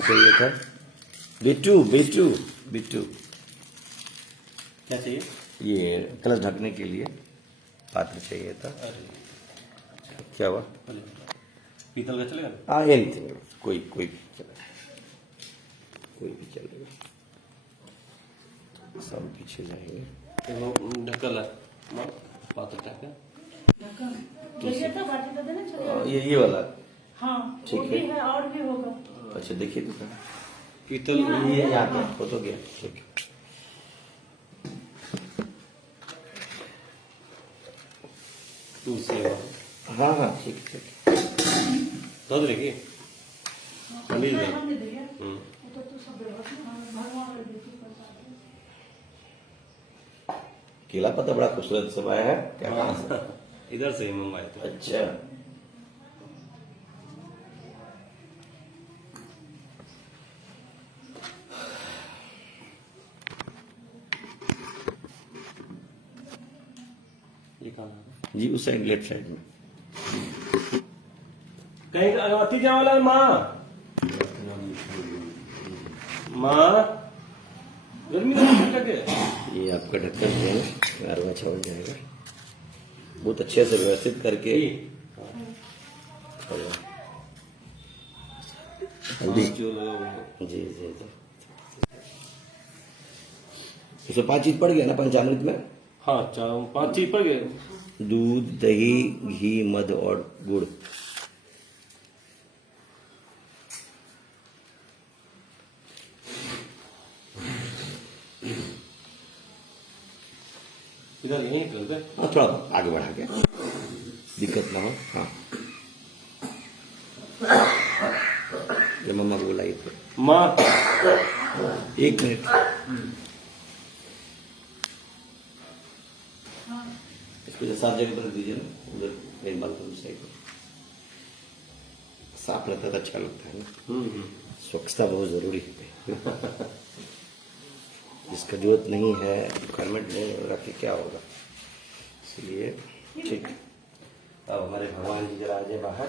चाहिए था बिट्टू बिट्टू बिट्टू क्या चाहिए? ये कलश ढकने के लिए पात्र चाहिए था। क्या हुआ? पीतल का चलेगा? हाँ एनीथिंग, कोई कोई भी चलेगा, कोई भी चलेगा, सब पीछे जाएंगे। ढक्कल है पात्र ढक्कल। चाहिए था बाटी तो देना चलेगा। ये वाला हाँ ठीक वो भी है और भी होगा। अच्छा देखिए तो पीतल ये यहाँ पे हो तो गया। ठीक तुलसी हाँ हाँ ठीक ठीक। धो देगी पंडित जी। हम दे देंगे। वो तो तू सब व्यवस्थित भगवान को देती प्रसाद। केला पत्ता बड़ा खूबसूरत सब आया है क्या? कहाँ से? इधर से ही मंगवाए थे। अच्छा ये कहाँ है? जी उस साइड लेफ्ट साइड में। कहीं अगरबत्ती क्या वाला है माँ? माँ गर्मी लगे। ये आपका ढक्कन जो है अरवा छावल जाएगा, बहुत अच्छे से व्यवस्थित करके। हल्दी जी जी जी। इसमें 5 चीज पड़ गया ना पंचामृत में? हाँ 5 चीज पड़ गए। दूध, दही, घी, मध और गुड़। इधर यहीं कर दे। हाँ थोड़ा आगे बढ़ा के, दिक्कत ना हो। हाँ ये मम्मा को बुलाइए थे। माँ 1 मिनट। इसको साफ जगह पर रख दीजिए ना, उधर मेरी बालकनी साइड पर। साफ रहता तो अच्छा लगता है ना। स्वच्छता बहुत जरूरी है। जिसका जरूरत नहीं है, रिक्वायरमेंट नहीं है, रख के क्या होगा। इसलिए ठीक। अब हमारे भगवान जी जरा आ जाए बाहर।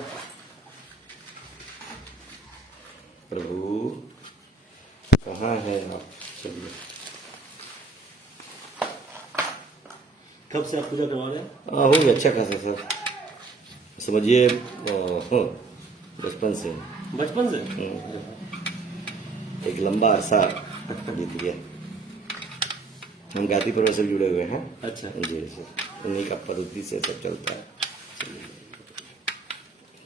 प्रभु कहाँ है आप? चलिए। कब से आप पूजा करवा रहे हैं? हो गया अच्छा खासा सर, समझिए बचपन से। बचपन से? एक लंबा अरसा बीत गया। हम गाती पर्व से जुड़े हुए हैं। अच्छा जी जी, उन्हीं का प्रवृत्ति से सब चलता है,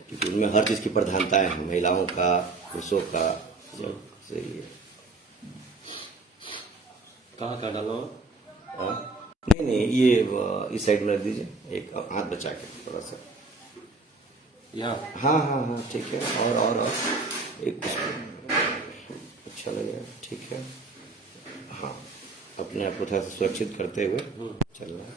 क्योंकि उनमें हर चीज की प्रधानता है, महिलाओं का, पुरुषों का, सब सही है। कहाँ डालो? हाँ? नहीं नहीं, ये इस साइड में रख दीजिए, एक हाथ बचा के थोड़ा सा। यहाँ? हाँ हाँ हाँ ठीक है। और एक अच्छा लगेगा। ठीक है। हाँ अपने आप को थोड़ा सा सुरक्षित करते हुए चलना है।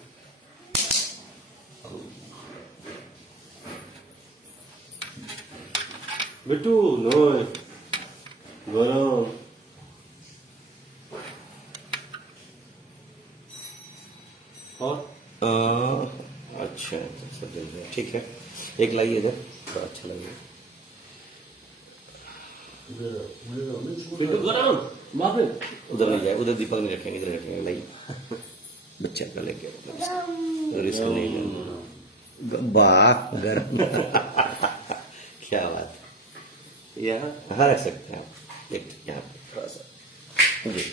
बिट्टू नोय गरम। और अच्छा ठीक है, एक लाइए इधर, थोड़ा अच्छा लगेगा। बिट्टू गरम बाप रे। उधर नहीं जाए, उधर दीपक नहीं रखेंगे, इधर रखेंगे। लाइए बच्चा का लेके, रिस्क नहीं लेना। वाह गर्म। क्या बात है। यहाँ हाँ रख सकते हैं आप, एक यहाँ पे थोड़ा सा जी।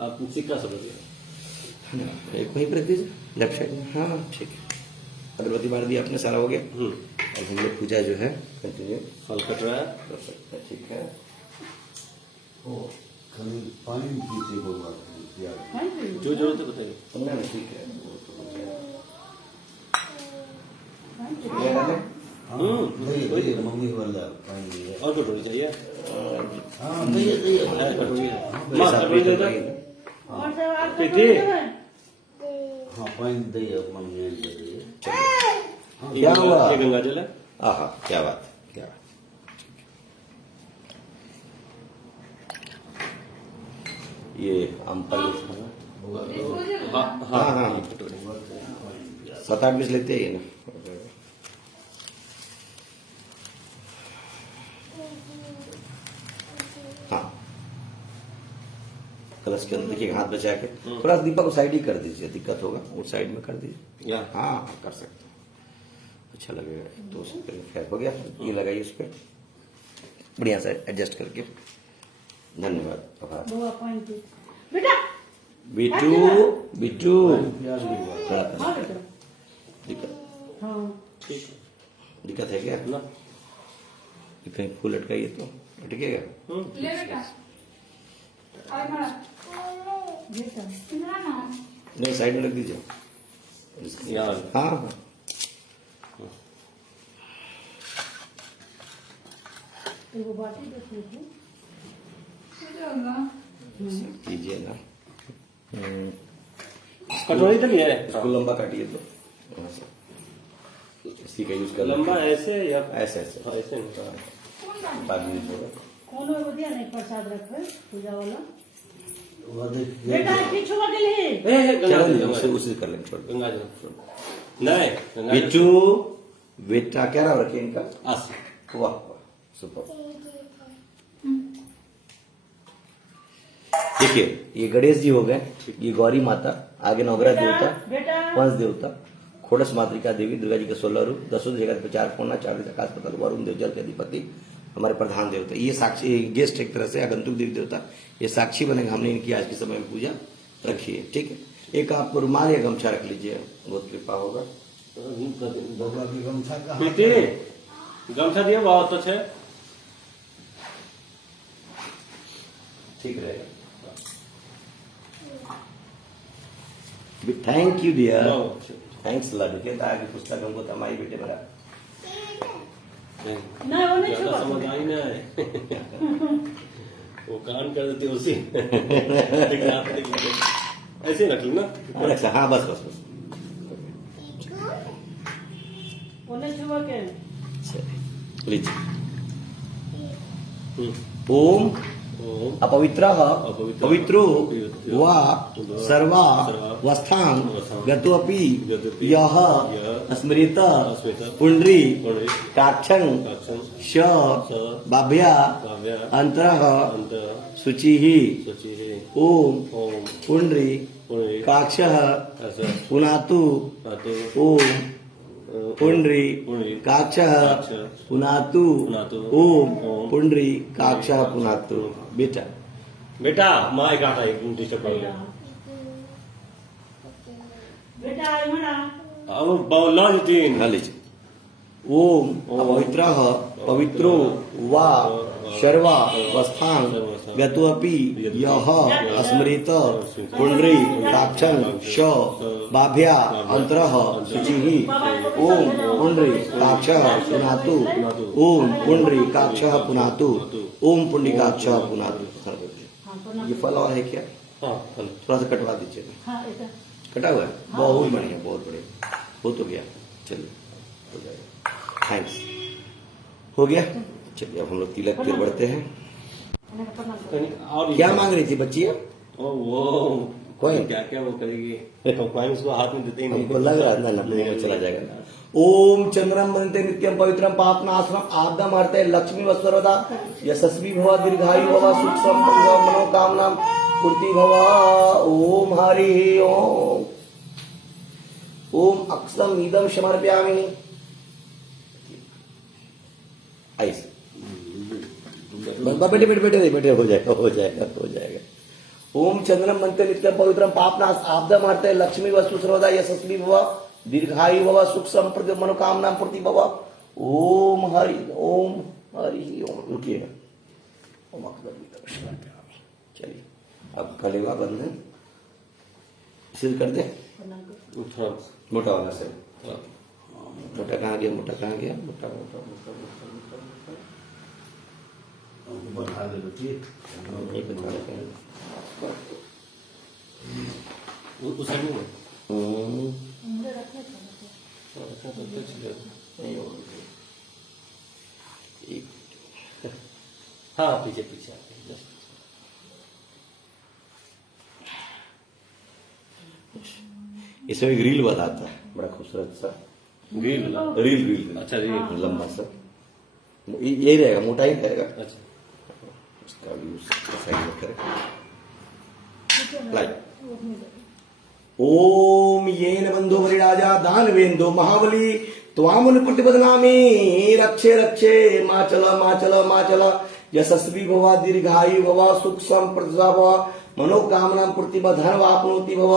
आप सिक्का समझ गए? एक वहीं पर रख दीजिए लेफ्ट साइड में। हाँ ठीक है। अगरबत्ती बार दिया आपने, सारा हो गया। अब हम लोग पूजा जो है कंटिन्यू फल कट रहा है। कर सकते हैं। ठीक है। पानी पीते बोला जो जरूरत है बताइए। पंद्रह में ठीक है। मम्मी वाला पानी है। और कटोरी चाहिए? हाँ दही कटोरी है। मेरे माँ साथ कटोरी भी दे तो दो। नहीं है। और सब आपको ठीक तो है। है। हाँ पानी दही है, मम्मी ने दे दी है। क्या हुआ? ये गंगा जल है। आहा क्या बात है, क्या बात। ये आम का जूस है ना? हाँ हाँ हाँ हाँ, 7-8 पीस लेते हैं ये ना। हाँ, कलश के अंदर देखिए, हाथ बचा के थोड़ा दीपक को साइड ही कर दीजिए, दिक्कत होगा, उस साइड में कर दीजिए। या हाँ, कर सकते हैं, अच्छा लगेगा। तो उसी तरह खैर हो गया, ये लगाइए उस पर बढ़िया से एडजस्ट करके। धन्यवाद, आभार। बुआ पानी पी। बेटा बिट्टू, बिट्टू प्याज भी हुआ। थोड़ा हाँ कर। बेटा दिक्कत हाँ ठीक है दिक्कत है क्या? ना। कहीं फूल लटकाइए तो अटकेगा। ले बेटा आई मारा बेटा ना ना नहीं, साइड में रख दीजिए। यार हाँ हाँ, तो वो बाटी देखिए कीजिए ना। कटोरी तक है इसको लंबा काटिए तो वहाँ से। इसी का यूज कर लंबा ऐसे या ऐसे ऐसे। हाँ, ऐसे नहीं। बाद में use होगा। कौन है बढ़िया नहीं प्रसाद रखे पूजा वाला वो देख बेटा पीछू के लिए गंगा चलो जी, नहीं, गंगा उसे कर लेंगे, छोड़ दो। गंगा जी नहीं गंगा जी। बिट्टू, बेटा क्या नाम रखिए इनका? आस वाह वाह, सुपर। देखिए, ये गणेश जी हो गए, ये गौरी माता, आगे नवग्रह देवता, बेटा पंच देवता, खोड़स मातृका देवी, दुर्गा जी के 16 रूप, 10 जगह पे 4 कोना, 4 आकाश पतल, वरुण देव जल के अधिपति, हमारे प्रधान देवता। ये साक्षी गेस्ट एक तरह से आगंतुक देवी देवता, ये साक्षी बनेगा। हमने इनकी आज के समय में पूजा रखी है, ठीक है। एक आप रुमाल या गमछा रख लीजिए, बहुत कृपा होगा। बाबा की गमछा का पीते गमछा दिए बहुत अच्छा है। ठीक रहेगा। Thank you dear, thanks love के आगे पुस्तक हमको तमाई बेटे मेरा। ना वो नहीं ज्यादा छुआ समझ आई ना वो कान कर देते उसी ऐसे ही रख ली ना। अच्छा हाँ, बस बस बस। वो नहीं छुआ के चलिए, लीजिए। हम्म। ओम ओम अपवित्रः अपवित्रः पवित्रो पवित्रो वा वा सर्वा सर्वा वस्थान वस्थान गतोऽपि गतोऽपि यः यः स्मृत स्मृत पुण्ड्री पुण्ड्री काक्षं काक्षं श बाभ्या काव्या अन्तरः अंत शुचिः शुचिः ओम ओम पुण्ड्री पुण्ड्री काक्षः ऐसा पुनातु तो ओम पुण्ड्री पुण्ड्री काक्षः काक्षः पुनातु पुनातु ओम ओम पुण्ड्री काक्षः पुनातु। बेटा बेटा माँ एक आटा एक डिस्टर्ब कर लिया। बेटा आई मारा अब बोला जी तीन हाँ लीजिए। ओम अपवित्रः पवित्रो वा शर्वा वस्थान गतोऽपि यः स्मृत पुण्ड्री काक्षं श बाभ्या अन्तरः शुचिः ओम पुण्ड्री काक्षः पुनातु ओम पुण्ड्री काक्षः पुनातु ओम पुण्डरीकाक्षः पुनातु। ये फल और है क्या? हाँ थोड़ा सा कटवा दीजिएगा। हाँ ऐसा कटा हुआ है, बहुत बढ़िया, बहुत बढ़िया, हो तो गया। चलिए, हो जाएगा, थैंक्स, हो गया। चलिए अब हम लोग तिलक की ओर बढ़ते हैं। मैंने कहा प्रणाम और क्या मांग रही थी बच्ची? ओ वो कॉइन? क्या क्या वो करेगी कॉइन उसको हाथ में देते ही नहीं। हमको लग रहा है ना मुंह में चला जाएगा। ओम चंद्रम बनते नित्यम पवित्रम पापनाशनम आद्यम अर्थे लक्ष्मी व सर्वदा यशस्वी भव दीर्घायु भव सुख संपन्न मनोकामना पूर्ति भव। ओम हरि ओम। ओम अक्षम इदम समर्पयामि। ऐसे बैठे बैठे बैठे बैठे, हो जाएगा हो जाएगा हो जाएगा। ओम चंद्रम बनते नित्यम पवित्रम पापनाश आब्दम अर्थे लक्ष्मी वस्तु सर्वदा यशस्वी भव दीर्घायु भव सुख समृद्धि मनोकामना पूर्ति भव। ओम हरि ओम रुकिएगा। ओम अकबर। चलिए अब कलेवा बंधन सिर कर दे। थोड़ा मोटा वाला से मोटा कहाँ गया? मोटा कहाँ गया? मोटा मोटा मोटा मोटा मोटा मोटा बढ़ा दे बच्ची नहीं बता रहे हैं। उस नहीं है मुझे रखने था ऐसा तो अच्छा चलेगा। नहीं हो एक हाँ पीछे पीछे आते हैं। इसमें एक रील बताता है, बड़ा खूबसूरत सा ग्रिल रील रील अच्छा रील लंबा सा। यही रहेगा, मोटा ही रहेगा। अच्छा उसका यूज साइड में करें। ठीक है ना? लाइक। वो अपनी जगह। ओम येन बंधो बलिराजा दानवेंदो महाबली त्वामुन प्रतिपदनामी रक्षे रक्षे माचल माचल माचल यशस्वी भव दीर्घायु भव सुख संप्रदा भव मनोकामना प्रतिबधन वापनोति भव।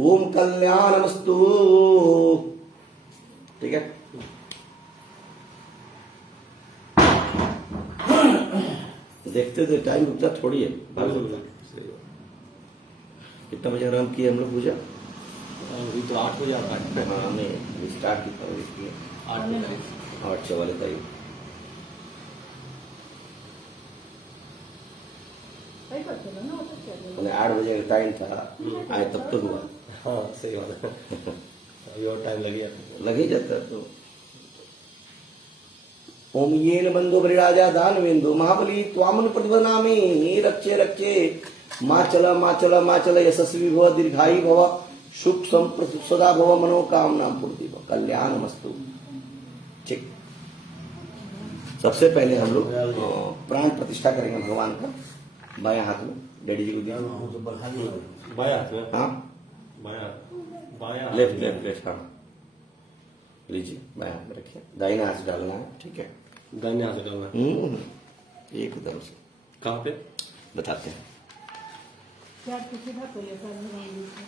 ओम कल्याणमस्तु। ठीक है। देखते थे टाइम रुकता थोड़ी है। कितना बजे आराम किए हम लोग पूजा? अभी तो 8 बजे आता है। हाँ हमने स्टार्ट कितना बजे किए? 8 8:44। सही बात है ना, वो तो क्या है? मैंने 8 बजे का टाइम था, आए तब तो हुआ। हाँ सही बात है। अभी और टाइम लग गया। लग ही जाता है तो। ओम येन बंधो बलिराजा दानवेंदो महाबली त्वामुन प्रतिपदनामि रक्षे रक्षे माचल माचल माचल यशस्वी भव दीर्घायु भव सुख संप्रति सदा भव मनोकामना पूर्ति भव कल्याणमस्तु। ठीक। सबसे पहले हम लोग प्राण प्रतिष्ठा करेंगे भगवान का बाएं हाथ में। डैडी जी को दिया। तो बढ़ा दिया। बाया हाथ में। हाँ बाया लेफ्ट लेफ्ट लेफ्ट। हाँ लीजिए बाएं हाथ में रखिए, दाहिने हाथ से डालना है। ठीक है। दाहिने हाथ से डालना है। एकदम से कहाँ पे? बताते हैं। प्यार किसी का तो ये कर भगवान जी से।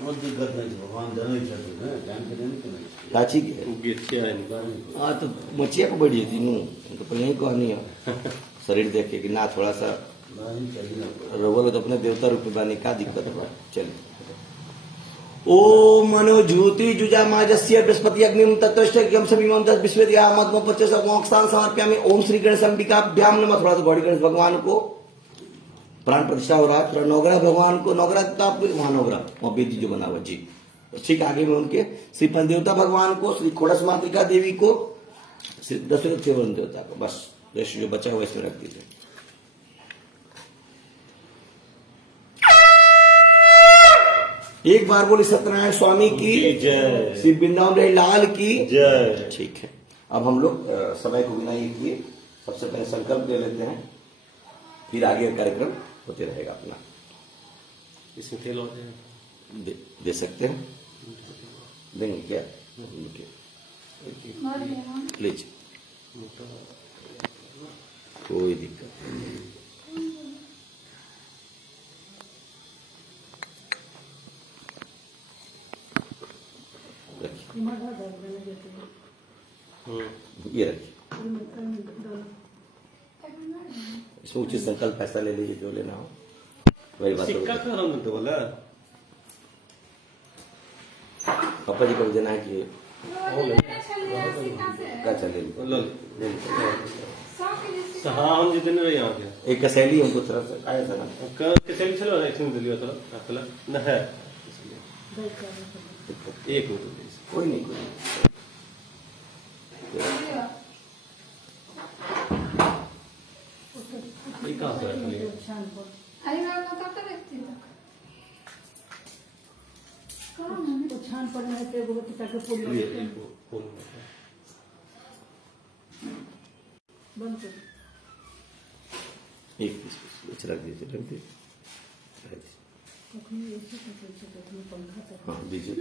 वो दिक्कत नहीं थी, भगवान देना ही चाहते हैं, टाइम पे देने क्यों नहीं? लाची के गिरछिया है इनका। हाँ तो मचिया को बढ़ी थी नू तो पहले ही कहानी है। शरीर देख के कि ना थोड़ा सा नहीं चाहिए ना। रोगल तो अपने देवता रूप में बानी का दिक्कत है। चलिए। ओम मनो ज्योति जुजा माजस्य बृहस्पति अग्निम तत्वष्टम समीमम तत् विश्वदिया मध्म पच्चस मोक्षान समर्प्यामि। ओम श्री गणेश अंबिकाभ्याम नमः। थोड़ा सा गौरी गणेश भगवान को प्राण प्रतिष्ठा हो रहा है। थोड़ा नवग्रह भगवान को, नवग्रह तो आपको वहां नवग्रह वहां बेदी जो बना हुआ जी, ठीक आगे में उनके श्री पंचदेवता भगवान को, श्री खोड़स मातृका देवी को, श्री दशरथ के वन देवता को, बस रेस्ट जो बचा हुआ इसमें रख दीजिए। एक बार बोली सत्यनारायण स्वामी की जय। श्री वृंदावन रही लाल की जय। ठीक है। अब हम लोग समय को बिना ये किए सबसे पहले संकल्प ले लेते हैं, फिर आगे कार्यक्रम होते रहेगा अपना। इसमें तेल और दे सकते हैं? देंगे क्या? मार दिया ना। लीजिए, कोई दिक्कत नहीं। रखिए, मजा दर्द देने देते हैं। ये रखिए। डालो। इसमें उचित संकल्प पैसा ले लीजिए जो लेना हो। वही बात सिक्का होगी। का रंग तो बोला पापा जी को भी देना है कि क्या चले हाँ हम जितने रहे यहाँ के एक कसैली हमको थोड़ा सा आया था ना। किसी चलो ना इसमें दिलियो थोड़ा अकला न है एक मिनट कोई नहीं कोई नहीं। ये कहाँ से रख लिया? छान पर। अरे मैं लोग कब तक रखती हूँ तो छान पर में ते बहुत तक फूल ये लगते हैं। फूल बंद कर। एक पीस रख दीजिए, रख दीजिए। कखनी ऐसे कखनी पंखा तक। हाँ दीजिए।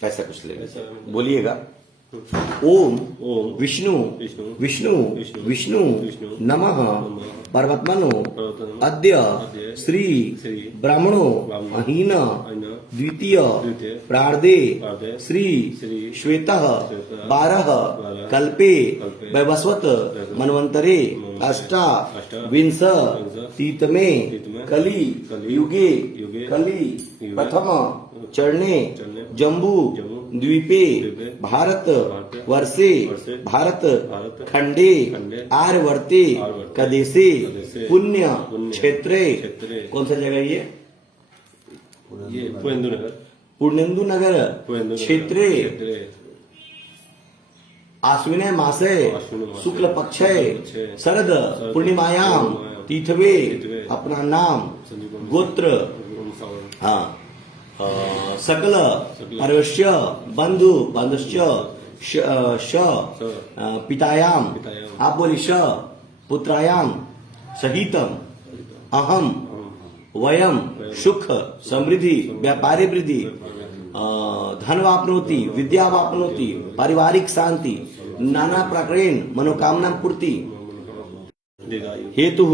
पैसा कुछ ले पैसा बोलिएगा। ओम ओम विष्णु विष्णु विष्णु विष्णु विष्णु विष्णु नमः नमः परमात्मनो परमात्मनो अद्य अद्य श्री श्री ब्राह्मणो ब्राह्मणो अहीन अहीन द्वितीय द्वितीय प्रार्दे प्रार्धे श्री श्री श्वेतः श्वेतः 12 12 कल्पे कल्पे वैवस्वत वैवस्वत मनवंतरे मनवंतरे अष्टा अष्टा विंश विंश तीतमे तीतमे कली कली युगे युगे कली युगे प्रथम चरणे चरणे जम्बू जम्बू द्वीपे द्वीपे भारत भारत वर्षे वर्षे भारत भारत खंडे खंडे आर्यवर्ते आर्यवर्ते कदेशे कदेशे पुण्य पुण्य क्षेत्रे क्षेत्रे कौन सा जगह ये? ये पुरेंदु नगर पूर्णेन्दु नगर पुरेंदु नगर क्षेत्रे क्षेत्रे आश्विने मासे आश्विने मासे शुक्ल पक्षे शुक्ल पक्षे शरद शरद पूर्णिमायाम पूर्णिमायाम तीर्थवे तीर्थवे अपना नाम संजीवन गोत्र ओम सावन हाँ सकल सकल परवश्य बंधु बांधश्च श पितायाम, आप बोलिए श पुत्रायाम सहितम अहम वयम सुख समृद्धि व्यापारी वृद्धि धन वापनोति विद्या वापनोति पारिवारिक शांति नाना प्रकारेण मनोकामना पूर्ति हेतु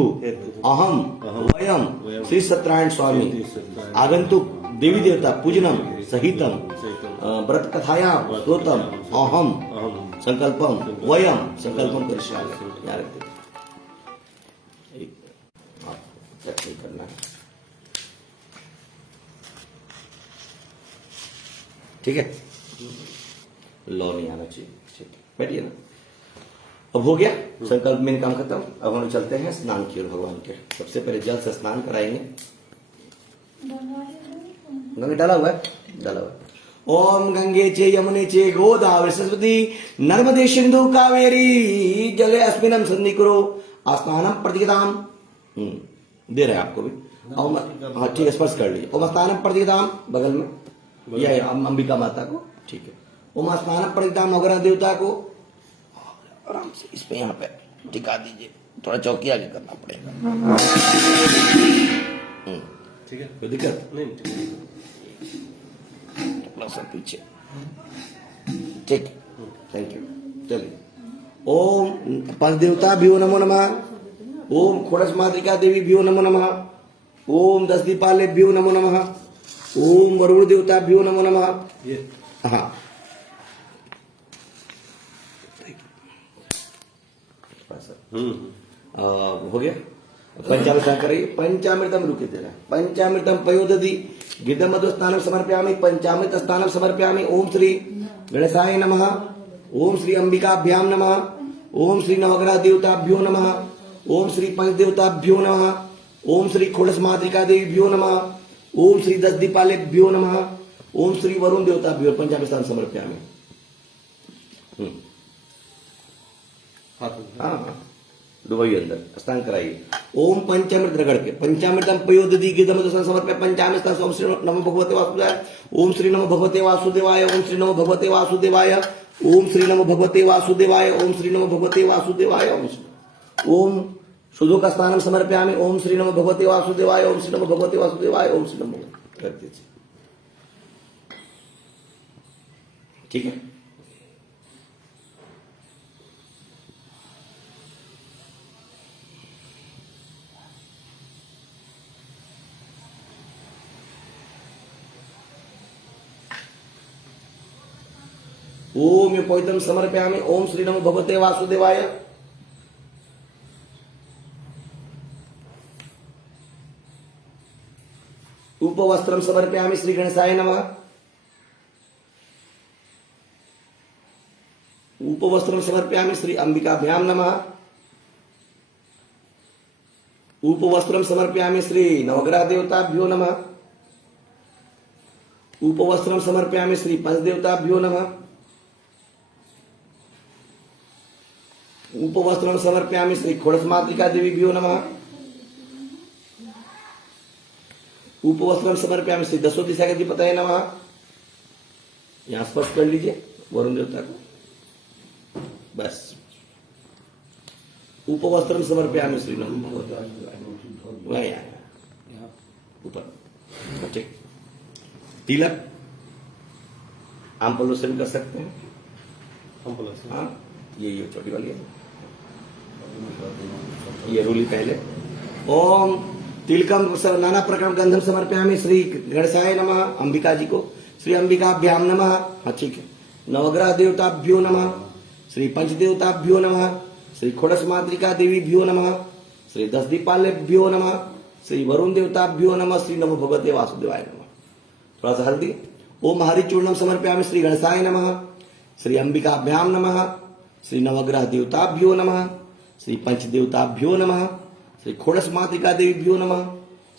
अहम वयम श्री सत्यनारायण स्वामी आगंतुक देवी देवता पूजनम सहितम व्रत कथायाम श्रोतम अहम संकल्पम वयम संकल्पम करिष्यामि। याद रखते चेक नहीं करना है, ठीक है। लॉ नहीं आना चाहिए, ठीक है, बैठिए ना। अब हो गया संकल्प में काम खत्म। अब हम चलते हैं स्नान की ओर भगवान के। सबसे पहले जल से स्नान कराएंगे। गंगा डाला हुआ है, डाला हुआ है। ओम गंगे चे यमुने चे गोदावरी सरस्वती नर्मदे सिंधु कावेरी जले अस्मिनम सन्निकुरो स्नानम प्रतिगताम। दे रहे हैं आपको भी। हाँ ठीक है, स्पर्श कर लीजिए। ओम स्नानम प्रतिगताम बगल में, यह अंबिका माता को, ठीक है। ओम स्नानम प्रतिगताम नवग्रह देवता को आराम से इस पे यहाँ पे टिका दीजिए। थोड़ा चौकी आगे करना पड़ेगा, ठीक है, कोई दिक्कत नहीं ठीक है। थोड़ा सा पीछे, ठीक, थैंक यू। चलिए, ओम पंचदेवता भ्यो नमो नमः। ओम खोड़स मातृका देवी भ्यो नमो नमः। ओम 10 दीपाले भ्यो नमो नमः। ओम वरुण देवता भ्यो नमो नमः। ये हाँ हो गया। पंचामृत करिए। पंचामृतम रुके दे रहा। पंचामृतम पयोदधि गिदम मधु स्नानम समर्पयामि। पंचामृत स्नानम समर्पयामि। ओम श्री गणेशाय नमः। ओम श्री अंबिकाभ्याम नमः। ओम श्री नवग्रह देवताभ्यो नमः। ओम श्री पंचदेवताभ्यो नमः। ओम श्री खोड़स मातृका देवीभ्यो नमः। ओम श्री 10 दीपालेभ्यो नमः। ओम श्री वरुण देवताभ्यो। पंचामृत स्नान समर्पयामि। हाँ डुबाइए अंदर, स्नान कराइए। ओम पंचामृत रगड़ के। पंचामृतम पयोदधि गिदम समर्पय। पंचामृत ओम श्री नमो भगवते वासुदेवाय। ओम श्री नमो भगवते वासुदेवाय। ओम श्री नमो भगवते वासुदेवाय। ओम श्री नमो भगवते वासुदेवाय। ओम श्री नमो भगवते वासुदेवाय। ओम शुद्धो का स्नानम समर्पयामि। ओम श्री नमो भगवते वासुदेवाय। ओम श्री नमो भगवते वासुदेवाय। ओम श्री नमो कर दीजिए, ठीक है। ओम युपोइतम समर्पयामि। ओम श्री नमो भगवते वासुदेवाय। उपवस्त्रम समर्पयामि। श्री गणेशाय नमः। उपवस्त्रम समर्पयामि। श्री अंबिकाभ्याम नमः। उपवस्त्रम समर्पयामि। श्री नवग्रह देवताभ्यो नमः। उपवस्त्रम समर्पयामि। श्री पंचदेवताभ्यो नमः। उपवस्त्रम समर्पयामि। श्री खोड़स मातृका देवीभ्यो नमः। उपवस्त्रम समर्पयामि। श्री 10 दिशा के अधिपतये नमः। यहां स्पर्श कर लीजिए वरुण देवता को, बस। उपवस्त्रम समर्पयामि। श्री नमो भगवते वासुदेवाय। यहाँ ऊपर, ठीक। तिलक आम पल्लू से भी कर सकते हैं। हम बोला सर। हाँ ये छोटी वाली है, ये रूली पहले। ओम तिलकम नाना प्रकार गंधम समर्पयामि। श्री गणेशाय नमः। अंबिका जी को श्री अंबिकाभ्याम नमः। हाँ ठीक है। नवग्रह देवताभ्यो नमः। श्री पंचदेवताभ्यो नमः। श्री खोड़स मातृका देवीभ्यो नमः। श्री 10 दीपालेभ्यो नमः। श्री वरुण देवताभ्यो नमः। श्री नमो भगवते वासुदेवाय नमः। थोड़ा सा हल्दी। ओम हरिचूर्णम समर्पयामि। श्री गणेशाय नमः। श्री अंबिकाभ्याम नमः। श्री नवग्रह देवताभ्यो नमः। श्री पंचदेवताभ्यो नमः। श्री खोड़स मातृका देवीभ्यो नमः।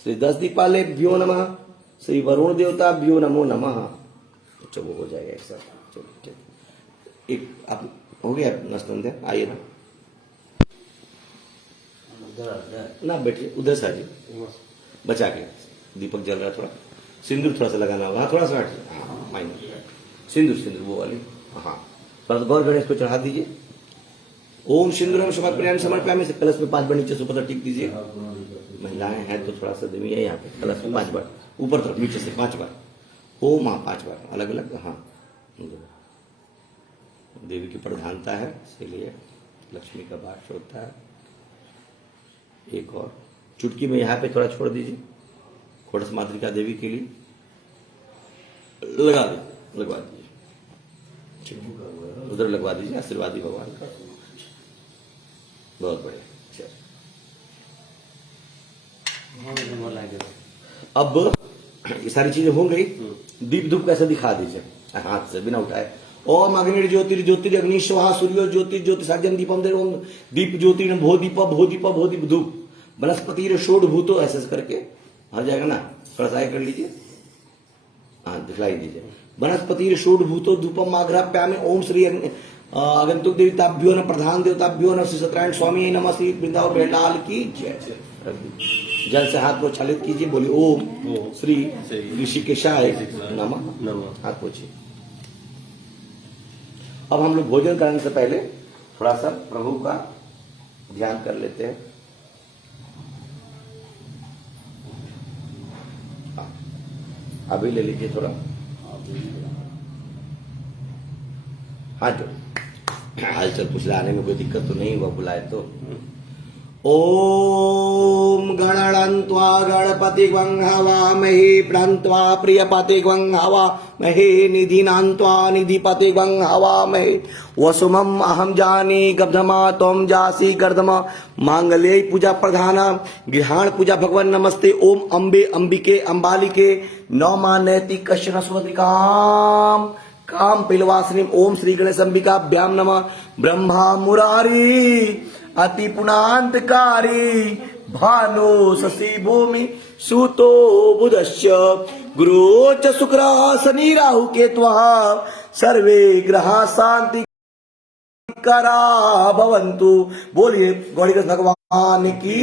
श्री 10 दीपालेभ्यो नमः। श्री वरुण देवताभ्यो नमो नमः। अच्छा वो हो जाएगा एक साथ। चलो ठीक, एक आप हो गया नस्तंध्या। आइए ना, ना बैठिए, उधर से आइए, बचा के। दीपक जल रहा है, थोड़ा सिंदूर थोड़ा सा लगाना होगा। हाँ थोड़ा सा, हाँ माइनर सिंदूर, सिंदूर वो वाली, हाँ थोड़ा सा गौर गणेश को चढ़ा दीजिए। ओम सिंदूरम समर्पयामि समर्पयामि से कलश में 5 बार नीचे से ऊपर तक टिक दीजिए। महिलाएं हैं तो थोड़ा सा देवी है यहाँ पे कलश में 5 बार ऊपर तरफ नीचे से 5 बार ओम, हाँ 5 बार अलग अलग, हाँ देवी की प्रधानता है इसलिए लक्ष्मी का वास होता है। एक और चुटकी में यहाँ पे थोड़ा छोड़ दीजिए खोड़स मातृका देवी के लिए लगवा दीजिए उधर लगवा दीजिए आशीर्वादी भगवान का। बहुत बढ़िया। अब ये सारी चीजें हो गई। दीप धूप कैसे दिखा दीजिए हाथ से बिना उठाए। ओम अग्नि ज्योति ज्योति अग्नि स्वाहा सूर्यो ज्योति ज्योति साजन दीपम दे ओम दीप ज्योति भो दीप धूप वनस्पति षोड़ भूतो ऐसे करके आ जाएगा ना। थोड़ा सा कर लीजिए, हाँ दिखलाई दीजिए। वनस्पति षोड़ भूतो धूपम आग्राप्यामि ओम श्री आगंतुक देवताभ्यो न प्रधान देवताभ्यो न श्री सत्यनारायण स्वामी नमः श्री वृंदावन बेलाल की जय। जल से हाथ को छलित कीजिए, बोलिए ओम श्री ऋषिकेशाय नमः। हाथ पोछिए। अब हम लोग भोजन करने से पहले थोड़ा सा प्रभु का ध्यान कर लेते हैं। अभी ले लीजिए थोड़ा हाथ जो हालचाल पूछ आने में कोई दिक्कत तो नहीं हुआ बुलाए तो। ओम गणन्त्वा गणपति हवामहे प्रणत्वा प्रियपते हवामहे निधिनान्त्वा निधिपते हवामहे वसुमम् अहं जाने गब्धमा त्वं जासि गर्दमा मांगल्ये पूजा प्रधान गृहाण पूजा भगवान नमस्ते। ओम अम्बे अंबिके अंबालिके नौमा नैति कश्चन सुमतिकाम काम पिलवासिनी ओम श्री गणेश अंबिकाभ्याम नमः। ब्रह्मा मुरारी अति पुनांतकारी भानो शशि भूमि सूतो बुधश्च गुरु च शुक्र शनि राहु केतुः सर्वे ग्रहा शांति करा भवन्तु। बोलिए गौरीकृष्ण भगवान की,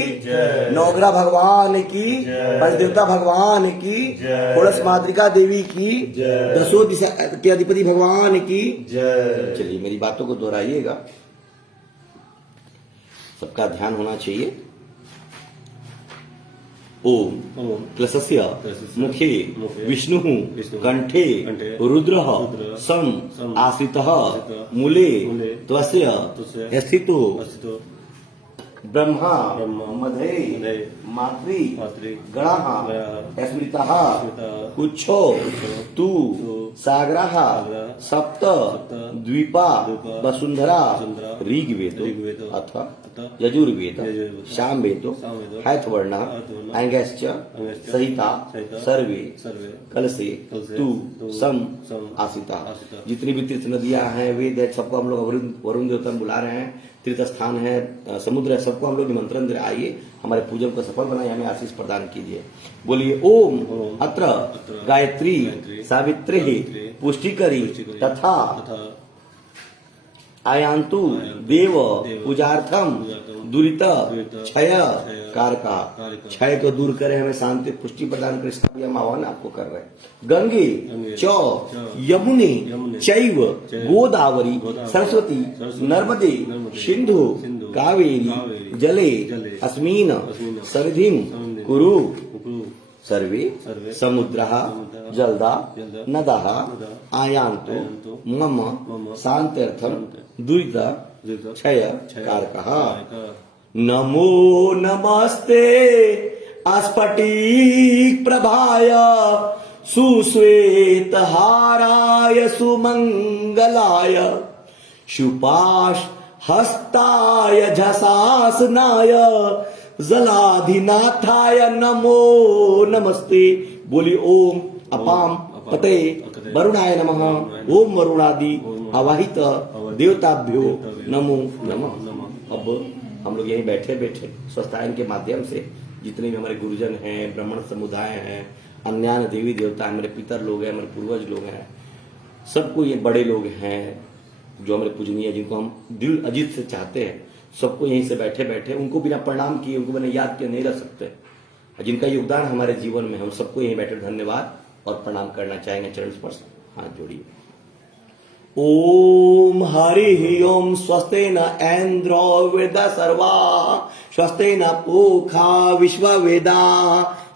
नवग्रह भगवान की, पंचदेवता भगवान की, खोड़स मातृका देवी की, दसों दिशा के अधिपति भगवान की। चलिए मेरी बातों को दोहराइएगा, सबका ध्यान होना चाहिए। ओम क्लशस्य मुखे विष्णु कंठे रुद्र सम आश्रितः मूले त्वस्य स्थितो ब्रह्मा मधे मातृ गणः स्मृतः कुच्छो तु सागरः सप्त द्वीपा वसुंधरा ऋग्वेदो अथ यजुर्वेद सामवेदो हैथवर्ण अंगश्च सहिता सर्वे कलसे तु सम आसिता। जितनी भी तीर्थ नदियां हैं वेद है सबको हम लोग वरुण देवता बुला रहे हैं। तीर्थ स्थान है समुद्र है सबको हम लोग निमंत्रण दे आइए हमारे पूजन को सफल बनाइए हमें आशीष प्रदान कीजिए। बोलिए ओम अत्र गायत्री सावित्री पुष्टिकरी तथा आयांतु देव पूजार्थम दुरित क्षय कारका। क्षय को दूर करे हमें शांति पुष्टि प्रदान करे इसका भी हम आह्वान आपको कर रहे हैं। गंगे च यमुने चैव गोदावरी सरस्वती नर्मदे सिंधु कावेरी जले अस्मिन् सन्निधिं कुरु सर्वे समुद्रः जलदा नदः आयान्तु मम शान्त्यर्थं दुरित क्षय कारकः। नमो नमस्ते स्फटिक प्रभाय सुश्वेत हाराय सुमंगलाय शुपाश हस्ताय झसासनाय जलाधिनाथाय नमो नमस्ते। बोली ओम अपाम पते वरुणाय नमः। ओम वरुणादि आवाहित देवताभ्यो नमो नमः। अब हम लोग यहीं बैठे बैठे स्वस्थायन के माध्यम से जितने भी हमारे गुरुजन हैं ब्राह्मण समुदाय हैं अन्य देवी देवता हमारे पितर लोग हैं हमारे पूर्वज लोग हैं सबको ये बड़े लोग हैं जो हमारे पूजनीय जिनको हम दिल अजीत से चाहते हैं सबको यहीं से बैठे बैठे उनको बिना प्रणाम किए उनको बिना याद किए नहीं रह सकते। जिनका योगदान हमारे जीवन में हम सबको यहीं बैठे धन्यवाद और प्रणाम करना चाहेंगे। चरण स्पर्श हाथ जोड़िए। ओम हरि ओम स्वस्ति न ऐन्द्रो वेद सर्वा स्वस्ति न पूषा विश्ववेदा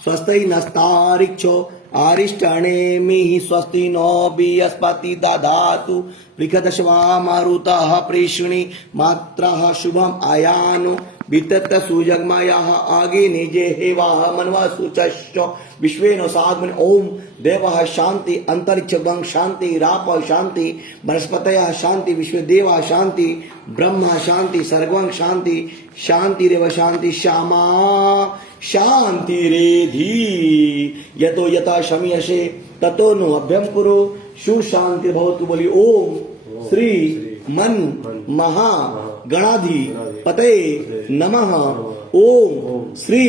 स्वस्ति नस्तारिक्षो आरिष्टनेमिः स्वस्ति नो बृहस्पति दधातु बृहदश्वा मारुतः प्रेषणि मात्रः शुभम आयानो वितत सुजगमयः आगे निजे हेवाः मनवा सुचश्च विश्वेनो साग्मन ओम देवः शांति अंतरिक्षं शांति राप शांति वनस्पतयः शांति विश्वदेवा शांति ब्रह्मा शांति सर्वं शांति शांतिरेव शांति श्यामा शांतिरेधि यतो यथा शमीयसे ततो नो अभ्यम कुरु सुशांति भवतु। बोली ओम श्री मन महा गणाधि पते नमः। ओम श्री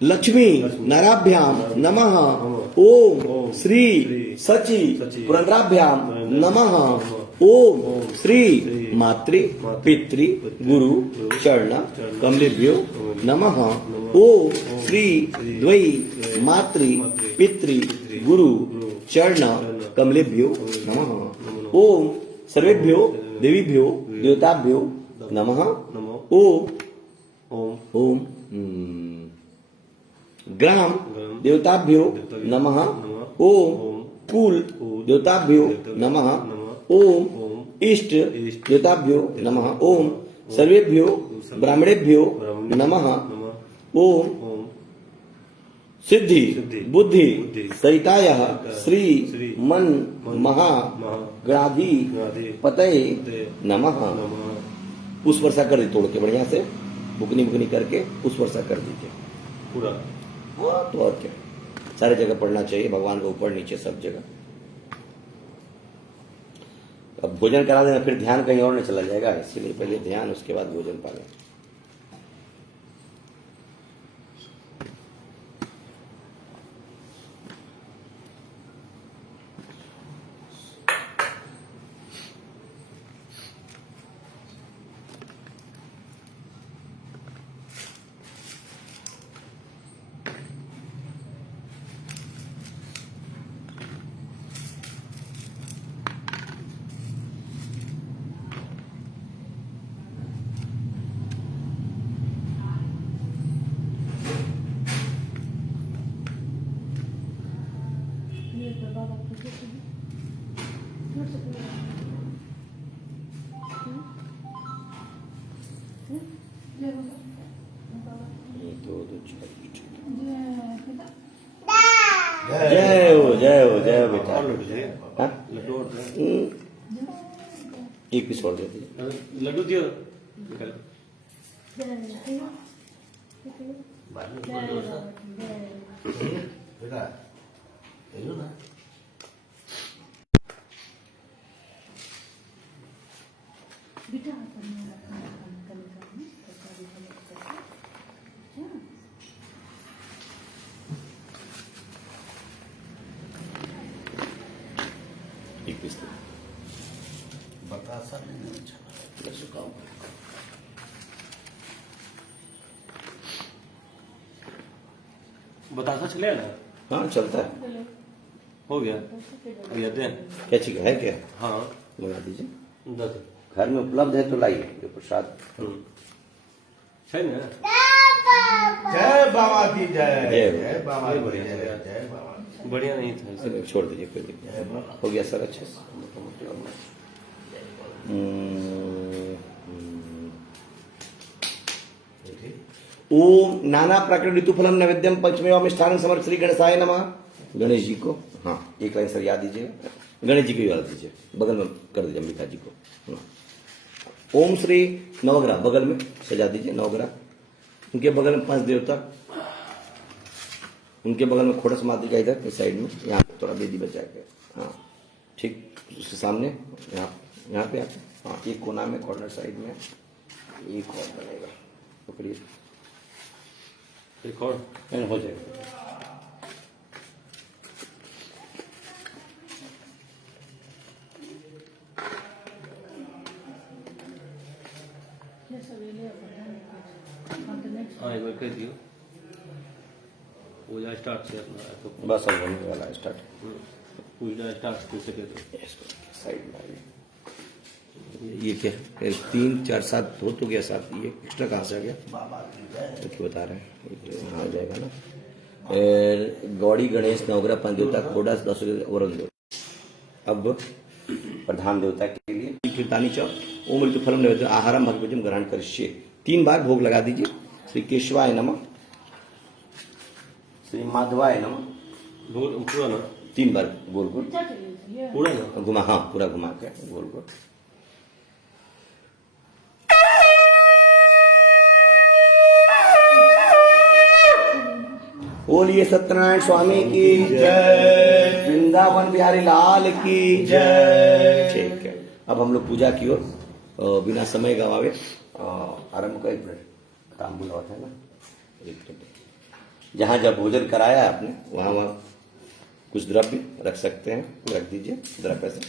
लक्ष्मी नाराभ्याम नमः। ओम श्री सची पुरंद्राभ्याम नमः। ओम श्री मातृ पितृ गुरु चरण कमलेभ्यो नमः। ओम श्री द्वै मातृ पितृ गुरु चरण कमलेभ्यो नमः। ओम सर्वेभ्यो देवीभ्यो देवताभ्यो नमः। ओम ओम ग्राम देवताभ्यो नमः। ओम कुल देवताभ्यो नमः। ओम इष्ट देवताभ्यो नमः। ओम सर्वेभ्यो ब्राह्मणेभ्यो नमः। ओम सिद्धि बुद्धि सहिताय श्री मन महा गणाधि पतये नमः। पुष्प वर्षा कर दी तोड़ के बढ़िया से बुकनी करके पुष्प वर्षा कर दीजिए पूरा। हाँ तो और क्या, सारे जगह पढ़ना चाहिए भगवान को, ऊपर नीचे सब जगह। अब भोजन करा देना फिर ध्यान कहीं और न चला जाएगा, इसीलिए पहले ध्यान उसके बाद भोजन पालें। ये तो बाबा पूछे थे फिर से पूरा जय बाबा दो दो चार जय पिता जय हो बेटा। और लड्डू चाहिए? हाँ? लड्डू और दे। एक पीस और दे दीजिए। लड्डू दियो निकल। जय बेटा हेलो ना बेटा एक पीस दे। बतासा नहीं अच्छा लड्डू खाओ। बतासा चले ना? हाँ चलता है। हो गया भैया दे। क्या चीज है क्या? हाँ मंगा दीजिए। दस। घर में उपलब्ध है तो लाइए जो प्रसाद। है ना? जय बाबा की जय जय हो। जय बाबा की बढ़िया, जय बढ़िया। जय बाबा बढ़िया नहीं था इसलिए। चलो, छोड़ दीजिए कोई दिक्कत नहीं। हो गया सर अच्छे से। ओम नाना प्रकट ऋतुफलम नैवेद्यम पंचमेवा मिष्ठान समर्थ श्री गणेशाय नमः। गणेश जी को हाँ एक लाइन सर याद दीजिएगा, गणेश जी को याद दीजिए, बगल में कर दीजिए अंबिका जी को। हाँ। ओम श्री नवग्रह बगल में सजा दीजिए, नवग्रह उनके बगल में 5 देवता, उनके बगल में खोड़स माता का इधर इस साइड में, यहाँ पे थोड़ा बेदी बचा के। हाँ ठीक उसके सामने यहाँ पे आते। हाँ एक कोना में कॉर्नर साइड में एक और बनेगा, पकड़िए एक और हो जाएगा। ये सवेरे नेक्स्ट हाँ एक बार कर दियो। पूजा स्टार्ट से अपना तो बस अब होने वाला है स्टार्ट। पूजा स्टार्ट कर सके तो इसको साइड में आइए। ये क्या है? 3 4 7 हो तो गया, 7 ये एक्स्ट्रा कहाँ से आ गया? तो क्या बता रहे हैं, यहाँ आ जाएगा ना। गौड़ी गणेश नवग्रह पंचदेवता खोड़ा 10 वरुण देव। अब प्रधान देवता के लिए कीर्तानी च ओम ऋतु फलम नैवेद्य आहारम भगवजम ग्रहण करिष्ये। 3 बार भोग लगा दीजिए। श्री केशवाय नमः, श्री माधवाय नमः। पूरा ना 3 बार गोल गोल क्या चाहिए ये? पूरा ना घुमा, हाँ पूरा घुमा के गोल गोल। बोलिए सत्यनारायण स्वामी की जय, वृंदावन बिहारी लाल की जय। ठीक है, अब हम लोग पूजा की ओर बिना समय गवावे आरंभ का। 1 मिनट तांबूल होता है ना, 1 मिनट। जहां जब भोजन कराया है आपने वहां कुछ द्रव्य रख सकते हैं, रख दीजिए द्रव्य से।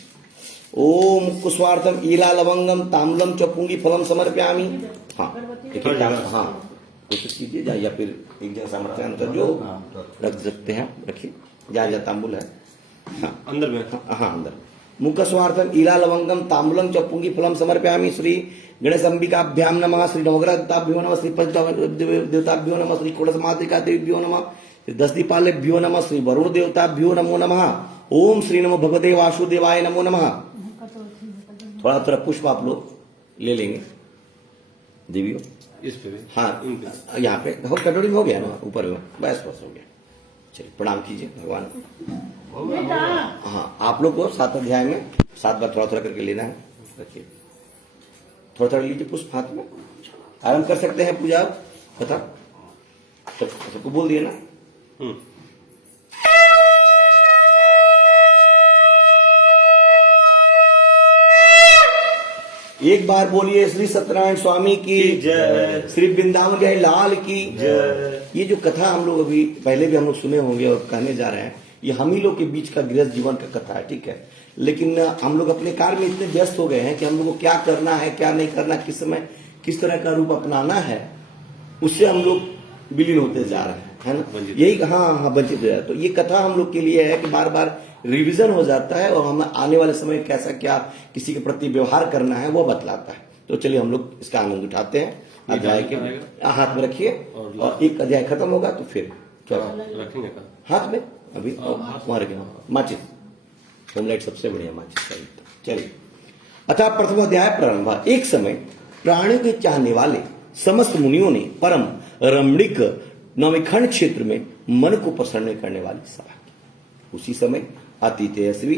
ओम कुस्वार्थम ईला लवंगम ताम्बूलम च पुंगी फलम समर्पयामि। हाँ देखिए, हाँ कोशिश कीजिए या फिर एक जगह सामर्थ्य अनुसार जो रख सकते हैं रखिए, जहाँ जहाँ तांबुल है। हाँ अंदर में, हाँ अंदर। मुख स्वार्थम ईला लवंगम ताम्बूलम च पुंगी फलम समर्पयामि। श्री गणेश अंबिकाभ्याम नमः, श्री नवग्रह देवताभ्यो नमः, श्री पंच देवताभ्यो नमः, श्री कोड़स मातृका देव्यो नमः, श्री 10 दीपालेभ्यो नमः, श्री वरुण देवताभ्यो नमो नमः। ओम श्री नमो भगवते वासुदेवाय नमो नमः। थोड़ा थोड़ा पुष्प आप लोग ले लेंगे देवियों। इस पे भी, हाँ यहाँ पे हो, कटोरी में हो गया ना, ऊपर में बस हो गया। चलिए प्रणाम कीजिए भगवान को। बेटा हाँ आप लोग को 7 अध्याय में 7 बार थोड़ा थोड़ा करके लेना है। रखिए थोड़ा थोड़ा लीजिए पुष्प हाथ में। आरंभ कर सकते हैं पूजा। बता सबको बोल दिए ना। एक बार बोलिए श्री सत्यनारायण स्वामी की जय, श्री वृंदावन बिहारी लाल की जय। ये जो कथा हम लोग अभी पहले भी हम लोग सुने होंगे और कहने जा रहे हैं, ये हम ही लोग के बीच का गृहस्थ जीवन का कथा है, ठीक है। लेकिन हम लोग अपने कार्य में इतने व्यस्त हो गए हैं कि हम लोग को क्या करना है क्या नहीं करना, किस समय किस तरह का रूप अपनाना है, उससे हम लोग विलीन होते जा रहे हैं, है ना। यही हाँ वंचित हो जाए। तो ये कथा हम लोग के लिए है कि बार बार रिवीजन हो जाता है और हम आने वाले समय कैसा क्या किसी के प्रति व्यवहार करना है वो बतलाता है। तो चलिए हम लोग इसका आनंद उठाते हैं। अध्याय के हाथ में रखिए और एक अध्याय खत्म होगा तो फिर क्या रखेंगे हाथ में अभी वहां रखें माचिस, होमलाइट सबसे बढ़िया माचिस। चलिए अतः प्रथम अध्याय प्रारंभ। एक समय प्राणियों के चाहने वाले समस्त मुनियों ने परम रमणीक नवखंड क्षेत्र में मन को प्रसन्न करने वाली सभा की। उसी समय अति तेजस्वी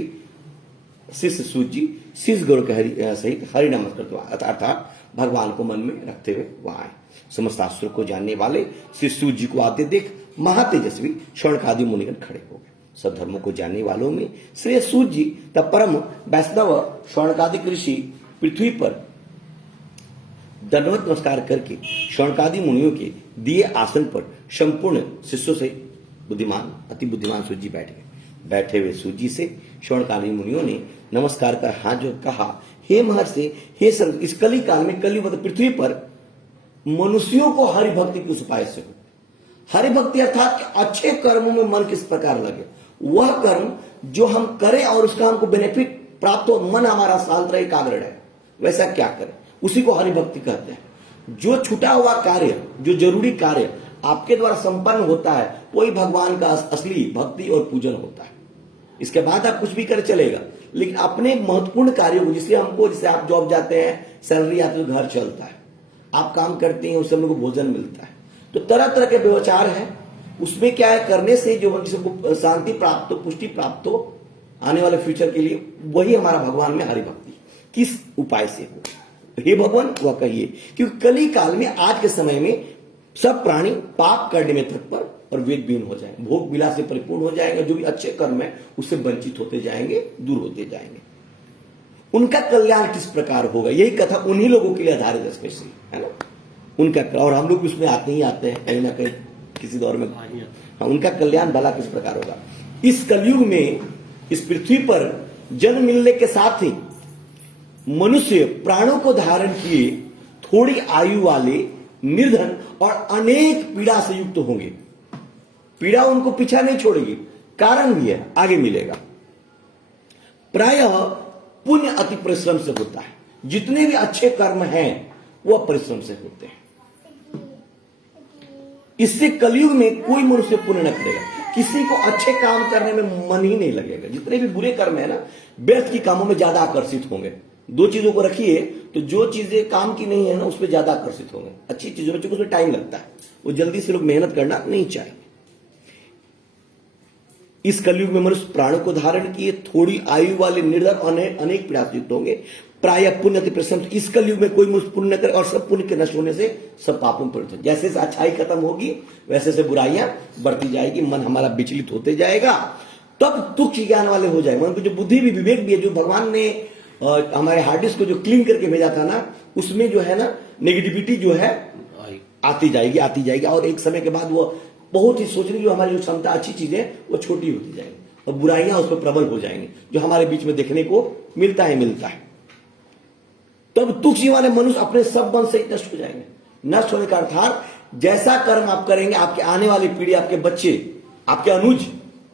शिष्य सूजी शीश गौर सहित हरि नमस्कार अर्थात भगवान को मन में रखते हुए वहां आए। समस्त शास्त्रों को जानने वाले श्री सूर्य जी को आते देख महातेजस्वी शौनकादि मुनिगण खड़े हो गए। सब धर्मों को जानने वालों में श्री सूर्य जी तब परम वैष्णव शौनकादि ऋषि पृथ्वी पर दंडवत नमस्कार करके शौनकादि मुनियों के दिए आसन पर संपूर्ण शिष्यों से बुद्धिमान अति बुद्धिमान सूर्य जी बैठ गए। बैठे हुए सूर्य जी से शौनकादि मुनियों ने नमस्कार कर हाथ जोड़ कहा, हे महर्षि, हे संत, इस कली काल में कली मतलब पृथ्वी पर मनुष्यों को हरि भक्ति किस उपाय से हो। हरि भक्ति अर्थात अच्छे कर्मों में मन किस प्रकार लगे, वह कर्म जो हम करें और उसका हमको बेनिफिट प्राप्त हो, मन हमारा शांत रहे एकाग्र रहे, वैसा क्या करें, उसी को हरि भक्ति कहते हैं। जो छूटा हुआ कार्य, जो जरूरी कार्य आपके द्वारा संपन्न होता है, वही भगवान का असली भक्ति और पूजन होता है। इसके बाद आप कुछ भी कर चलेगा, लेकिन अपने महत्वपूर्ण कार्यों को, जिससे हमको, जैसे आप जॉब जाते हैं, सैलरी आती है तो घर चलता है, आप काम करते हैं उससे हम लोग को भोजन मिलता है, तो तरह तरह के व्यवचार है। उसमें क्या है, करने से जो जिसको शांति प्राप्त हो, पुष्टि प्राप्त हो आने वाले फ्यूचर के लिए, वही हमारा भगवान में हरि भक्ति किस उपाय से हो, हे भगवान वह कहिए। क्योंकि कली काल में आज के समय में सब प्राणी पाप करने में तत्पर और वेदहीन हो जाएंगे, भोग विलास से परिपूर्ण हो जाएंगे, जो भी अच्छे कर्म है उससे वंचित होते जाएंगे, दूर होते जाएंगे। उनका कल्याण किस प्रकार होगा, यही कथा उन्हीं लोगों के लिए आधारित है स्पेशली, है ना उनका। और हम लोग उसमें आते ही आते हैं कहीं ना कहीं किसी दौर में। हाँ, उनका कल्याण भला किस प्रकार होगा। इस कलयुग में इस पृथ्वी पर जन्म मिलने के साथ ही मनुष्य प्राणों को धारण किए थोड़ी आयु वाले, निर्धन और अनेक पीड़ा से युक्त होंगे। पीड़ा उनको पीछा नहीं छोड़ेगी, कारण भी है, आगे मिलेगा। प्रायः पुण्य अति परिश्रम से होता है। जितने भी अच्छे कर्म हैं वो परिश्रम से होते हैं। इससे कलयुग में कोई मनुष्य पुण्य न करेगा, किसी को अच्छे काम करने में मन ही नहीं लगेगा। जितने भी बुरे कर्म है ना, व्यर्थ की कामों में ज्यादा आकर्षित होंगे। दो चीजों को रखिए तो जो चीजें काम की नहीं है ना, उस पर ज्यादा आकर्षित होंगे। अच्छी चीजों में, चूंकि उसमें टाइम लगता है, वो जल्दी से लोग मेहनत करना नहीं चाहिए। इस कलयुग में मनुष्य प्राणों को धारण किए, थोड़ी आयु वाले निर्धन अनेक प्रयासयुक्त होंगे। प्राय पुण्य अति परिश्रम। इस कलयुग में कोई मनुष्य पुण्य करे और सब पुण्य के नष्ट होने से सब पापों में परिणत हो। जैसे से अच्छाई खत्म होगी वैसे से बुराइयां बढ़ती जाएगी, मन हमारा विचलित होते जाएगा, तब तुच्छ ज्ञान वाले हो जाएंगे। मन की जो बुद्धि भी, विवेक भी है, जो भगवान ने हमारे हार्ड डिस्क को जो क्लीन करके भेजा था ना, उसमें जो है ना नेगेटिविटी जो है आती जाएगी और एक समय के बाद वो बहुत ही सोचने की जो हमारी जो क्षमता, अच्छी चीजें वो छोटी होती जाएंगी और बुराइयां उस पर प्रबल हो जाएंगी, जो हमारे बीच में देखने को मिलता है। तब तुच्छ वाले मनुष्य अपने सब बल से नष्ट हो जाएंगे। नष्ट होने का अर्थात जैसा कर्म आप करेंगे, आपके आने वाली पीढ़ी, आपके बच्चे, आपके अनुज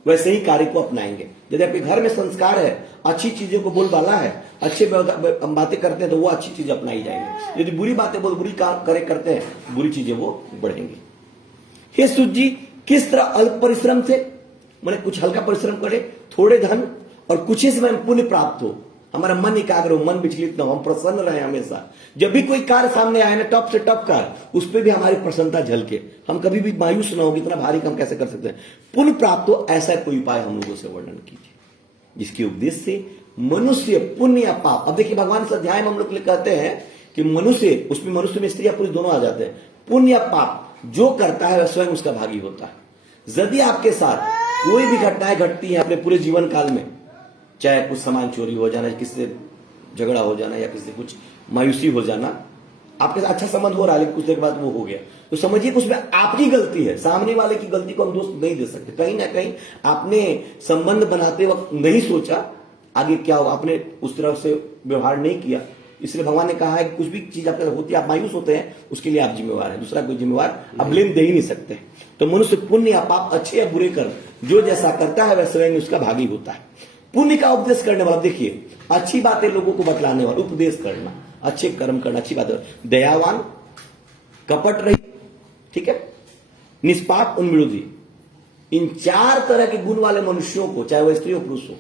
वैसे ही कार्य को अपनाएंगे। यदि आपके घर में संस्कार है, अच्छी चीजों को बोलबाला है, अच्छे बातें करते हैं, तो वो अच्छी चीजें अपनाई जाएंगी। यदि बुरी बातें बुरी काम करते हैं, बुरी चीजें वो बढ़ेंगी। हे सूत जी, किस तरह अल्प परिश्रम से, मैंने कुछ हल्का परिश्रम करे, थोड़े धन और कुछ ही समय में पुण्य प्राप्त हो, हमारा मन एकाग्र हो, मन विचलित न हो, हम प्रसन्न रहे हमेशा। जब भी कोई कार्य सामने आए ना, टॉप से टॉप कार्य, उस पर भी हमारी प्रसन्नता झलके, हम कभी भी मायूस ना हो, इतना भारी काम कैसे कर सकते हैं। पुण्य प्राप्त हो, ऐसा कोई उपाय हम लोगों से वर्णन कीजिए जिसके उपदेश से मनुष्य पुण्य या पाप। अब देखिए, भगवान इस अध्याय में हम लोग कहते हैं कि मनुष्य, उसमें मनुष्य में स्त्री या पुरुष दोनों आ जाते हैं। पुण्य या पाप जो करता है वह स्वयं उसका भागी होता है। यदि आपके साथ कोई भी घटनाएं घटती है अपने पूरे जीवन काल में, चाहे कुछ सामान चोरी हो जाना, किसी से झगड़ा हो जाना या किसी से कुछ मायूसी हो जाना, आपके साथ अच्छा संबंध हो रहा है लेकिन कुछ देर बाद वो हो गया, तो समझिए कि उसमें आपकी गलती है। सामने वाले की गलती को हम दोष नहीं दे सकते। कहीं ना कहीं आपने संबंध बनाते वक्त नहीं सोचा आगे क्या हो, आपने उस तरह से व्यवहार नहीं किया। इसलिए भगवान ने कहा है कि कुछ भी चीज आपके साथ होती है, आप मायूस होते हैं, उसके लिए आप जिम्मेवार हैं, दूसरा कोई जिम्मेवार आप ब्लेम दे ही नहीं सकते। तो मनुष्य पुण्य या पाप, अच्छे या बुरे कर्म जो जैसा करता है वह स्वयं उसका भागी होता है। पुण्य का उपदेश करने वाला, देखिए अच्छी बातें लोगों को बतलाने वाला, उपदेश करना, अच्छे कर्म करना, अच्छी बातें, दयावान, कपट रहित, ठीक है, निष्पाप, उन्मृदि, इन 4 तरह के गुण वाले मनुष्यों को, चाहे वह स्त्री हो पुरुष हो,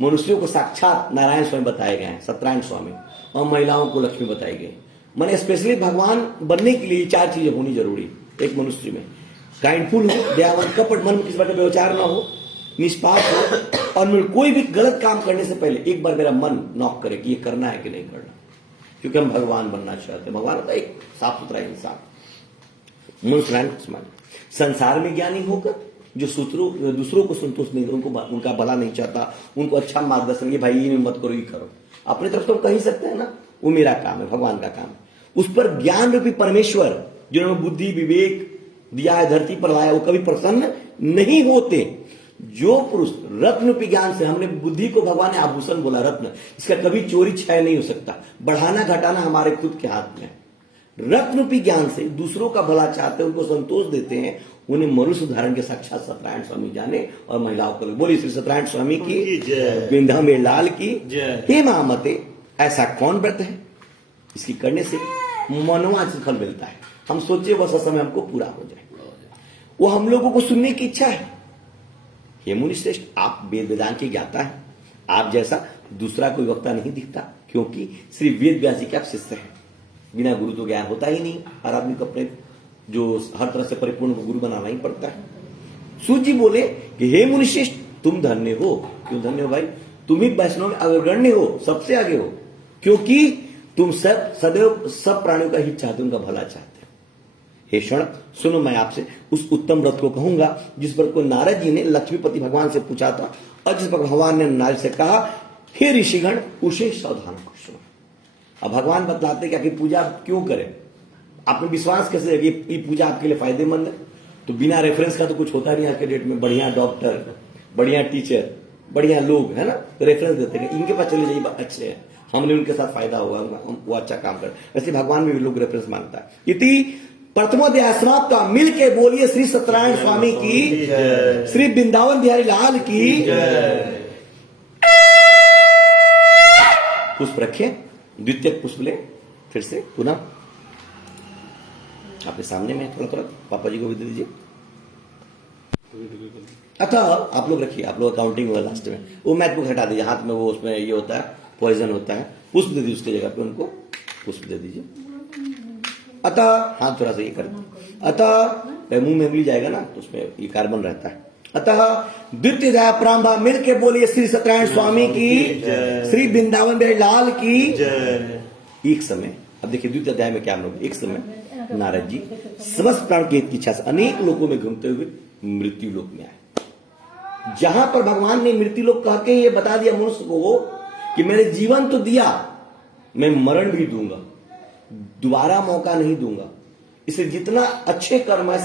मनुष्यों को साक्षात नारायण स्वामी बताए गए हैं, सत्यनारायण स्वामी, और महिलाओं को लक्ष्मी बताई गई। मैंने स्पेशली भगवान बनने के लिए 4 चीजें होनी जरूरी एक मनुष्य में। काइंडफुल हो, दयावान, कपट, मन में किसी बात का व्यवचार ना हो, निष्पाप हो, और कोई भी गलत काम करने से पहले एक बार मेरा मन नॉक करे कि ये करना है कि नहीं करना, क्योंकि हम भगवान बनना चाहते हैं। भगवान होता है एक साफ सुथरा इंसान, संसार में ज्ञानी होकर जो दूसरों को संतोष नहीं, उनका भला नहीं चाहता, उनको अच्छा मार्गदर्शन, ये भाई ये मत करो, ये करो, अपनी तरफ तो हम कह सकते हैं ना, वो मेरा काम है, भगवान का काम। उस पर ज्ञान रूपी परमेश्वर जिन्होंने बुद्धि विवेक दिया है, धरती पर लाया, वो कभी प्रसन्न नहीं होते। जो पुरुष रत्न रूपी ज्ञान से, हमने बुद्धि को भगवान ने आभूषण बोला, रत्न, इसका कभी चोरी क्षय नहीं हो सकता, बढ़ाना घटाना हमारे खुद के हाथ में। रत्न रूपी ज्ञान से दूसरों का भला चाहते हैं, उनको संतोष देते हैं, उन्हें मनुष्य धारण के साक्षात सत्यनारायण स्वामी जाने, और महिलाओं को बोली श्री सत्यनारायण स्वामी की, बिंधा में लाल की। हे महामते, ऐसा कौन व्रत है इसकी करने से मनोवांछित फल मिलता है। हम सोचे वह समय हमको पूरा हो जाए, वो हम लोगों को सुनने की इच्छा है। हे मुनि श्रेष्ठ, आप वेद वेदांत के ज्ञाता है, आप जैसा दूसरा कोई वक्ता नहीं दिखता, क्योंकि श्री वेद व्यास जी के आप शिष्य हैं। बिना गुरु तो ज्ञान होता ही नहीं, हर आदमी को अपने जो हर तरह से परिपूर्ण गुरु बनाना ही पड़ता है। सूत जी बोले कि हे मुनि श्रेष्ठ, तुम धन्य हो। क्यों धन्य हो भाई? तुम ही वैष्णव में अग्रगण्य हो, सबसे आगे हो, क्योंकि तुम सदैव सब प्राणियों का हित चाहते हो, उनका भला चाहते हो। हे क्षण, सुनो, मैं आपसे उस उत्तम व्रत को कहूंगा जिस पर को नारद जी ने लक्ष्मीपति भगवान से पूछा था, और जिस पर भगवान ने नारद से कहा, हे ऋषिगण, उसे सावधान सुनो। अब भगवान बतलाते कि पूजा क्यों करें, आपने विश्वास कैसे है कि ये पूजा आपके लिए फायदेमंद है? तो बिना रेफरेंस का तो कुछ होता नहीं आज के डेट में। बढ़िया डॉक्टर, बढ़िया टीचर, बढ़िया लोग है ना, तो रेफरेंस देते हैं, इनके पास चले जाइए, अच्छे हैं, हमने उनके साथ फायदा होगा, वो अच्छा काम कर। वैसे भगवान में भी लोग रेफरेंस मांगता है। इति प्रथमोदय समाप्त, मिल के बोलिए श्री सत्यनारायण स्वामी की, श्री वृंदावन बिहारी लाल की। पुष्प रखें, द्वितीय पुष्प ले, फिर से पुनः आपके सामने में थोड़ा थोड़ा पापा जी को भी दे दीजिए। अतः आप लोग रखिए, आप लोग अकाउंटिंग होगा लास्ट में, वो मैथ बुक हटा दीजिए, हाथ में वो उसमें ये होता है पॉइजन होता है, पुष्प दे दीजिए उसकी जगह पे, उनको पुष्प दे दीजिए। अतः हाथ थोड़ा सा ये कर, अतः मुंह में मिल जाएगा ना तो उसमें ये कार्बन रहता है। अतः द्वितीय अध्याय प्रारंभ मिलके बोलिए श्री सत्यनारायण स्वामी की, श्री वृंदावन बिहारी लाल की एक समय, अब देखिए द्वितीय अध्याय में क्या हम लोग, एक समय नारद जी समस्त प्राण की इच्छा से अनेक लोगों में घूमते हुए मृत्यु लोक में आए। जहां पर भगवान ने मृत्यु लोक कह के ये बता दिया मनुष्य को कि मैंने जीवन तो दिया, मैं मरण भी दूंगा, दोबारा मौका नहीं दूंगा, इसलिए जितना अच्छे कर्म है,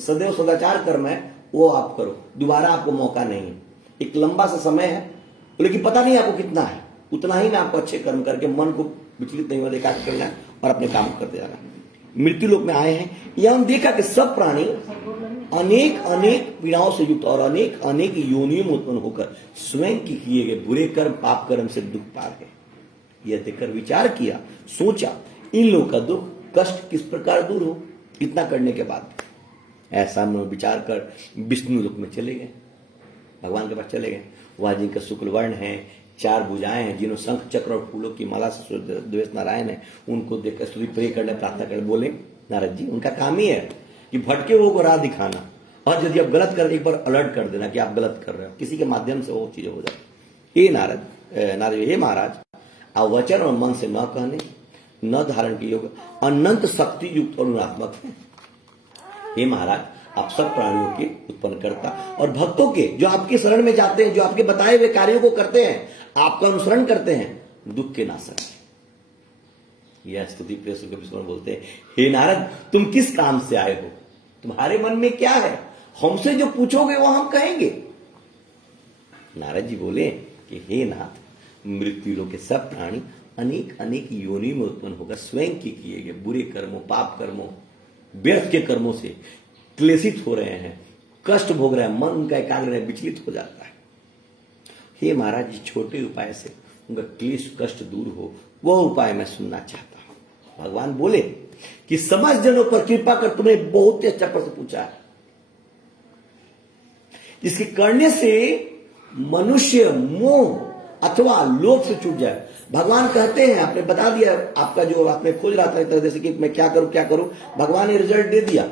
सदैव सदाचार कर्म है वो आप करो, दोबारा आपको मौका नहीं है। एक लंबा सा समय है, लेकिन पता नहीं आपको कितना है, उतना ही में आपको अच्छे कर्म करके मन को विचलित नहीं होने एकाग्र करना है और अपने काम करते जाना। मृत्यु लोक में आए हैं, यह हम देखा कि सब प्राणी अनेक अनेक पीड़ाओं से युक्त और अनेक अनेक योनियों में उत्पन्न होकर स्वयं की किए गए बुरे कर्म पाप कर्म से दुख पा रहे। यह देखकर विचार किया, सोचा इन लोगों का दुख कष्ट किस प्रकार दूर हो। इतना करने के बाद ऐसा में विचार कर विष्णु लोक में चले गए, भगवान के पास चले गए। वहां जिनका शुक्ल वर्ण है, 4 भुजाएं हैं, जिन्होंने शंख चक्र और फूलों की माला से द्वेष नारायण है, उनको देखकर स्तुति प्रे करने प्रार्थना करने बोले नारद जी, उनका काम ही है कि भटके हुए को राह दिखाना, और यदि आप गलत कर एक बार अलर्ट कर देना कि आप गलत कर रहे हो, किसी के माध्यम से वो चीजें हो जाए। हे नारद हे महाराज, आप वचन और मन से न कहने न धारण के योग अनंत शक्ति युक्त और गुणात्मक है। हे महाराज, आप सब प्राणियों के उत्पन्न करता और भक्तों के जो आपके शरण में जाते हैं, जो आपके बताए हुए कार्यों को करते हैं, आपका अनुसरण करते हैं, दुख के नाशक। यह स्तुति प्रिय सुखदेव बोलते हैं, हे नारद तुम किस काम से आए हो, तुम्हारे मन में क्या है, हमसे जो पूछोगे वो हम कहेंगे। नारद जी बोले कि हे नाथ, मृत्यु लोक के सब प्राणी अनेक अनेक योनि में उत्पन्न होकर स्वयं के किए गए बुरे कर्मों पाप कर्मों व्यर्थ के कर्मों से क्लेशित हो रहे हैं, कष्ट भोग रहे हैं, मन उनका एकाग्र विचलित हो जाता है। हे महाराज जी, छोटे उपाय से उनका क्लेश कष्ट दूर हो, वह उपाय मैं सुनना चाहता हूं। भगवान बोले कि समस्त जनों पर कृपा कर, तुमने बहुत ही अच्छा प्रश्न पूछा है, इसके करने से मनुष्य मोह अथवा लोभ से छूट जाए। भगवान कहते हैं, आपने बता दिया, आपका जो आपने खोज रहा था जैसे कि मैं क्या करूं, भगवान ने रिजल्ट दे दिया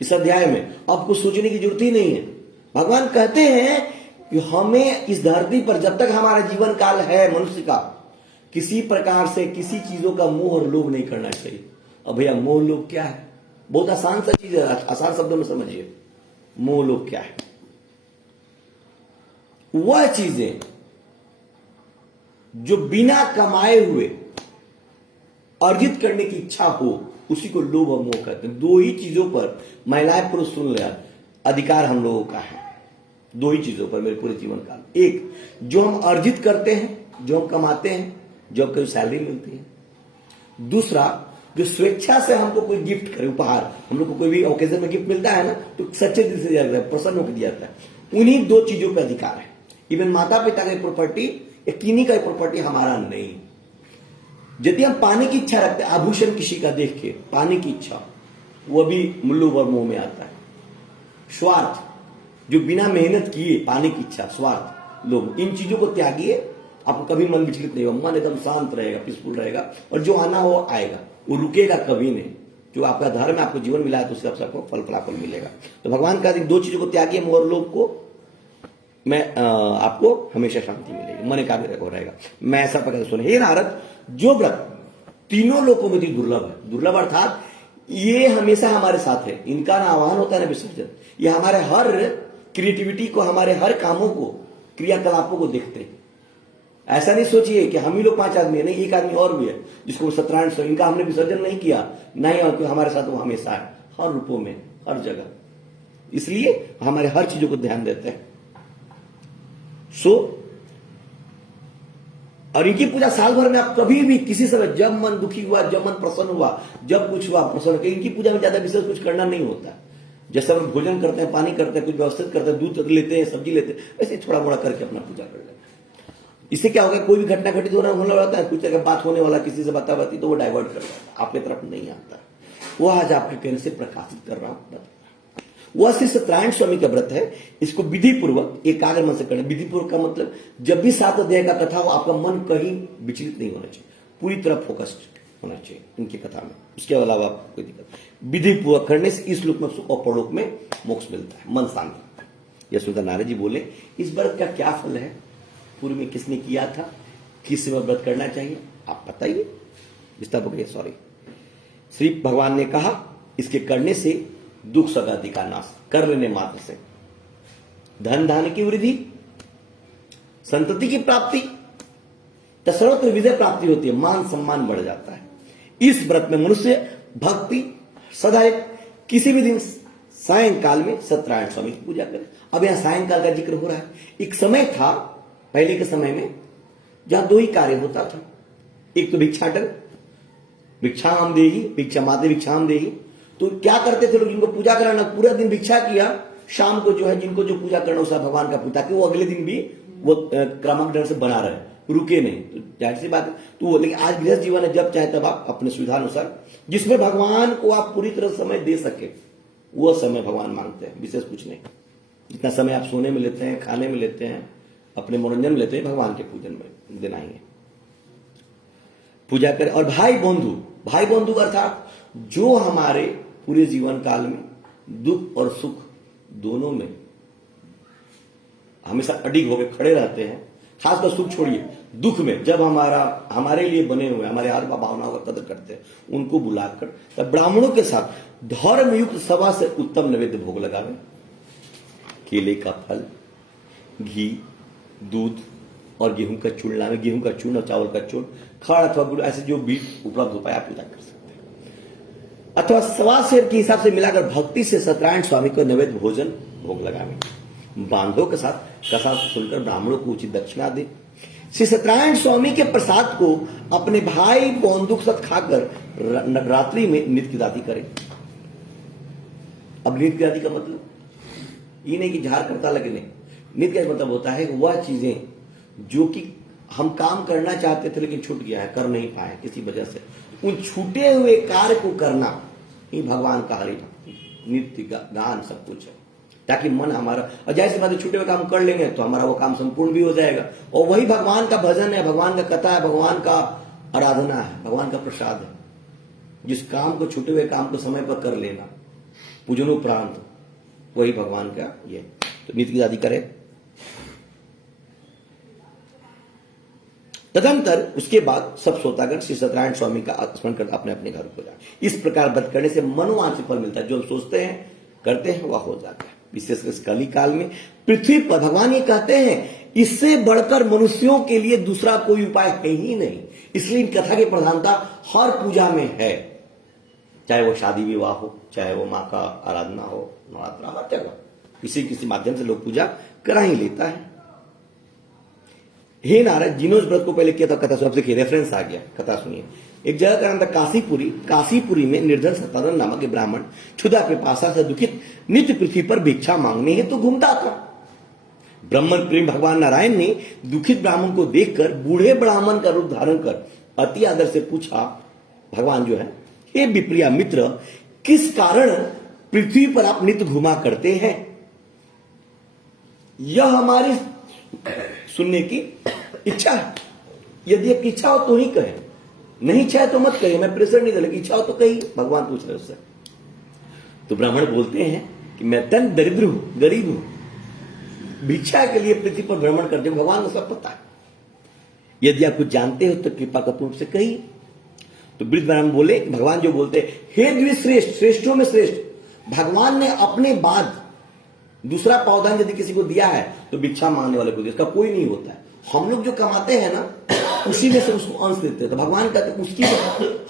इस अध्याय में, अब कुछ सोचने की जरूरत ही नहीं है। भगवान कहते हैं कि हमें इस धरती पर जब तक हमारा जीवन काल है मनुष्य का, किसी प्रकार से किसी चीजों का मोह और लोभ नहीं करना चाहिए। अब भैया मोह लोभ क्या है, बहुत आसान सा चीज है, आसान शब्दों में समझिए। मोह लोभ क्या है, वह चीजें जो बिना कमाए हुए अर्जित करने की इच्छा हो, उसी को लोभ और मोह कहते हैं। 2 ही चीजों पर महिलाएं पुरुष सुन ले, अधिकार हम लोगों का है, 2 ही चीजों पर मेरे पूरे जीवन काल। एक, जो हम अर्जित करते हैं, जो हम कमाते हैं, जो हमको सैलरी मिलती है। दूसरा, जो स्वेच्छा से हमको कोई गिफ्ट करे, उपहार, हम लोग को कोई भी ओकेजन में गिफ्ट मिलता है ना, तो सच्चे दिल से दिया जाता है, प्रसन्न होकर दिया जाता है। उन्हीं 2 चीजों पर अधिकार है। इवन माता पिता की प्रॉपर्टी, किन्हीं का प्रॉपर्टी हमारा नहीं। यदि हम पाने की इच्छा रखते हैं, आभूषण किसी का देख के पाने की इच्छा, वो भी लोभ और मोह में आता है। स्वार्थ, जो बिना मेहनत किए पाने की इच्छा, स्वार्थ, लोभ, इन चीजों को त्यागिए, आपको कभी मन विचलित नहीं होगा, मन एकदम शांत रहेगा, पीसफुल रहेगा, और जो आना हो आएगा, वो रुकेगा कभी नहीं। जो आपका धर्म है, आपको जीवन मिला है, तो उससे आपको फल फलाफल मिलेगा। तो भगवान कहते हैं 2 चीजों को त्यागिए, मोह और लोभ को, मैं आपको हमेशा शांति मिलेगी, मन एकाग्र हो रहेगा। मैं ऐसा पकड़ सुने, हे नारद, जो व्रत तीनों लोकों में दुर्लभ है, दुर्लभ अर्थात ये हमेशा हमारे साथ है, इनका ना आह्वान होता है ना विसर्जन। ये हमारे हर क्रिएटिविटी को, हमारे हर कामों को, क्रियाकलापों को देखते हैं। ऐसा नहीं सोचिए कि हम ही लोग 5 आदमी है, नहीं, एक आदमी और भी है जिसको सत्यनारायण स्वयं, इनका हमने विसर्जन नहीं किया, नहीं, और हमारे साथ वो हमेशा है, हर रूपों में, हर जगह। इसलिए हमारे हर चीजों को ध्यान देते हैं। और इनकी पूजा साल भर में आप कभी भी किसी समय, जब मन दुखी हुआ, जब मन प्रसन्न हुआ, जब कुछ हुआ प्रसन्न, इनकी पूजा में ज्यादा विशेष कुछ करना नहीं होता। जैसे हम भोजन करते हैं, पानी करते हैं, कुछ व्यवस्थित करते हैं, दूध लेते हैं, सब्जी लेते हैं, ऐसे थोड़ा मोड़ा करके अपना पूजा कर लेते हैं। इससे क्या होगा, कोई भी घटना घटित होने वाला है, कुछ जगह बात होने वाला किसी से बाताबाती, तो वो डाइवर्ट कर जाता है, आपकी तरफ नहीं आता। वो आज आपके कहने से प्रकाशित कर रहा हूं। वह श्री सत्यनारायण स्वामी का व्रत है। इसको विधि पूर्वक एकाग्र मन से करना। विधि पूर्वक का मतलब जब भी 7 अध्याय का कथा हो, आपका मन कहीं विचलित नहीं होना चाहिए, पूरी तरह फोकस्ड होना चाहिए इनकी कथा में। उसके अलावा कोई दिक्कत। विधि पूर्वक करने से इस लोक में सुख और परलोक में मोक्ष मिलता है, मन शांत होता है। यशोदा नारद जी बोले, इस व्रत का क्या फल है, पूर्व में किसने किया था, किस समय व्रत करना चाहिए, आप बताइए विस्तार हो। सॉरी, श्री भगवान ने कहा, इसके करने से दुख सगादि का नाश, कर लेने मात्र से धन धान्य की वृद्धि, संतति की प्राप्ति, सर्वत्र विजय प्राप्ति होती है, मान सम्मान बढ़ जाता है। इस व्रत में मनुष्य भक्ति सदैव किसी भी दिन सायंकाल में सत्यनारायण स्वामी की पूजा करे। अब यहां सायंकाल का जिक्र हो रहा है। एक समय था पहले के समय में जहां 2 ही कार्य होता था, एक तो भिक्षाटन, भिक्षाम देही, भिक्षा माते भिक्षाम देही। तो क्या करते थे लोग, जिनको पूजा कराना, पूरा दिन भिक्षा किया, शाम को जो है जिनको जो पूजा करना उसका भगवान का पूजा, ताकि वो अगले दिन भी वो क्रमांक ढंग से बना रहे, रुके नहीं। तो जाहिर सी बात है, तो वो, लेकिन आज गृहस्थ जीवन है, जब चाहे तब आप अपने सुविधा अनुसार जिसमें भगवान को आप पूरी तरह समय दे सके, वो समय भगवान मांगते हैं, विशेष कुछ नहीं। जितना समय आप सोने में लेते हैं, खाने में लेते हैं, अपने मनोरंजन में लेते हैं, भगवान के पूजन में देना ही है। पूजा करें। और भाई बंधु अर्थात जो हमारे पूरे जीवन काल में दुख और सुख दोनों में हमेशा अडिग होकर खड़े रहते हैं, खासकर सुख छोड़िए, दुख में जब हमारे लिए बने हुए हमारे हर भावनाओं का कदर करते हैं, उनको बुलाकर तब ब्राह्मणों के साथ धर्मयुक्त सभा से उत्तम नैवेद्य भोग लगावे। केले का फल, घी, दूध और गेहूं का चूर्ण लावे। गेहूं का चूर्ण और चावल का चूर्ण, खाड़ अथवा गुड़, ऐसे जो बीज उपलब्ध हो पाए आप पूजा कर सकते हैं। अथवा 1.25 सेर के हिसाब से मिलाकर भक्ति से सत्यनारायण स्वामी को नैवेद्य भोजन भोग लगावे। बांधों के साथ कथा सुनकर ब्राह्मणों को उचित दक्षिणा दे। श्री सत्यनारायण स्वामी के प्रसाद को अपने भाई बंधु के साथ खाकर रात्रि में नित्य दाती करे। अब नित्य दाती का मतलब ये नहीं कि झाड़ करता लगे, नहीं। नित्य का मतलब होता है कि वह चीजें जो कि हम काम करना चाहते थे लेकिन छूट गया है, कर नहीं पाए किसी वजह से, उन छूटे हुए कार्य को करना ही भगवान का हरि भक्ति, नित्य गान सब कुछ है, ताकि मन हमारा, और जैसे बात छूटे हुए काम कर लेंगे तो हमारा वो काम संपूर्ण भी हो जाएगा। और वही भगवान का भजन है, भगवान का कथा है, भगवान का आराधना है, भगवान का प्रसाद है। जिस काम को, छूटे हुए काम को समय पर कर लेना पूजनोपरांत, वही भगवान का ये। तो नित्य की आदि करे। तदंतर उसके बाद सब श्रोतागण श्री सत्यनारायण स्वामी का स्मरण कर अपने अपने घर को जाए। इस प्रकार व्रत करने से मनोवांछित फल मिलता है, जो हम सोचते हैं करते हैं वह हो जाता है। विशेषकर कली काल में पृथ्वी पर भगवान ये कहते हैं, इससे बढ़कर मनुष्यों के लिए दूसरा कोई उपाय है ही नहीं। इसलिए इन कथा की प्रधानता हर पूजा में है, चाहे वो शादी विवाह हो, चाहे वो माँ का आराधना हो, नवरात्रा, हर जगह किसी माध्यम से लोग पूजा करा ही लेता है। हे नारद, जिन्हों इस व्रत को पहले किया था, कथा सबसे रेफरेंस आ गया, कथा सुनिए। एक जगह का नाम था काशीपुरी में निर्धन सतानंद नामक ब्राह्मण क्षुधा पिपासा से दुखित नित्य पृथ्वी पर भिक्षा मांगने हेतु घूमता था। ब्राह्मण प्रेम भगवान नारायण ने दुखित ब्राह्मण को देखकर बूढ़े ब्राह्मण का रूप धारण कर अति आदर से पूछा, भगवान जो है, हे विप्रिया मित्र, किस कारण पृथ्वी पर आप नित्य घुमा करते हैं? यह हमारी सुनने की इच्छा है। यदि आपकी इच्छा हो तो ही कहें, नहीं इच्छा है तो मत कहिए, मैं प्रेशर नहीं डालेगी, इच्छा हो तो कही, भगवान पूछ रहे उससे। तो ब्राह्मण बोलते हैं कि मैं तन दरिद्र हूं, गरीब हूं, भिक्षा के लिए पृथ्वी पर भ्रमण करते हैं, भगवान को सब पता है। यदि आप कुछ जानते हो तो कृपा कपूर से कहिए। तो वृद्ध ब्राह्मण बोले, भगवान जो बोलते हैं, हे द्विश्रेष्ठ, श्रेष्ठों में श्रेष्ठ, भगवान ने अपने बाद दूसरा पौधा यदि किसी को दिया है तो भिक्षा मांगने वाले को दिया, इसका कोई नहीं होता है। हम लोग जो कमाते हैं ना, उसी में से उसको अंश देते हैं। तो भगवान कहते उसकी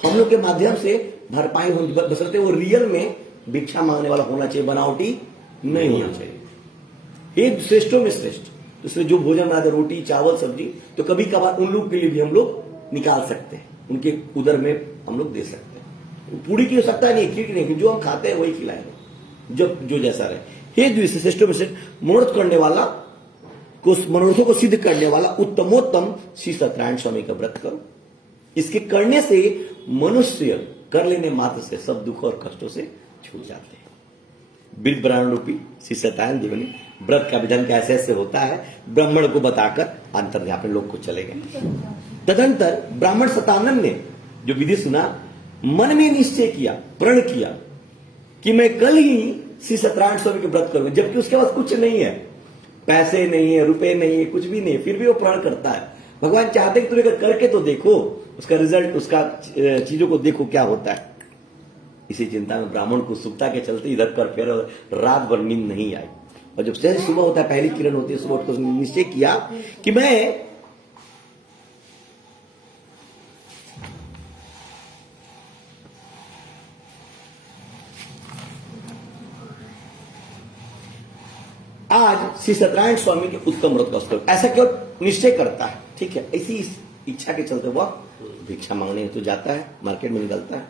हम लोग के माध्यम से भरपाई होनी, बसरते वो रियल में भिक्षा मांगने वाला होना चाहिए, बनावटी नहीं होना चाहिए। हे श्रेष्ठों में श्रेष्ठ, इसलिए जो भोजन बनाते, रोटी चावल सब्जी, तो कभी कभार उन लोग के लिए भी हम लोग निकाल सकते हैं, उनके उदर में हम लोग दे सकते हैं। पूरी की हो सकता है नहीं, खीर नहीं, जो हम खाते हैं वही खिलाएंगे, जब जो जैसा रहे। हे द्विश्रेष्ठों में श्रेष्ठ, मनोरथ करने वाला को मनोरथों को सिद्ध करने वाला उत्तमोत्तम श्री सत्यनारायण स्वामी का व्रत करो। इसके करने से मनुष्य कर लेने मात्र से सब दुख और कष्टों से छूट जाते हैं। वृद्ध ब्राह्मण रूपी श्री सत्यनारायण देव ने व्रत का विधान कैसे ऐसे होता है ब्राह्मण को बताकर अंतर्ध्यापन लोग को चले गए। तदंतर ब्राह्मण सतानंद ने जो विधि सुना, मन में निश्चय किया, प्रण किया कि मैं कल ही श्री सत्यनारायण स्वामी के व्रत करूंगा, जबकि उसके पास कुछ नहीं है, पैसे नहीं है, रुपए नहीं है, कुछ भी नहीं, फिर भी वो प्रण करता है। भगवान चाहते कि तुम अगर करके तो देखो, उसका रिजल्ट, उसका चीजों को देखो क्या होता है। इसी चिंता में ब्राह्मण को उत्सुकता के चलते इधर कर फिर रात भर नींद नहीं आई, और जब जैसे सुबह होता है, पहली किरण होती है सुबह, उठकर उसने निश्चय किया कि मैं आज श्री सत्यनारायण स्वामी के उत्तम व्रत का स्तव। ऐसा क्यों निश्चय करता है, ठीक है, इसी इच्छा के चलते वह भिक्षा मांगने तो जाता है, मार्केट में निकलता है।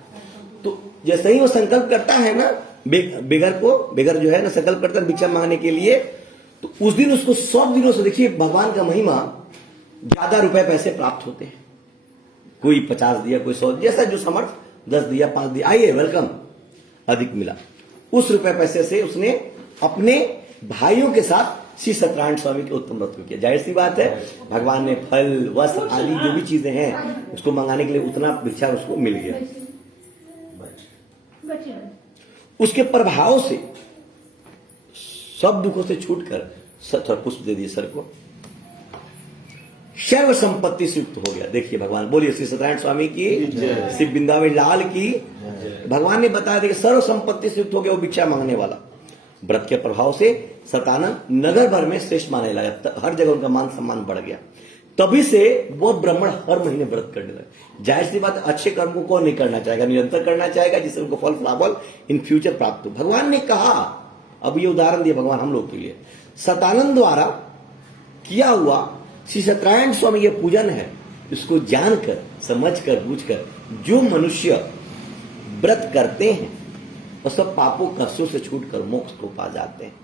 तो जैसे ही वो संकल्प करता है ना, बेगर जो है ना संकल्प करता है भिक्षा मांगने के लिए, तो उस दिन उसको 100 दिनों से, देखिए भगवान का महिमा, ज्यादा रुपए पैसे प्राप्त होते हैं। कोई 50 दिया, कोई 100, जैसा जो समर्थ, 10 दिया, 5 दिया, आइए वेलकम, अधिक मिला। उस रुपए पैसे से उसने अपने भाइयों के साथ श्री सत्यनारायण स्वामी के उत्तम व्रत को किया। जाहिर सी बात है, भगवान ने फल, वस्त्र आदि जो भी चीजें हैं उसको मंगाने के लिए उतना भिक्षा उसको मिल गया। उसके प्रभाव से सब दुखों से छूटकर, पुष्प दे दिए सर को, सर्व संपत्ति से युक्त हो गया। देखिए भगवान, बोलिए श्री सत्यनारायण स्वामी की, श्री वृंदावन लाल की। भगवान ने बताया था कि सर्व संपत्ति से युक्त हो गया वो भिक्षा मांगने वाला। व्रत के प्रभाव से सतानंद नगर भर में श्रेष्ठ माने लगा, हर जगह उनका मान सम्मान बढ़ गया। तभी से वो ब्राह्मण हर महीने व्रत करने लगे। जाहिर सी बात, अच्छे कर्म को कौन नहीं करना चाहेगा, निरंतर करना चाहेगा, जिससे उनको फल फलाफल इन फ्यूचर प्राप्त हो। भगवान ने कहा, अब ये उदाहरण दिया भगवान हम लोग के लिए, सतानंद द्वारा किया हुआ श्री सत्यनारायण स्वामी ये पूजन है, इसको जानकर, समझकर, बूझकर जो मनुष्य व्रत करते हैं और सब पापों कष्टों से छूटकर मोक्ष को पा जाते हैं।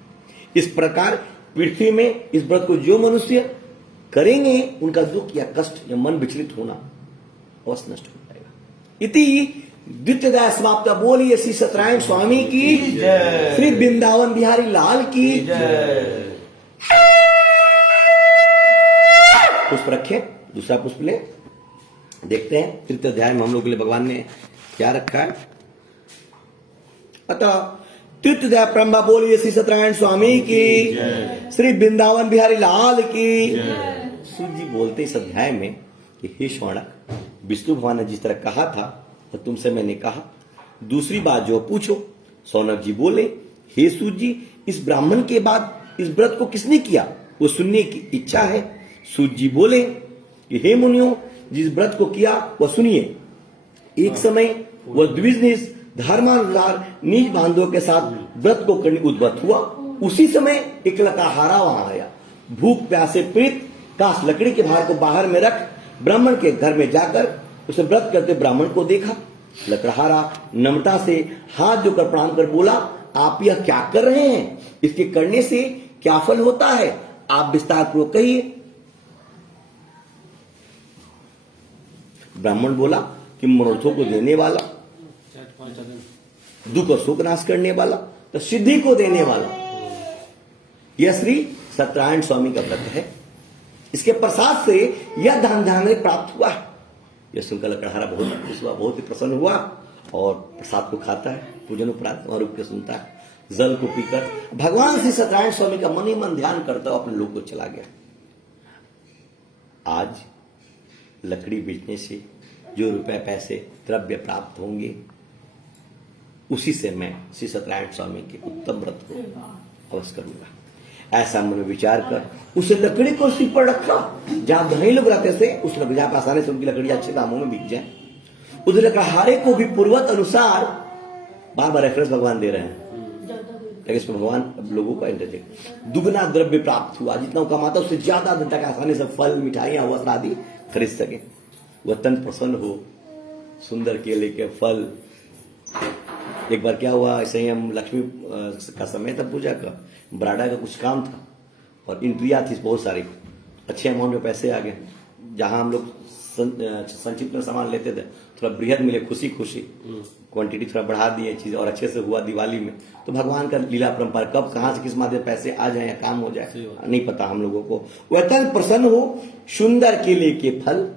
इस प्रकार पृथ्वी में इस व्रत को जो मनुष्य करेंगे, उनका दुख या कष्ट या मन विचलित होना अवश्य नष्ट हो जाएगा। इति द्वितीय अध्याय समाप्त। बोलिए श्री सत्यनारायण स्वामी की जय, श्री वृंदावन बिहारी लाल की जय। पुष्प रखे, दूसरा पुष्प ले, देखते हैं तृतीय अध्याय में हम लोग के लिए भगवान ने क्या रखा है। अतः तृतीय ब्रह्मा, बोलिए श्री सत्यनारायण स्वामी की, श्री वृंदावन बिहारी लाल की। सूत जी बोलते इस अध्याय में कि हे शौनक, विष्णु भगवान ने जिस तरह कहा था तो तुमसे मैंने कहा, दूसरी बात जो पूछो। शौनक जी बोले, हे सूत जी, इस ब्राह्मण के बाद इस व्रत को किसने किया, वो सुनने की इच्छा है। सूत जी बोले कि हे मुनियों, जिस व्रत को किया वह सुनिए। एक समय वह द्विज धर्मानुसार नीच बांधवों के साथ व्रत को करने उद्यत हुआ। उसी समय एक लकड़हारा वहां आया। भूख प्यासे पीड़ित काश लकड़ी के भार को बाहर में रख ब्राह्मण के घर में जाकर उसे व्रत करते ब्राह्मण को देखा। लकड़हारा नम्रता से हाथ जोकर प्रणाम कर बोला, आप यह क्या कर रहे हैं, इसके करने से क्या फल होता है, आप विस्तार पूर्वक कहिए। ब्राह्मण बोला कि मनोरथों को देने वाला, दुख और शोक नाश करने वाला, तो सिद्धि को देने वाला यह श्री सत्यनारायण स्वामी का व्रत है। इसके प्रसाद से यह धन धान्य प्राप्त हुआ। यह सुनकर लकड़हारा बहुत खुश हुआ, बहुत ही प्रसन्न हुआ और प्रसाद को खाता है। पूजन उपरांत वहां रुक के सुनता है। जल को पीकर भगवान श्री सत्यनारायण स्वामी का मन ही मन ध्यान करता हुआ अपने लोग को चला गया। आज लकड़ी बेचने से जो रुपए पैसे द्रव्य प्राप्त होंगे, उसी से मैं श्री सत्यनारायण स्वामी के उत्तम व्रत को अवश्य करूंगा। ऐसा मन में विचार कर उस लकड़ी को सिर पर रखा जहां धनी लोग रहते थे, उस लकड़ी जहां आसानी से उनकी लकड़ी अच्छे दामों में बिक जाए। उस लकड़हारे को भी पूर्वत अनुसार, बार बार रेफरेंस भगवान दे रहे हैं, लेकिन इसमें भगवान लोगों का इंटरजेक्ट, दुगना द्रव्य प्राप्त हुआ। जितना वो कमाता उससे ज्यादा दिन तक आसानी से फल, मिठाइयां, वस्त्र आदि खरीद सके। वह तन प्रसन्न हो, सुंदर केले के फल। एक बार क्या हुआ, ऐसे ही हम लक्ष्मी का समय था पूजा का, बराडा का कुछ काम था, और एंट्रियाँ थी बहुत सारी, अच्छे अमाउंट में पैसे आ गए। जहां हम लोग संचित में सामान लेते थे थोड़ा बृहद मिले, खुशी खुशी क्वांटिटी थोड़ा बढ़ा दिए चीज और अच्छे से हुआ दिवाली में। तो भगवान का लीला परंपरा, कब कहां से किस माध्यम पैसे आ जाए या काम हो जाए नहीं पता हम लोगों को। वह अत्यंत प्रसन्न हो, सुंदर केले के फल,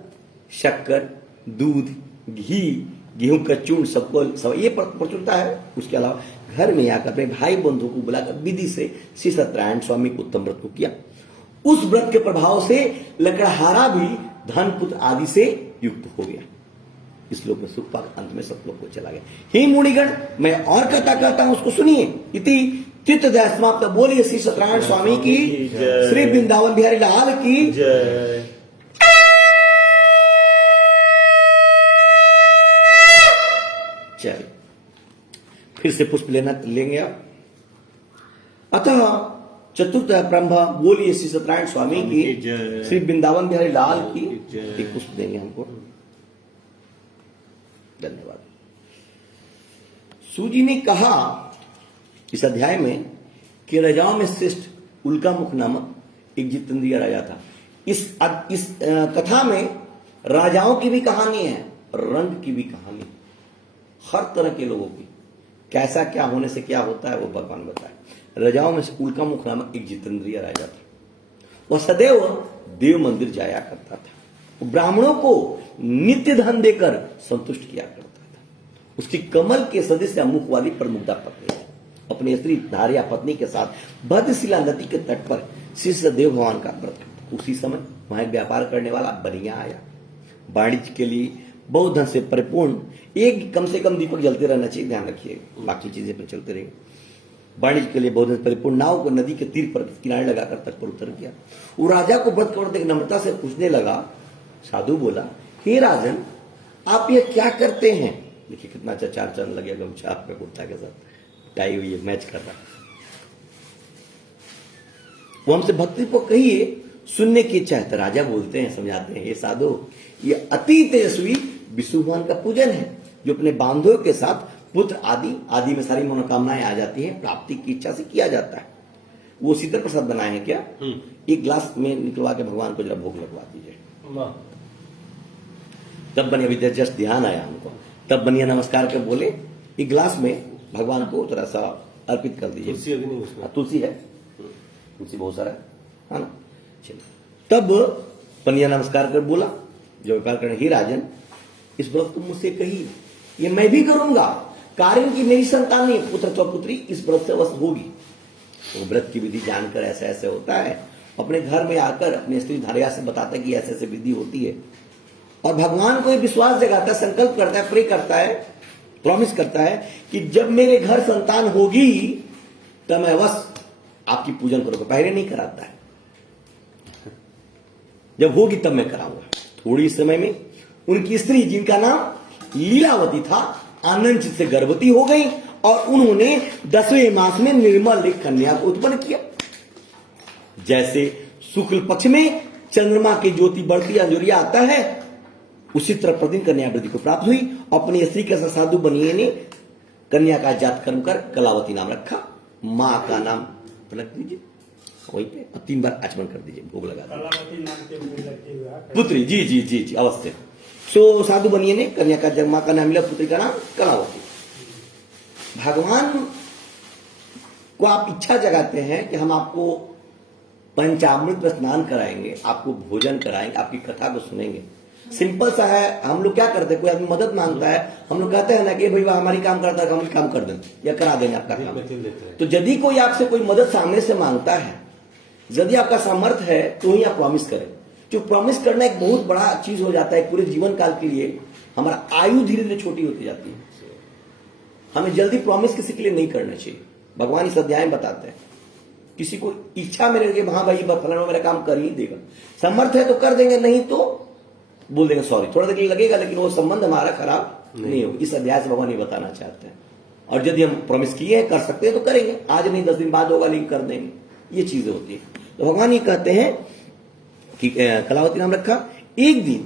शक्कर, दूध, घी, गेहूं का चूर्ण सबको सब ये प्रचुरता है। उसके अलावा घर में आकर अपने भाई बंधुओं को बुलाकर विधि से श्री सत्यनारायण स्वामी को उत्तम व्रत को किया। उस व्रत के प्रभाव से लकड़हारा भी धन पुत्र आदि से युक्त हो गया। इस लोक में सुख पाकर अंत में सब लोग को चला गया। हे मुनिगण, मैं और कथा कहता हूं, उसको सुनिए। इति चित्तदया समाप्त। बोलिए श्री सत्यनारायण स्वामी की, श्री वृंदावन बिहारी लाल की जय। चलिए फिर से पुष्प लेंगे आप। अतः चतुर्थ ब्रह्म। बोलिए श्री सत्यनारायण स्वामी की, श्री वृंदावन बिहारी लाल की। एक पुष्प देंगे हमको। धन्यवाद। सूजी ने कहा इस अध्याय में कि राजाओं में श्रेष्ठ उल्कामुख नामक एक जितेंद्रिय राजा था। इस कथा में राजाओं की भी कहानी है, रंग की भी कहानी है, हर तरह के लोगों की, कैसा क्या होने से क्या होता है वो भगवान बताए। राजाओं में से उल्कामुख नामक एक जितेंद्रिय राजा था। वह सदैव देव मंदिर जाया करता था। वो ब्राह्मणों को नित्य धन देकर संतुष्ट किया करता था। उसकी कमल के सदस्य मुख वाली प्रमुग्धा पत्नी है। अपनी स्त्री धारिया पत्नी के साथ भद्रशिला नदी के तट पर श्री सदेव भगवान का व्रत करता। उसी समय वहां एक व्यापार करने वाला बनिया आया। वाणिज्य के लिए बहुत धन से परिपूर्ण एक कम से कम दीपक जलते रहना चाहिए, ध्यान रखिए, बाकी चीजें पर चलते रहेंगे। वाणिज्य के लिए बहुत धन से परिपूर्ण नाव को नदी के तीर पर किनारे लगाकर तट पर उतर गया। वो राजा को व्रत करते नम्रता से पूछने लगा। साधु बोला, हे राजन, आप ये क्या करते हैं? देखिए कितना अच्छा चार चंद लगे गमछा आपका कुर्ता के साथ टाई हुई है, मैच कर रहा। वो हमसे भक्ति को कहिए, सुनने की इच्छा है। तो राजा बोलते हैं, समझाते हैं, हे साधु, ये अति तेजस्वी विष्णु भगवान का पूजन है, जो अपने बांधवों के साथ पुत्र आदि में सारी मनोकामनाएं आ जाती हैं, प्राप्ति की इच्छा से किया जाता है। वो शीतल प्रसाद बनाए हैं क्या? एक ग्लास में निकलवा के भगवान को जरा भोग लगवा दीजिए। तब बनिया विद्या जस्ट ध्यान आया हमको। तब बनिया नमस्कार कर बोले, एक ग्लास में भगवान को थोड़ा सा अर्पित कर दीजिए। तुलसी अभी नहीं, उसमें तुलसी है, तुलसी बहुत सारा है ना। चलिए, तब बनिया नमस्कार कर बोला, जो व्यापार करने, ही राजन, इस व्रत को मुझसे कही, ये मैं भी करूंगा। कारण की मेरी संतान नहीं, पुत्र चौपुत्री इस व्रत से अवश्य होगी। तो व्रत की विधि जानकर ऐसे ऐसे होता है, अपने घर में आकर अपनी स्त्री धारिया से बताता है कि ऐसे ऐसे विधि होती है, और भगवान को विश्वास जगाता है, संकल्प करता है, प्रे करता है, प्रॉमिस करता है कि जब मेरे घर संतान होगी तो मैं अवश्य आपकी पूजन करूंगा। पहले नहीं कराता है, जब होगी तब मैं कराऊंगा। थोड़ी समय में उनकी स्त्री, जिनका नाम लीलावती था, आनंद से गर्भवती हो गई और उन्होंने 10वें मास में निर्मल एक कन्या को उत्पन्न किया। जैसे शुक्ल पक्ष में चंद्रमा की ज्योति बढ़ती अंजुरिया आता है, उसी तरह प्रतिदिन कन्या वृद्धि को प्राप्त हुई। अपनी स्त्री के साथ साधु बनिए ने कन्या का जात कर्म कर कलावती नाम रखा। मां का नाम रख दीजिए वहीं पे, 3 बार आचमन कर दीजिए, भोग लगा दीजिए। पुत्री, जी जी जी जी अवश्य। सो साधु बनिए ने कन्या का जन्म, मां का नाम मिला, पुत्री का नाम कलावती। भगवान को आप इच्छा जगाते हैं कि हम आपको पंचामृत में स्नान कराएंगे, आपको भोजन कराएंगे, आपकी कथा को सुनेंगे। सिंपल सा है। हम लोग क्या करते हैं, कोई आदमी मदद मांगता है, हम लोग कहते हैं ना कि भैया हमारी काम करता है, हम काम कर दें या करा देंगे आपका काम। तो यदि कोई आपसे कोई मदद सामने से मांगता है, यदि आपका सामर्थ्य है तो ही आप प्रॉमिस करें। जो प्रॉमिस करना एक बहुत बड़ा चीज हो जाता है पूरे जीवन काल के लिए। हमारा आयु धीरे धीरे छोटी होती जाती है। हमें जल्दी प्रॉमिस किसी के लिए नहीं करना चाहिए। भगवान इस अध्याय में बताते हैं, किसी को इच्छा में रह गई, हाँ भाई फलाना मेरा काम कर ही देगा, सामर्थ्य है तो कर देंगे, नहीं तो बोल देंगे सॉरी। थोड़ा देर लगेगा लेकिन वो संबंध हमारा खराब नहीं होगा। इस अध्याय से भगवान ये बताना चाहते हैं। और यदि हम प्रॉमिस किए हैं, कर सकते हैं तो करेंगे, आज नहीं 10 दिन बाद होगा लेकिन कर देंगे, ये चीजें होती है। तो भगवान ये कहते हैं कि कलावती नाम रखा। एक दिन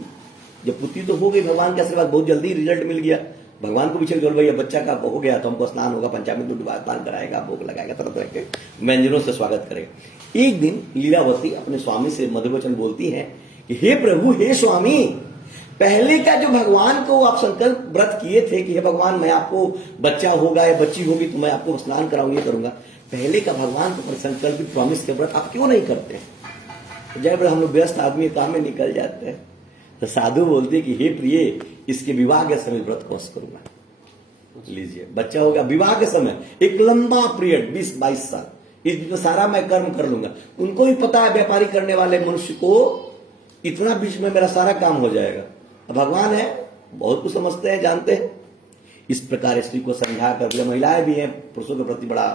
जब पुत्री तो हो गई, भगवान के आशीर्वाद, बहुत जल्दी रिजल्ट मिल गया, भगवान को पीछे बोल भैया बच्चा का हो गया तो हमको स्नान होगा, पंचामृत में डुबा स्नान कराएगा, भोग लगाएगा, तरह तरह के व्यंजनों से स्वागत करेगा। एक दिन लीलावती अपने स्वामी से मधुर वचन बोलती है कि हे प्रभु, हे स्वामी, पहले का जो भगवान को आप संकल्प व्रत किए थे कि हे भगवान मैं आपको बच्चा होगा या बच्ची होगी तो मैं आपको स्नान कराऊंगी, करूंगा, पहले का भगवान को संकल्पित प्रॉमिस के व्रत आप क्यों नहीं करते? जब हम लोग व्यस्त आदमी काम में निकल जाते हैं तो साधु बोलते कि हे प्रिय, इसके विवाह के समय व्रत कौन करूंगा। लीजिए, बच्चा होगा, विवाह के समय एक लंबा पीरियड 20-22 साल, इस बीच में सारा मैं कर्म कर लूंगा। उनको भी पता है व्यापारी करने वाले मनुष्य को इतना बीच में मेरा सारा काम हो जाएगा। अब भगवान है, बहुत कुछ समझते हैं, जानते हैं। इस प्रकार स्त्री को समझा कर, महिलाएं भी हैं पुरुषों के प्रति बड़ा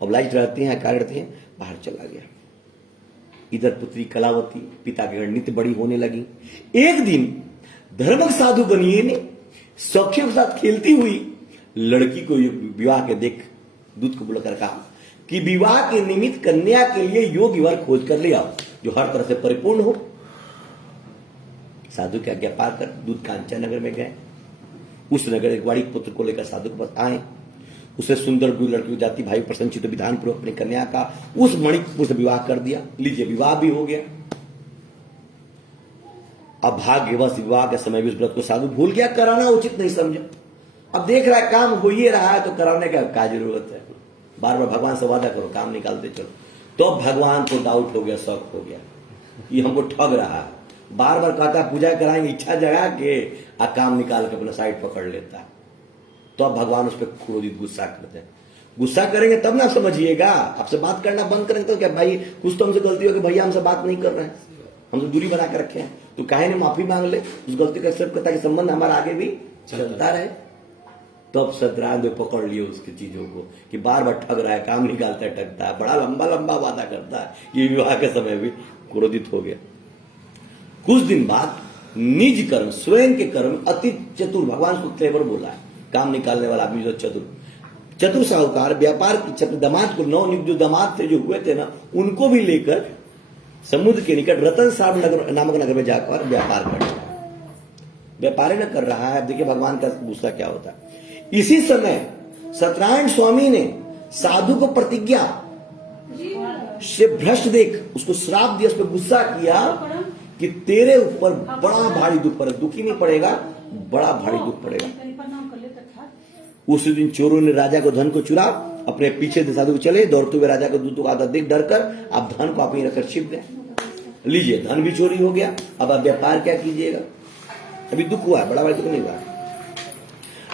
ऑब्लाइज रहती हैं, कार्य रहती हैं, बाहर चला गया। इधर पुत्री कलावती पिता के घर नित्य बड़ी होने लगी। एक दिन धर्मक साधु बनिए ने सखियों के साथ खेलती हुई लड़की को विवाह के देख दूत को बुलाकर कहा कि विवाह के निमित्त कन्या के लिए योग्य वर खोज कर ले आओ जो हर तरह से परिपूर्ण हो। साधु की आज्ञा पाकर दूत कांचन नगर में गए। उस नगर एक बड़ी पुत्र को लेकर साधु के पास आए। उसे सुंदर दो लड़की जाति भाई प्रसन्नचित विधान पूर्वक अपनी कन्या का उस मणिपुर से विवाह कर दिया। लीजिए, विवाह भी हो गया। अब भाग्यवश विवाह के समय भी उस व्रत को साधु भूल गया, कराना उचित नहीं समझा। अब देख रहा है काम हो ही रहा है तो कराने का क्या जरूरत है। बार बार भगवान से वादा करो, काम निकालते चलो। तो अब भगवान को डाउट हो गया, शौक हो गया, ये हमको ठग रहा है। बार बार कहता पूजा कराएंगे, इच्छा जगा के काम निकाल के अपना साइड पकड़ लेता है। तो अब भगवान उस पर क्रोधित गुस्सा करते हैं। गुस्सा करेंगे तब ना समझिएगा। आपसे बात करना बंद करेंगे तो क्या भाई कुछ तो हमसे गलती हो कि भैया हमसे बात नहीं कर रहे हैं, हम तो दूरी बना के रखे हैं, तो काहे ने माफी मांग ले, उस गलती का एक्सेप्ट करता है कि संबंध हमारा आगे भी चलता रहे। तो अब सतराम में पकड़ लिए उसकी चीजों को कि बार बार ठग रहा है, काम निकालता है, ठगता है, बड़ा लंबा लंबा वादा करता है। ये विवाह के समय भी क्रोधित हो गया। कुछ दिन बाद निज कर्म, स्वयं के कर्म अति चतुर, भगवान को क्लेवर बोला है, काम निकालने वाला आदमी जो चतुर साहूकार व्यापार की दामाद को, नौ जो दामाद थे जो हुए थे ना, उनको भी लेकर समुद्र के निकट रतन साहब नगर नामक नगर में जाकर व्यापार कर रहा है। व्यापारी न कर रहा है। अब देखिए भगवान का गुस्सा क्या होता है। इसी समय सत्यनारायण स्वामी ने साधु को प्रतिज्ञा से भ्रष्ट देख उसको श्राप दिया, उस पर गुस्सा किया कि तेरे ऊपर बड़ा भारी दुख पड़ेगा। दुख ही नहीं पड़ेगा, बड़ा भारी दुख पड़ेगा। उस दिन चोरों ने राजा को धन को चुरा अपने पीछे से साधु को चले, दौड़ते हुए राजा को दूतों का देख डर कर आप धन को आप ही रखकर छिप गए। लीजिए, धन भी चोरी हो गया। अब आप व्यापार क्या कीजिएगा? अभी दुख हुआ, बड़ा भारी दुख नहीं हुआ।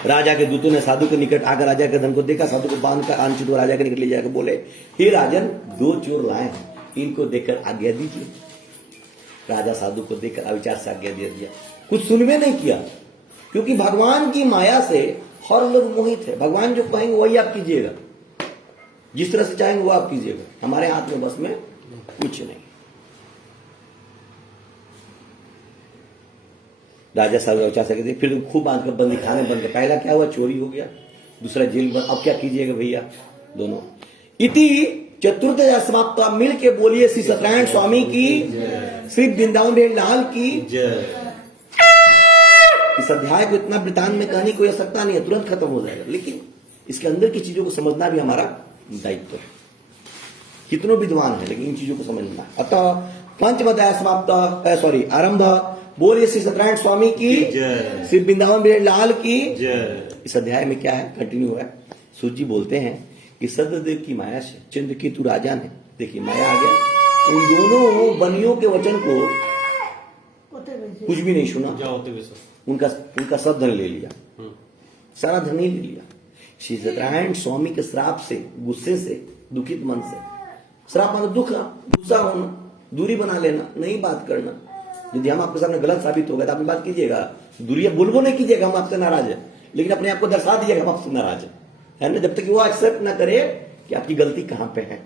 राजा के दूतों ने साधु के निकट आकर राजा के धन को देखा, साधु को बांध कर आंचित राजा के निकट ले जाकर बोले, हे राजन, 2 चोर लाए हैं, इनको देखकर आज्ञा दीजिए। राजा साधु को देखकर अविचार से आज्ञा दे दिया। कुछ सुनवे नहीं किया, क्योंकि भगवान की माया से हर लोग मोहित है। भगवान जो कहेंगे वही आप कीजिएगा, जिस तरह से चाहेंगे वो आप कीजिएगा। हमारे हाथ में बस में कुछ नहीं। राजा साहब अविचार से कहते, फिर खूब बांध कर बंदी खाने बंद कर। पहला क्या हुआ, चोरी हो गया, दूसरा जेल बंद। अब क्या कीजिएगा भैया दोनों। इति चतुर्थ समाप्त। मिल के बोलिए श्री सत्यनारायण स्वामी की, श्री वृंदावन लाल की। इस अध्याय को इतना वृतांत में कहने की कोई आवश्यकता नहीं है, तुरंत खत्म हो जाएगा, लेकिन इसके अंदर की चीजों को समझना भी हमारा दायित्व है। कितनों विद्वान है लेकिन इन चीजों को समझना। अतः पंचम अध्याय समाप्त, आरंभ। बोलिए श्री सत्यनारायण स्वामी की, श्री वृंदावन लाल की। इस अध्याय में क्या है, कंटिन्यू है। सूजी बोलते हैं कि सत्यदेव की माया से चंद्रकेतु राजा ने, देखिए माया आ गया, उन दोनों बनियों के वचन को कुछ भी नहीं सुना, उनका सब धन ले लिया, सारा धन ही ले लिया। श्री सत्यनारायण स्वामी के श्राप से, गुस्से से, दुखित मन से, श्राप मतलब दुख, गुस्सा होना, दूरी बना लेना, नहीं बात करना। यदि हम आपके सामने गलत साबित हो गए तो आपने बात कीजिएगा, दूरिया बोलबो नहीं कीजिएगा हम आपसे नाराज है, लेकिन अपने आप को दर्शा दीजिएगा हम आपसे नाराज है ना, जब तक वो एक्सेप्ट ना करे कि आपकी गलती कहां पे है।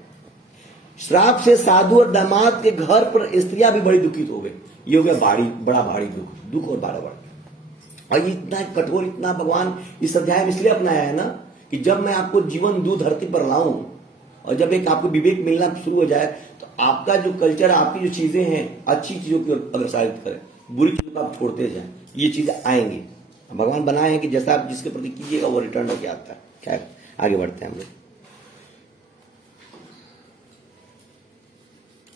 श्राप से साधु और दामाद के घर पर स्त्रियां भी बड़ी दुखित हो गई। ये हो गया बड़ा भारी दुख और बड़ा। और इतना कठोर, इतना भगवान इस अध्याय में इसलिए अपनाया है ना कि जब मैं आपको जीवन दूध धरती पर लाऊं और जब एक आपको विवेक मिलना शुरू हो जाए तो आपका जो कल्चर, आपकी जो चीजें हैं, अच्छी चीजों की ओर अग्रसरित करें, बुरी चीजों को आप छोड़ते जाएं, ये चीजें आएंगी। भगवान बनाए हैं कि जैसा आप जिसके प्रति कीजिएगा वो रिटर्न होके आता है। क्या आगे बढ़ते हैं हम लोग।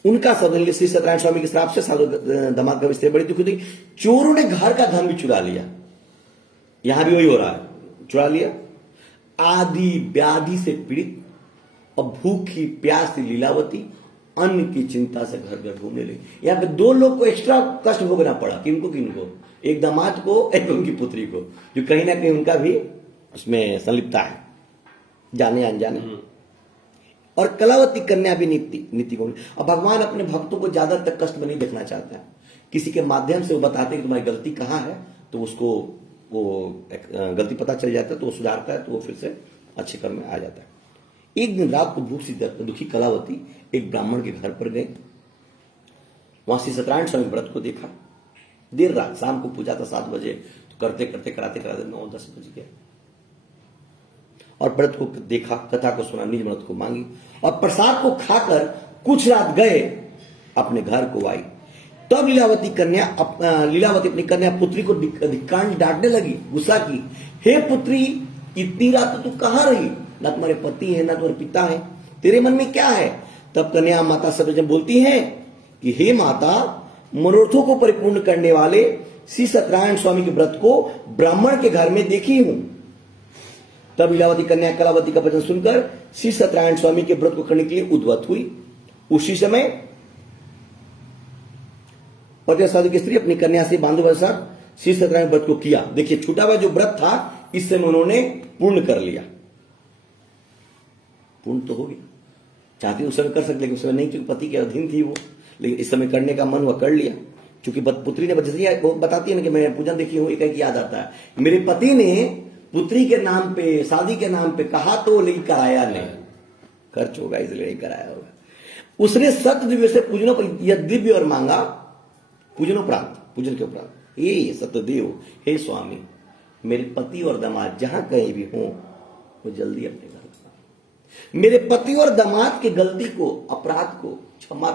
उनका सब श्री सत्यनारायण स्वामी के श्राप से साधु दामाद का स्थिति बड़ी दुखी थी। चोरों ने घर का धन भी चुरा लिया। यहां भी वही हो रहा है, चुरा लिया। आदि व्याधि से पीड़ित और भूखी प्यासी लीलावती अन्न की चिंता से घर घर घूमने लगी। यहां पे दो लोग को एक्स्ट्रा कष्ट भोगना पड़ा। किनको? एक दामाद को, एक उनकी पुत्री को, जो कहीं ना कहीं उनका भी उसमें संलिप्तता है, जाने अनजाने। और कलावती कन्या भी नीति को। अब भगवान अपने भक्तों को ज्यादा तक कष्ट में नहीं देखना चाहते हैं। किसी के माध्यम से वो बताते हैं कि तुम्हारी गलती कहाँ है, तो उसको वो गलती पता चल जाता है, तो वो सुधारता है, तो वो फिर से अच्छे कर्म में आ जाता है। एक दिन रात को भूख से दुखी कलावती एक ब्राह्मण के घर पर गई। वहां श्री सत्यनारायण स्वामी व्रत को देखा। देर रात, शाम को पूजा था 7 बजे, तो करते करते कराते 9-10 बज गए। और व्रत को देखा, कथा को सुना, निज व्रत को मांगी और प्रसाद को खाकर कुछ रात गए, अपने घर को आई। तब लीलावती अपनी कन्या पुत्री को धिक्कांड डांटने लगी, गुस्सा की। हे पुत्री, इतनी रात तू कहां रही? ना तुम्हारे पति है, ना तुम्हारे पिता है, तेरे मन में क्या है? तब कन्या माता सर्वजन बोलती है कि हे माता, मनोरथों को परिपूर्ण करने वाले श्री सत्यनारायण स्वामी के व्रत को ब्राह्मण के घर में देखी हूं। तब लीलावती कन्या कलावती का वचन सुनकर श्री सत्यनारायण स्वामी के व्रत को करने के लिए उद्वत हुई। उसी समय पति साधु की स्त्री अपनी कन्या से बांधव के साथ श्री सत्यनारायण व्रत को किया। देखिए, छूटा हुआ जो व्रत था इस समय उन्होंने पूर्ण कर लिया। पूर्ण तो हो गया, चाहती उस समय कर सकते, लेकिन उस समय नहीं, क्योंकि पति के अधीन थी वो। लेकिन इस समय करने का मन हुआ, कर लिया। क्योंकि पुत्री ने जैसे वो बताती है ना कि मैं पूजन देखी हूं, एक याद आता है, मेरे पति ने पुत्री के नाम पे, शादी के नाम पे कहा तो लेकिन कराया नहीं। खर्च होगा इसलिए नहीं कराया होगा। उसने सत्य दिव्य से पूजनों पर यह दिव्य और मांगा, पूजनोपरांत, पूजन के उपरांत, हे सत्यदेव, हे स्वामी, मेरे पति और दामाद जहां कहीं भी हों, वो जल्दी अपने घर का, मेरे पति और दामाद की गलती को, अपराध को क्षमा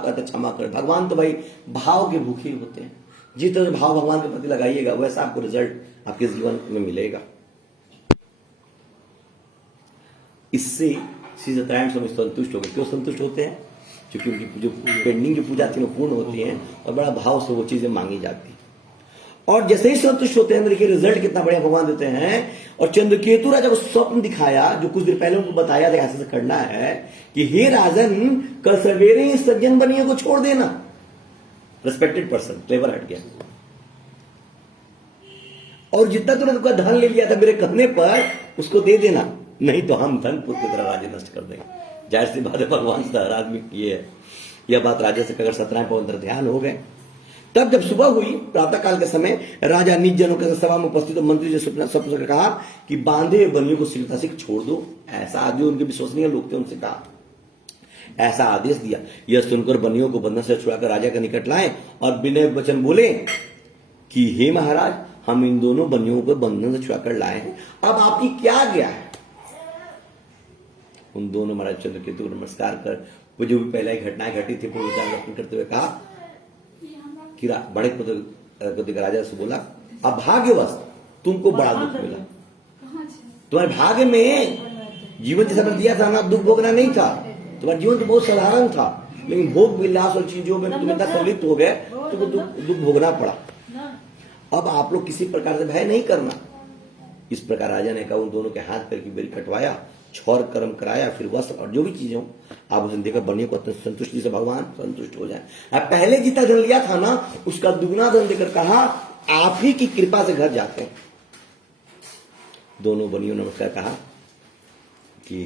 कर। भगवान तो भाई भाव के भूखे होते हैं। जिस तरह भाव भगवान के प्रति लगाइएगा, वैसा आपको रिजल्ट आपके जीवन में मिलेगा। इससे श्री सत्यनारायण स्वामी संतुष्ट हो गए। क्यों संतुष्ट होते हैं? क्योंकि उनकी जो पेंडिंग की पूजा थी वो पूर्ण होती है और बड़ा भाव से वो चीजें मांगी जाती है। और जैसे ही संतुष्ट होते हैं, देखिए रिजल्ट कितना बढ़िया भगवान देते हैं। और चंद्रकेतु राजा को स्वप्न दिखाया, जो कुछ देर पहले उनको बताया था ऐसे करना है, कि हे राजन, कल सवेरे ही सज्जन बनियों को छोड़ देना। रिस्पेक्टेड पर्सन, क्लेवर हट गया। और जितना तूने तुमका धन ले लिया था मेरे कहने पर, उसको दे देना, नहीं तो हम धन पुत्र की तरह राज्य नष्ट कर देंगे। जाहिर सी बात है, भगवान से हर आदमी की है। यह बात राजा से अगर सत्यनारायण पवित्र ध्यान हो गए। तब जब सुबह हुई, प्रातः काल के समय, राजा निज जनों के सभा में उपस्थित मंत्री से स्वप्न कहा कि बांधे बनियों को शीघ्रता से छोड़ दो। ऐसा आदमी, उनके विश्वसनीय लोग थे, उनसे कहा, ऐसा आदेश दिया। यह सुनकर बनियों को बंधन से छुड़ाकर राजा के निकट लाए और विनय वचन बोले कि हे महाराज, हम इन दोनों बनियों को बंधन से छुड़ाकर लाए हैं, अब आपकी क्या आज्ञा है? उन दोनों महाराज चंद्रकेतु को नमस्कार कर, वो जो भी पहले घटनाएं घटी थी पूर्ण करते हुए कहा कि बड़े पुत्र राजा से बोला, अभाग्यवश तुमको बड़ा दुख मिला। तुम्हारे भाग्य में जीवन जैसा दिया था ना, दुख भोगना नहीं था। तुम्हारा जीवन तो बहुत साधारण था, लेकिन भोग विलास और चीजों में तुम इतना संलिप्त हो गए, तुमको दुख भोगना पड़ा। अब आप लोग किसी प्रकार से भय नहीं करना। इस प्रकार राजा ने कहा, उन दोनों के हाथ पैर की बेरी कटवाया, छौर कर्म कराया, फिर वस्त्र और जो भी चीजें हो आप उसे देकर बनियों को संतुष्टि से भगवान संतुष्ट हो जाए। अब पहले जितना धन लिया था ना, उसका दुगना धन देकर कहा, आप ही की कृपा से घर जाते हैं। दोनों बनियों ने नमस्कार कहा कि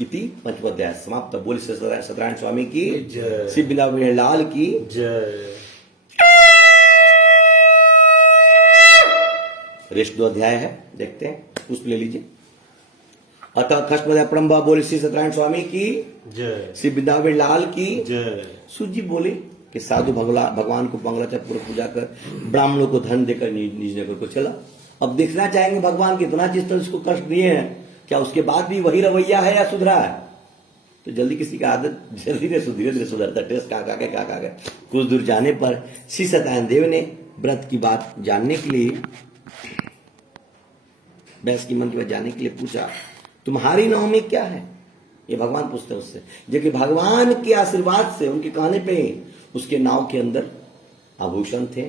इति पंचम अध्याय समाप्त। बोल सत्यनारायण स्वामी की जय, श्री वृंदावन लाल की जय। रेस्ट 2 अध्याय है, देखते हैं, पुष्प ले लीजिए। अतः खष्टमध्याय प्रम्भा बोले श्री सत्यनारायण स्वामी की जय, श्री वृंदावन लाल की जय। सूत जी बोले कि साधु भगवान को मंगलाचरण पूर्वक पूजा कर ब्राह्मणों को धन देकर निज नगर को चला। अब देखना चाहेंगे भगवान कितना जिस तरह उसको कष्ट दिए हैं, क्या उसके बाद भी वही रवैया है या सुधरा है? तो जल्दी किसी का आदत जल्दी धीरे धीरे सुधरता। टेस्ट कहा गए। कुछ दूर जाने पर श्री सत्यनारायण देव ने व्रत की बात जानने के लिए भैंस की मन की बात जानने के लिए पूछा, तुम्हारी नाव में क्या है? ये भगवान पूछते हैं उससे, जबकि भगवान के आशीर्वाद से, उनके कहने पे उसके नाव के अंदर आभूषण थे,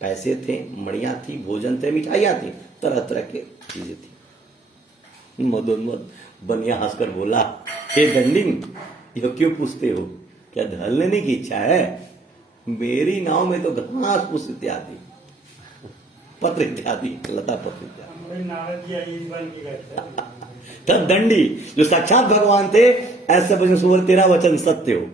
पैसे थे, मणियां थी, भोजन थे, मिठाइयां थी, तरह तरह के चीजें थी। मदोन्मद बनिया हंसकर बोला, हे दंडिन, ये क्यों पूछते हो? क्या धन लेने की इच्छा है? मेरी नाव में तो घास फूस इत्यादि, पत्र इत्यादि, लता पत्र इत्यादि। तब दंडी जो साक्षात भगवान थे, ऐसे वचन सुन, तेरा वचन सत्य हो।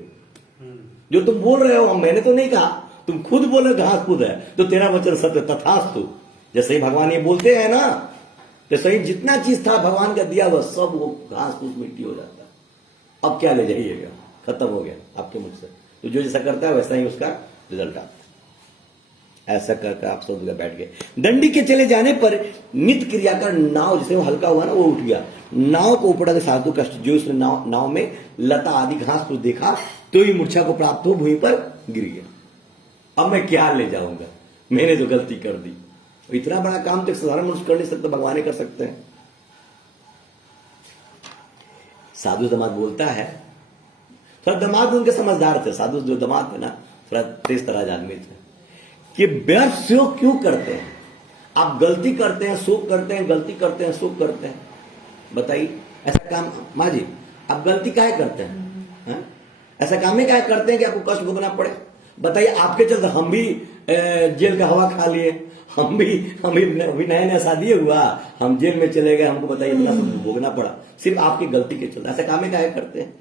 जो तुम बोल रहे हो, मैंने तो नहीं कहा, तुम खुद बोले घास फूस है, तो तेरा वचन सत्य, तथास्तु। जैसे ही भगवान ये बोलते हैं ना, तो सही जितना चीज था भगवान का दिया हुआ सब वो घास फूस मिट्टी हो जाता है। अब क्या ले जाइएगा, खत्म हो गया आपके मुझ से। तो जो जैसा करता है वैसा ही उसका रिजल्ट आता है। ऐसा करके आप सब जगह बैठ गए। दंडी के चले जाने पर नित्य क्रिया का नाव, जैसे वो हल्का हुआ ना, वो उठ गया। नाव को ऊपर साधु कष्ट, जो उसने नाव में लता आदि घास को देखा, तो ही मूर्छा को प्राप्त हो भूमि पर गिर गया। अब मैं क्या ले जाऊंगा, मैंने तो गलती कर दी। इतना बड़ा काम तो एक साधारण मनुष्य कर नहीं सकता, भगवान कर सकते हैं। साधु दामाद बोलता है, थोड़ा दामाद उनके समझदार थे, साधु जो दामाद थे ना, थोड़ा तेज तराज आदमी थे, कि व्यर्थ शोक क्यों करते हैं? आप गलती करते हैं, शोक करते हैं, गलती करते हैं, शोक करते हैं, बताइए ऐसा काम। माँ जी, आप गलती काहे करते हैं? ऐसा काम ही काहे करते हैं कि आपको कष्ट भोगना पड़े? बताइए, आपके चलते हम भी जेल का हवा खा लिए, हम भी नया नया शादी हुआ, हम जेल में चले गए, हमको बताइए इतना सब भोगना पड़ा सिर्फ आपकी गलती के चलते। ऐसा काम ही काहे करते हैं?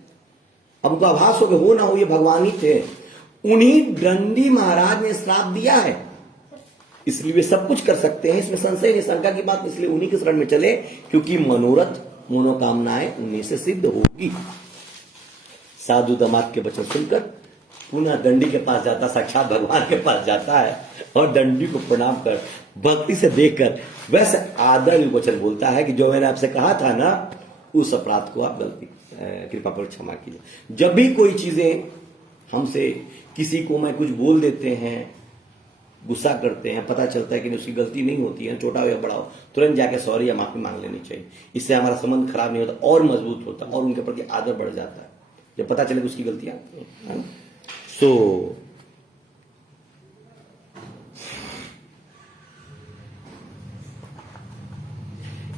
हमको आभास हो कि हो ना हो ये भगवान ही थे। उन्हीं दंडी महाराज ने श्राप दिया है, इसलिए वे सब कुछ कर सकते हैं, इसमें संशय नहीं, शंका की बात। इसलिए उन्हीं के शरण में चले, क्योंकि मनोरथ मनोकामनाएं उन्हीं से सिद्ध होगी। साधु दामाद के वचन सुनकर पुनः दंडी के पास जाता, साक्षात भगवान के पास जाता है, और दंडी को प्रणाम कर भक्ति से देखकर वैसे आदर वचन बोलता है कि जो मैंने आपसे कहा था ना, उस अपराध को आप गलती कृपा पर क्षमा कीजिए। जब भी कोई चीजें हमसे, किसी को मैं कुछ बोल देते हैं, गुस्सा करते हैं, पता चलता है कि उसकी गलती नहीं होती है, छोटा हो या बड़ा हो, तुरंत जाके सॉरी या माफी मांग लेनी चाहिए। इससे हमारा संबंध खराब नहीं होता और मजबूत होता, और उनके प्रति आदर बढ़ जाता है जब पता चले कि उसकी गलतियां है। सो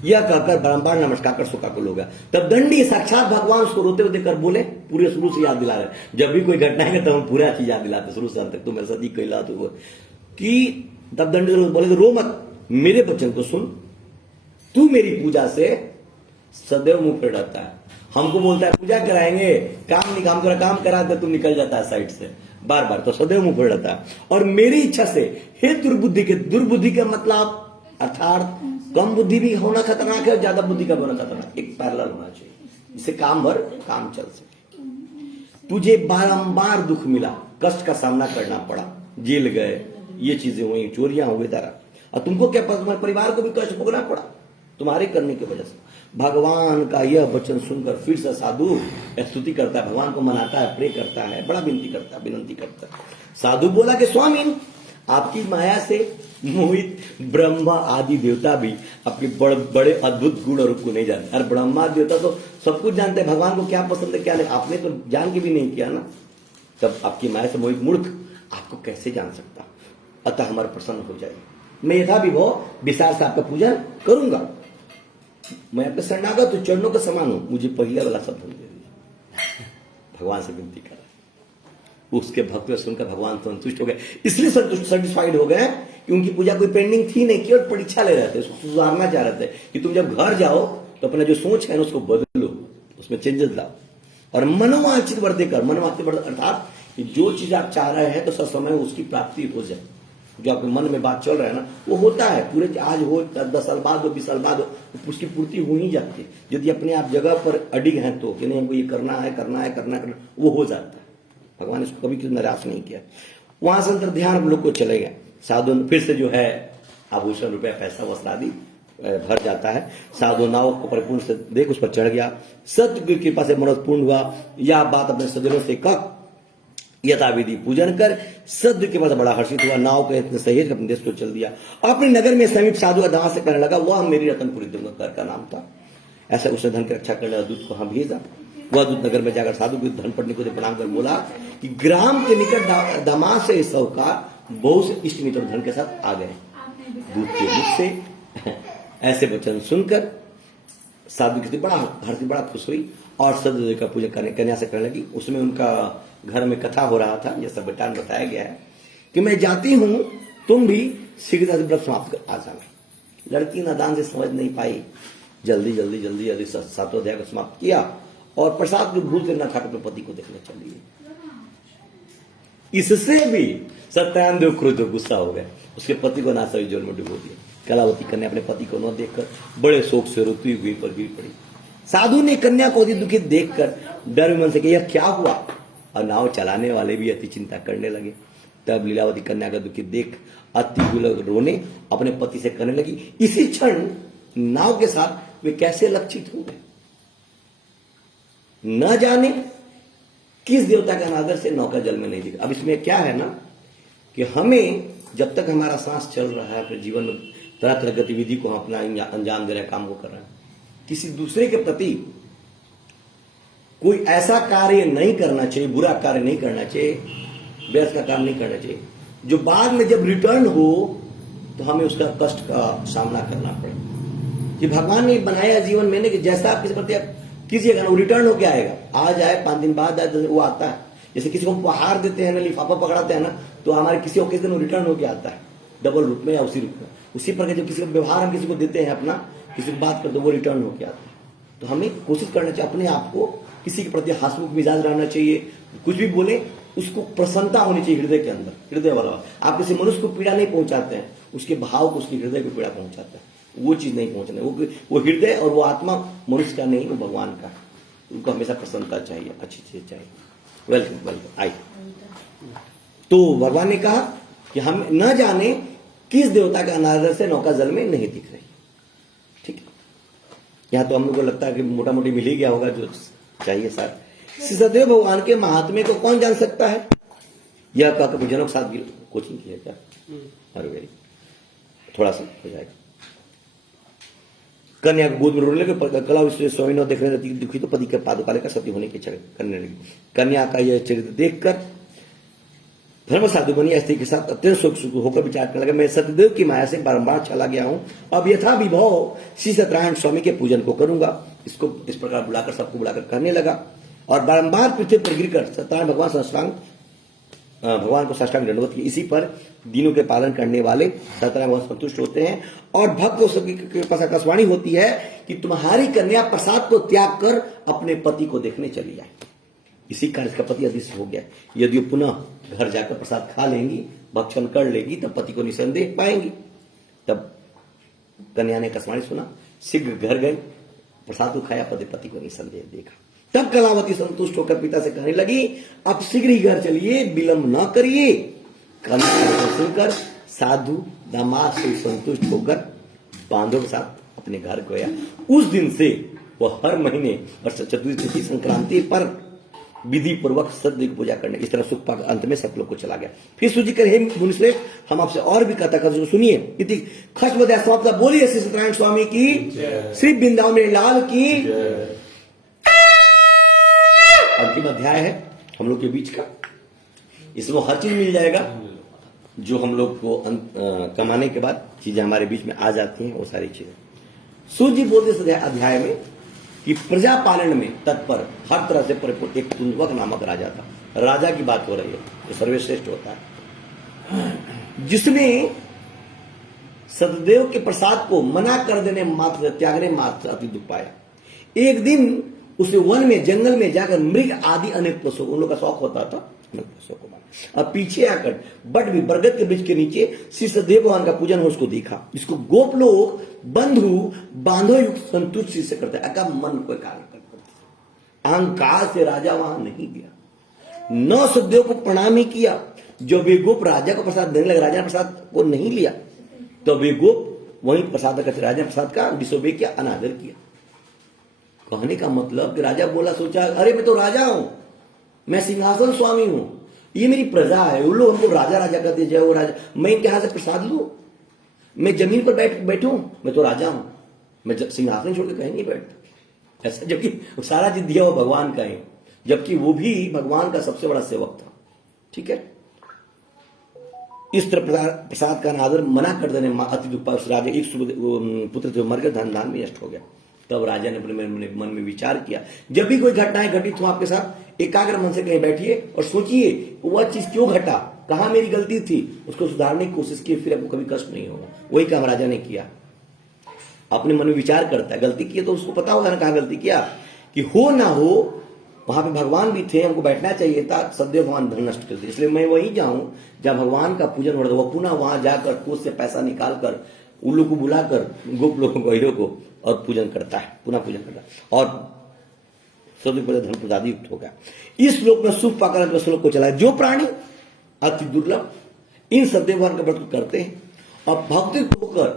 यह कहकर बारंबार नमस्कार कर शोकाकुल हो गया। तब दंडी साक्षात भगवान उसको रोते हुए देखकर बोले, पूरे शुरू से याद दिला रहे, जब भी कोई घटना है तो हम पूरा चीज याद दिलाते शुरू से अंत तक, तो मेरे साथ ही कहला तो वो कि तब दंडी बोले, रो मत, मेरे वचन को सुन, तू मेरी पूजा से सदैव मुंह पर रहता है। हमको बोलता है पूजा कराएंगे, काम नहीं, काम करा, काम करा दे, तू निकल जाता है साइड से बार बार, तो सदैव मुंह पर रहता है। और मेरी इच्छा से, हे दुर्बुद्धि के, दुर्बुद्धि का मतलब अर्थात कम बुद्धि भी होना खतरनाक है, ज्यादा बुद्धि का भी होना खतरनाक, एक पैरेलल होना चाहिए, इससे काम भर काम चल सके। तुझे बारंबार दुख मिला, कष्ट का सामना करना पड़ा, जेल गए, ये चीजें हुई, चोरियां हुई तारा, और तुमको क्या, तुम्हारे परिवार को भी कष्ट भोगना पड़ा तुम्हारे करने की वजह से। भगवान का यह वचन सुनकर फिर से साधु स्तुति करता है, भगवान को मनाता है, प्रे करता है, बड़ा विनती करता है। साधु बोला कि स्वामी, आपकी माया से मोहित ब्रह्मा आदि देवता भी अपने बड़े अद्भुत गुण और रूप को नहीं जानते। अरे ब्रह्मा देवता तो सब कुछ जानते हैं, भगवान को क्या पसंद है क्या नहीं, आपने तो जान के भी नहीं किया ना। तब आपकी माया से मोहित मूर्ख आपको कैसे जान सकता? अतः हमारे प्रसन्न हो जाइए, मैं यथा विभव विचार से आपका पूजन करूंगा। मैं आपके शरणागत हूं, चरणों का समान हूं, मुझे पहले वाला शब्द दे दीजिए। भगवान से विनती कर, उसके भक्त सुनकर भगवान संतुष्ट हो गए, इसलिए सेटिस्फाइड हो गए कि उनकी पूजा कोई पेंडिंग थी नहीं, केवल परीक्षा ले रहे थे, उसको सुधारना चाह रहे थे कि तुम जब घर जाओ तो अपना जो सोच है ना उसको बदलो, उसमें चेंजेस लाओ, और मनोवांछित वर्धे कर, मनोवांछित वर्धे अर्थात जो चीज आप चाह रहे हैं तो ससमय उसकी प्राप्ति हो जाए। जो आपके मन में बात चल रहा है ना, वो होता है, पूरे आज हो, 10 साल बाद हो, 20 साल बाद हो, उसकी पूर्ति हो ही जाती है। यदि अपने आप जगह पर अडिग हैं तो, कि नहीं हमको ये करना, वो हो जाता है। भगवान इसको कभी निराश नहीं किया। वहां से अंतर ध्यान हम लोग को चले गए। साधु फिर से जो है आभूषण, रुपया, पैसा, वस्त्र आदि भर जाता है। साधु नाव को परिपूर्ण से देख उस पर चढ़ गया, सत्य की कृपा से मनोरथ पूर्ण हुआ। यह बात अपने सज्जनों से कह यथाविधि पूजन कर सद्य के बाद बड़ा हर्षित हुआ, नाव के इतने सहेज अपने देश को चल दिया। अपने नगर में समीप साधु अदास से कहने लगा, वह मेरी रतनपुरी घर का नाम था। ऐसा उसने धन की रक्षा करने वाला दूत को वहां भेजा। वह दूत नगर में जाकर साधु के धन पड़ने को प्रणाम कर बोला कि ग्राम के निकट दामाद से साहूकार बहुत से इष्ट मित्र धन के साथ आ गए। दूत के मुख से ऐसे वचन सुनकर साधु की बड़ा हर्ष, बड़ा खुश हुई और सद्य का पूजन करने कन्या से करने लगी। उसमें उनका घर में कथा हो रहा था, जैसा बेटा में बताया गया है कि मैं जाती हूं, तुम भी शीघ्रता से व्रत समाप्त कर आ जाना। लड़की नादान से समझ नहीं पाई, जल्दी जल्दी जल्दी जल्दी 7वां अध्याय को समाप्त किया और प्रसाद की भूल से न खाकर अपने पति को देखने चली गई। इससे भी सत्यानंद देव क्रोध गुस्सा हो गए, उसके पति को नासाई जल में डुबो दिया। कलावती कन्या अपने पति को न देखकर बड़े शोक से रोती हुई पर गिर पड़ी। साधु ने कन्या को अति दुखित देखकर डर मन से यह क्या हुआ, और नाव चलाने वाले भी अति चिंता करने लगे। तब लीलावती कन्या का दुखित देख अति रोने अपने पति से कहने लगी, इसी क्षण नाव के साथ वे कैसे लक्षित हो गए। न जाने किस देवता के अनादर से नौका जल में नहीं दिखा। अब इसमें क्या है ना कि हमें जब तक हमारा सांस चल रहा है, अपने जीवन में तरह तरह गतिविधि को हम अपना अंजाम दे रहे हैं, काम को कर रहे हैं, किसी दूसरे के प्रति कोई ऐसा कार्य नहीं करना चाहिए, बुरा कार्य नहीं करना चाहिए, व्यर्थ का काम नहीं करना चाहिए, जो बाद में जब रिटर्न हो तो हमें उसका कष्ट का सामना करना पड़े। कि भगवान ने बनाया जीवन में कि जैसा आप किसी प्रति कीजिएगा ना, वो रिटर्न होकर आएगा। आज आए 5 दिन बाद आए, वो आता है। जैसे किसी को उपहार देते हैं ना, लिफाफा पकड़ाते हैं ना, तो हमारे किसी ओकेजन में रिटर्न होकर आता है, डबल रूप में या उसी रूप में। उसी प्रकार जब किसी का व्यवहार हम किसी को देते हैं अपना, किसी को बात करते, वो रिटर्न होकर आता है। तो हमें कोशिश करना चाहिए अपने आप को किसी के प्रति हंसमुख मिजाज रहना चाहिए। कुछ भी बोले उसको प्रसन्नता होनी चाहिए हृदय के अंदर, हृदय वाला। आप किसी मनुष्य को पीड़ा नहीं पहुंचाते हैं, उसके भाव को, उसके हृदय को पीड़ा पहुंचाते हैं, वो चीज नहीं पहुंचना। वो हृदय और वो आत्मा मनुष्य का नहीं, वो भगवान का। उनको हमेशा प्रसन्नता चाहिए, अच्छी चीज चाहिए। वेलकम वेलकम आई। तो भगवान ने कहा कि हम न जाने किस देवता के अनादर से नौका जल में नहीं दिख रही। ठीक है, यहां तो हम लोग को लगता है कि मोटा मोटी मिल ही गया होगा जो चाहिए सर। श्री सदैव भगवान के महात्म्य को कौन जान सकता है? यह कहकर जनों के साथ कोचिंग की है क्या? अरे वेरी थोड़ा सा हो जाएगा। कन्या को गोद में रोने लगे। कला स्वामी न देखने रहती दुखी, तो पति के पादुका लेकर सती होने की करने लगी। कन्या का यह चरित्र देखकर धर्म साधु बनी स्त्री के साथ अत्यंत सुख होकर विचार करने लगे, मैं सत्यदेव की माया से बारंबार चला गया हूं, अब यथा विभव श्री सत्यनारायण स्वामी के पूजन को करूंगा। इसको इस प्रकार बुलाकर, सबको बुलाकर कहने लगा और बारंबार पृथ्वी पर गिरकर सत्यनारायण भगवान को साष्टांग दंडवत की। इसी पर दिनों के पालन करने वाले सत्यनारायण भगवान संतुष्ट होते हैं और भक्त को सबकी पास आकाशवाणी होती है कि तुम्हारी कन्या प्रसाद को त्याग कर अपने पति को देखने चली जाए। इसी कारण इसका पति अदृश्य हो गया। यदि वो पुनः घर जाकर प्रसाद खा लेंगी, भक्षण कर लेगी, तब पति को निसंदेह देख पाएंगी। तब कन्या ने आकाशवाणी सुना, शीघ्र घर गए, प्रसाद को खाया, पति को निसंदेह देखा। तब कलावती संतुष्ट होकर पिता से कहने लगी, अब शीघ्र ही घर चलिए, विलंब न करिए। कन्या सुनकर साधु दामाद से संतुष्ट होकर बांधों के साथ अपने घर गया। उस दिन से वह हर महीने और चतुर्थी संक्रांति पर विधि पूर्वक सत्य की पूजा करने, इस तरह सुख पाक अंत में सब लोग को चला गया। फिर सूची कर, हे मुनिश्रेष्ठ, हम आपसे और भी कथा कर सुनिए। इति खष्टवदया समाप्त। बोलिए श्री सत्यनारायण स्वामी की, श्री वृंदावन मेरे लाल की। अंतिम अध्याय है हम लोग के बीच का। इसमें हर चीज मिल जाएगा जो हम लोग को कमाने के बाद चीजें हमारे बीच में आ जाती हैं, वो सारी चीजें। सूर्य जी बोलते इस अध्याय में कि प्रजा पालन में तत्पर हर तरह से परिपूर्ण एक तुंदवक नामक राजा था। राजा की बात हो रही है, जो सर्वश्रेष्ठ होता है, जिसने सतदेव के प्रसाद को मना कर देने मात्र, त्यागने मात्र अति दुख पाया। एक दिन उसे वन में, जंगल में जाकर मृग आदि अनेक पशु, उन लोगों का शौक होता था अनेक पशु को मार। अब पीछे आकर बट भी बरगद के वृक्ष के नीचे श्री सतदेव भगवान का पूजन हो, उसको देखा। इसको गोप लोग बंधु बांधो युक्त संतुष्ट से करते हैं। मन कोई कार्य करते, अहंकार से राजा वहां नहीं गया, न सतदेव को प्रणाम ही किया। जब वे गोप राजा को प्रसाद देने लगे, राजा ने प्रसाद को नहीं लिया, तो वे गोप वहीं प्रसाद करते, राजा ने प्रसाद का डिसोबे किया, अनादर किया। कहने का मतलब कि राजा बोला, सोचा, अरे मैं तो राजा हूं, मैं सिंहासन स्वामी हूं, ये मेरी प्रजा है, वो लोग हमको राजा राजा कहते हैं, जय वो राजा, मैं इनके हाथ से प्रसाद लूं? मैं जमीन पर बैठूं? मैं तो राजा हूं, मैं सिंहासन छोड़ के कहीं नहीं बैठता ऐसा, जबकि सारा जिद दिया वो भगवान का है, जबकि वो भी भगवान का सबसे बड़ा सेवक था। ठीक है, इस तरह प्रसाद का अनादर मना कर देने अति दुख उस राजा, एक पुत्र थे मर गए, धन धान भी नष्ट हो गया। तब राजा ने अपने मन में विचार किया, जब भी कोई घटनाएं घटित हो आपके साथ, एकाग्र मन से कहीं बैठिए और सोचिए वह चीज क्यों घटा, कहां मेरी गलती थी, उसको सुधारने की कोशिश की, फिर आपको कभी कष्ट नहीं होगा। वही काम राजा ने किया, अपने मन में विचार करता है, गलती की तो उसको पता होगा ना कहां गलती किया, कि हो ना हो वहां पे भगवान भी थे, हमको बैठना चाहिए था, सदैव भगवान धन नष्ट कर दिया, इसलिए मैं वहीं जाऊं जहां भगवान का पूजन हो रहा था। वो पुनः वहां जाकर कोष से पैसा निकालकर उल्लू को बुलाकर गोप लोगों को, हीरो को, और पूजन करता है, पुनः पूजन करता है, और सदैव धन प्रदादी युक्त हो गया। इस श्लोक में सुख पाकर श्लोक को चला, जो प्राणी अति दुर्लभ इन सदैव भगवान का व्रत करते हैं और भक्ति होकर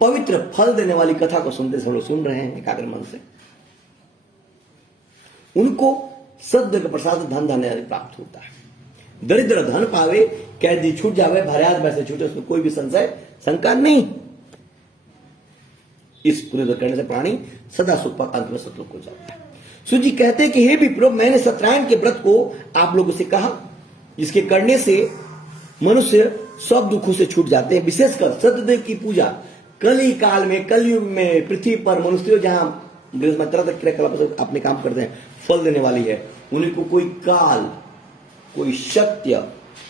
पवित्र फल देने वाली कथा को सुनते हम लोग सुन रहे हैं एकाग्र मन से, उनको सद्य के प्रसाद धन धान्य प्राप्त होता है। दरिद्र धन पावे, कैदी छूट जावे, भरयाद वैसे छूटे, उसमें कोई भी संशय शंका नहीं। इस पुण्य करने से प्राणी सदा सुख पाकर अंत में सतलोक को जाता है। सूर्य जी कहते हैं कि हे विप्रो, मैंने सत्यनारायण के व्रत को आप लोगों से कहा, जिसके करने से मनुष्य सब दुखों से छूट जाते हैं, विशेषकर सत्यदेव की पूजा कली काल में, कलयुग में पृथ्वी पर मनुष्य जहां तरह क्रियाकलाप से अपने काम करते हैं, फल देने वाली है। उन्हीं को कोई काल, कोई सत्य,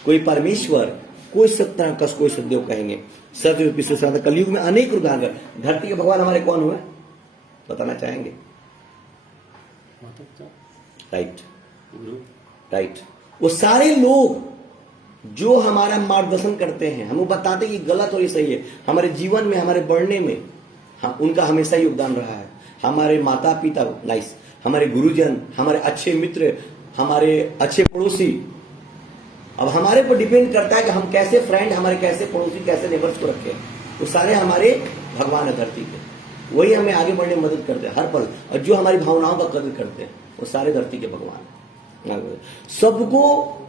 कोई परमेश्वर, कोई सत्य कस, कोई सदैव कहेंगे। सत्य पिछले कलयुग में अनेक रूप धारण कर, धरती के भगवान हमारे कौन हुए बताना चाहेंगे? राइट राइट, वो सारे लोग जो हमारा मार्गदर्शन करते हैं, हम बताते हैं कि गलत और ये सही है, हमारे जीवन में, हमारे बढ़ने में उनका हमेशा योगदान रहा है। हमारे माता पिता नाइस, हमारे गुरुजन, हमारे अच्छे मित्र, हमारे अच्छे पड़ोसी। अब हमारे पर डिपेंड करता है कि हम कैसे फ्रेंड, हमारे कैसे पड़ोसी, कैसे नेबर्स को रखें। वो सारे हमारे भगवान है धरती के, वही हमें आगे बढ़ने में मदद करते हैं हर पल, और जो हमारी भावनाओं का कदर करते हैं वो सारे धरती के भगवान। सबको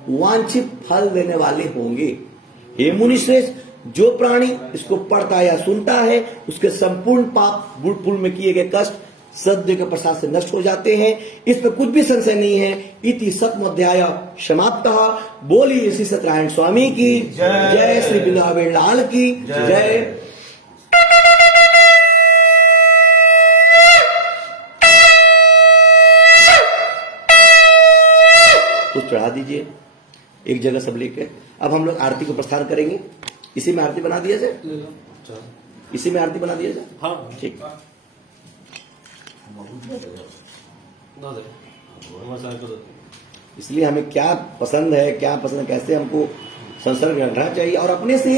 वांछित फल देने वाले होंगे। हे मुनि श्रेष्ठ, जो प्राणी इसको पढ़ता या सुनता है, उसके संपूर्ण पाप, पूर्व में किए गए कष्ट सद्य के प्रसाद से नष्ट हो जाते हैं। इसमें कुछ भी संशय नहीं है। इति सप्तमोध्याय समाप्तः। बोलिए श्री सत्यनारायण स्वामी की जय, श्री वृंदावन लाल की जय। कुछ चढ़ा दीजिए एक जगह सब लेके। अब हम लोग आरती को प्रस्थान करेंगे। इसी में आरती बना दिया जाए, इसी में आरती बना दिया जाए। हाँ ठीक, इसलिए हमें क्या पसंद है, क्या पसंद है, कैसे हमको संसर्ग रखना चाहिए, और अपने से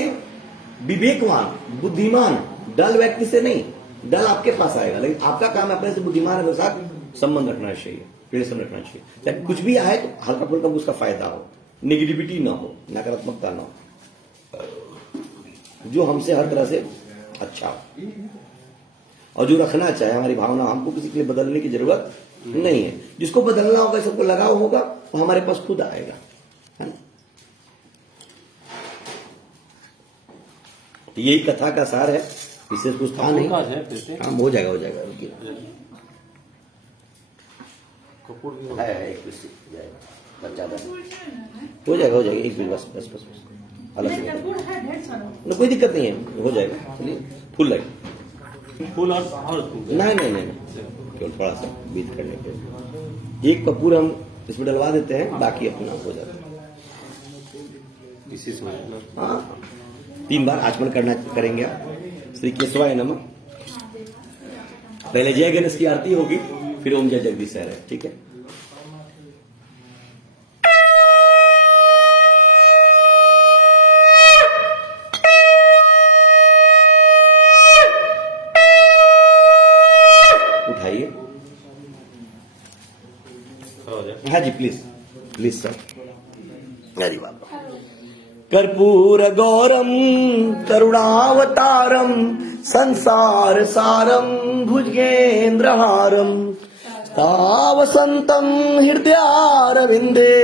विवेकवान, बुद्धिमान, डल व्यक्ति से नहीं। डल आपके पास आएगा, लेकिन आपका काम है अपने से बुद्धिमान के साथ संबंध रखना चाहिए, रिलेशन रखना चाहिए। चाहे कुछ भी आए तो हल्का फुल्का उसका फायदा हो, नेगेटिविटी ना हो, नकारात्मकता ना हो, जो हमसे हर तरह से अच्छा हो, और जो रखना चाहे हमारी भावना। हमको किसी के लिए बदलने की जरूरत नहीं है। जिसको बदलना होगा, सबको लगाव होगा, वो हमारे पास खुद आएगा, है ना। यही कथा का सार है, विशेष कुछ था नहीं। हाँ, हो जाएगा, हो जाएगा, रुकिए। है एक पीस जाएगा, बच्चा हो जाएगा, हो जाएगा, एक पीस बस बस बस बस, अलग से कोई दिक्कत नहीं है, हो जाएगा। चलिए फुल लाइट फूल और फूल नहीं नहीं नहीं, केवल थोड़ा सा बीत करने के एक कपूर हम इसमें डलवा देते हैं, बाकी अपना हो जाता है। इसी समय हाँ, 3 बार आचमन करना करेंगे आप। श्री केशवाय नमः। पहले जय गणेश की आरती होगी, फिर ओम जय जगदीश है, ठीक है। उठाइए। हाँ जी, प्लीज प्लीज सर। अरे बाबा। कर्पूर गौरम करुणावतारम संसार सारम भुजगेंद्रहारम ता वसन्तं हृदयारविन्दे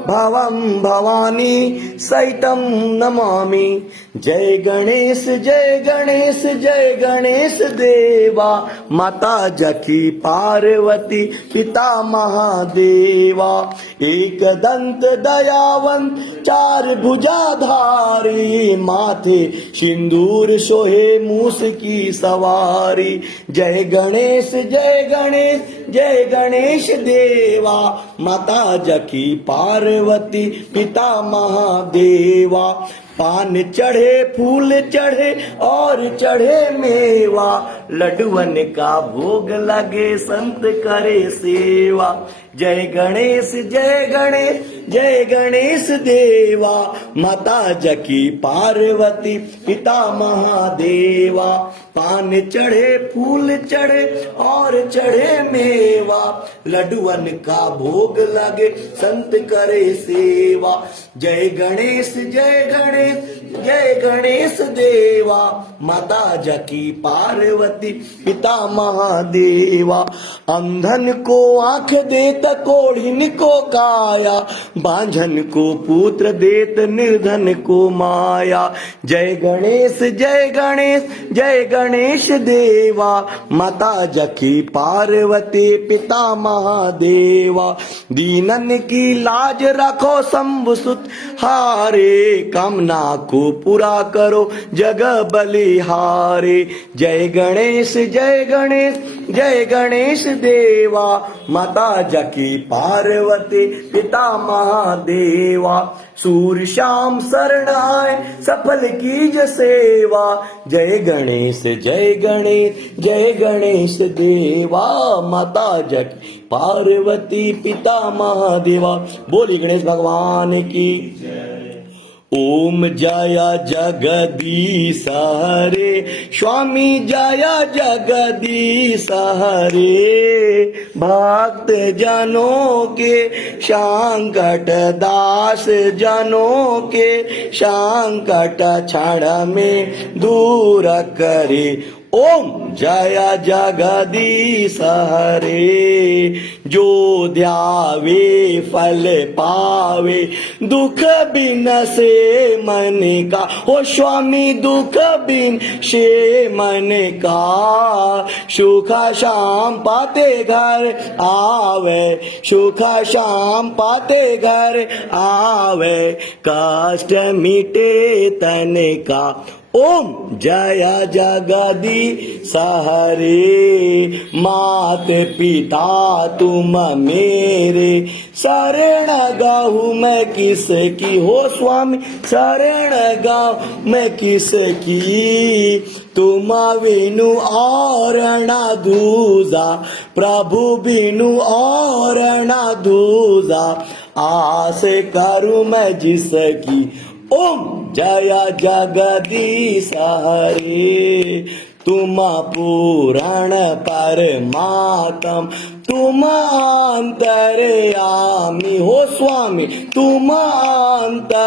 भवं भवानी सहितं नमामि। जय गणेश जय गणेश जय गणेश देवा, माता जकी पार्वती पिता महादेवा। एक दंत दयावंत चार भुजाधारी, माथे सिंदूर सोहे मूस की सवारी। जय गणेश जय गणेश जय गणेश देवा, माता जकी पार्वती पिता महादेवा। पान चढ़े फूल चढ़े और चढ़े मेवा, लड्डुअन का भोग लगे संत करे सेवा। जय गणेश जय गणेश जय गणेश देवा, माता जकी पार्वती पिता महादेवा। पान चढ़े फूल चढ़े और चढ़े मेवा, लड्डुअन का भोग लगे संत करे सेवा। जय गणेश जय गणेश जय गणेश देवा, माता जकी पार्वती पिता महादेवा। अंधन को आंख देत कोढ़िन को काया, बांझन को पुत्र देत निर्धन को माया। जय गणेश जय गणेश जय गणेश देवा, माता जकी पार्वती पिता महादेवा। दीनन की लाज रखो शंभु सुत हारे, कामना को पूरा करो जग बलिहारे। जय गणेश जय गणेश जय गणेश देवा, माता जकी पार्वती पिता महादेवा। सूर्य शाम शरण आए सफल कीज सेवा, जय गणेश जय गणेश जय गणेश देवा, माता जकी पार्वती पिता महादेवा। बोली गणेश भगवान की। ओम जय जगदीश हरे, स्वामी जय जगदीश हरे। भक्त जनों के संकट दास जनों के संकट क्षण में दूर करे। ओम जय जगदीश हरे। जो ध्यावे फल पावे, दुख बिन से मन का। ओ स्वामी दुख बिन से मन का, सुख शाम पाते घर आवे, सुख शाम पाते घर आवे, कष्ट मिटे तन का। ओम जय जगदीश हरे। मात पिता तुम मेरे, शरण गाहू मैं किसकी। हो स्वामी शरण गाहू मैं किसकी, तुम बिनु और ना दूजा, प्रभु बिनु और ना दूजा, आस करूं मैं जिसकी। ओम जय जगदीश हरे। तुम पूरण परमात्म, तुम अंतर्यामी। हो स्वामी तुम अंतर्यामी,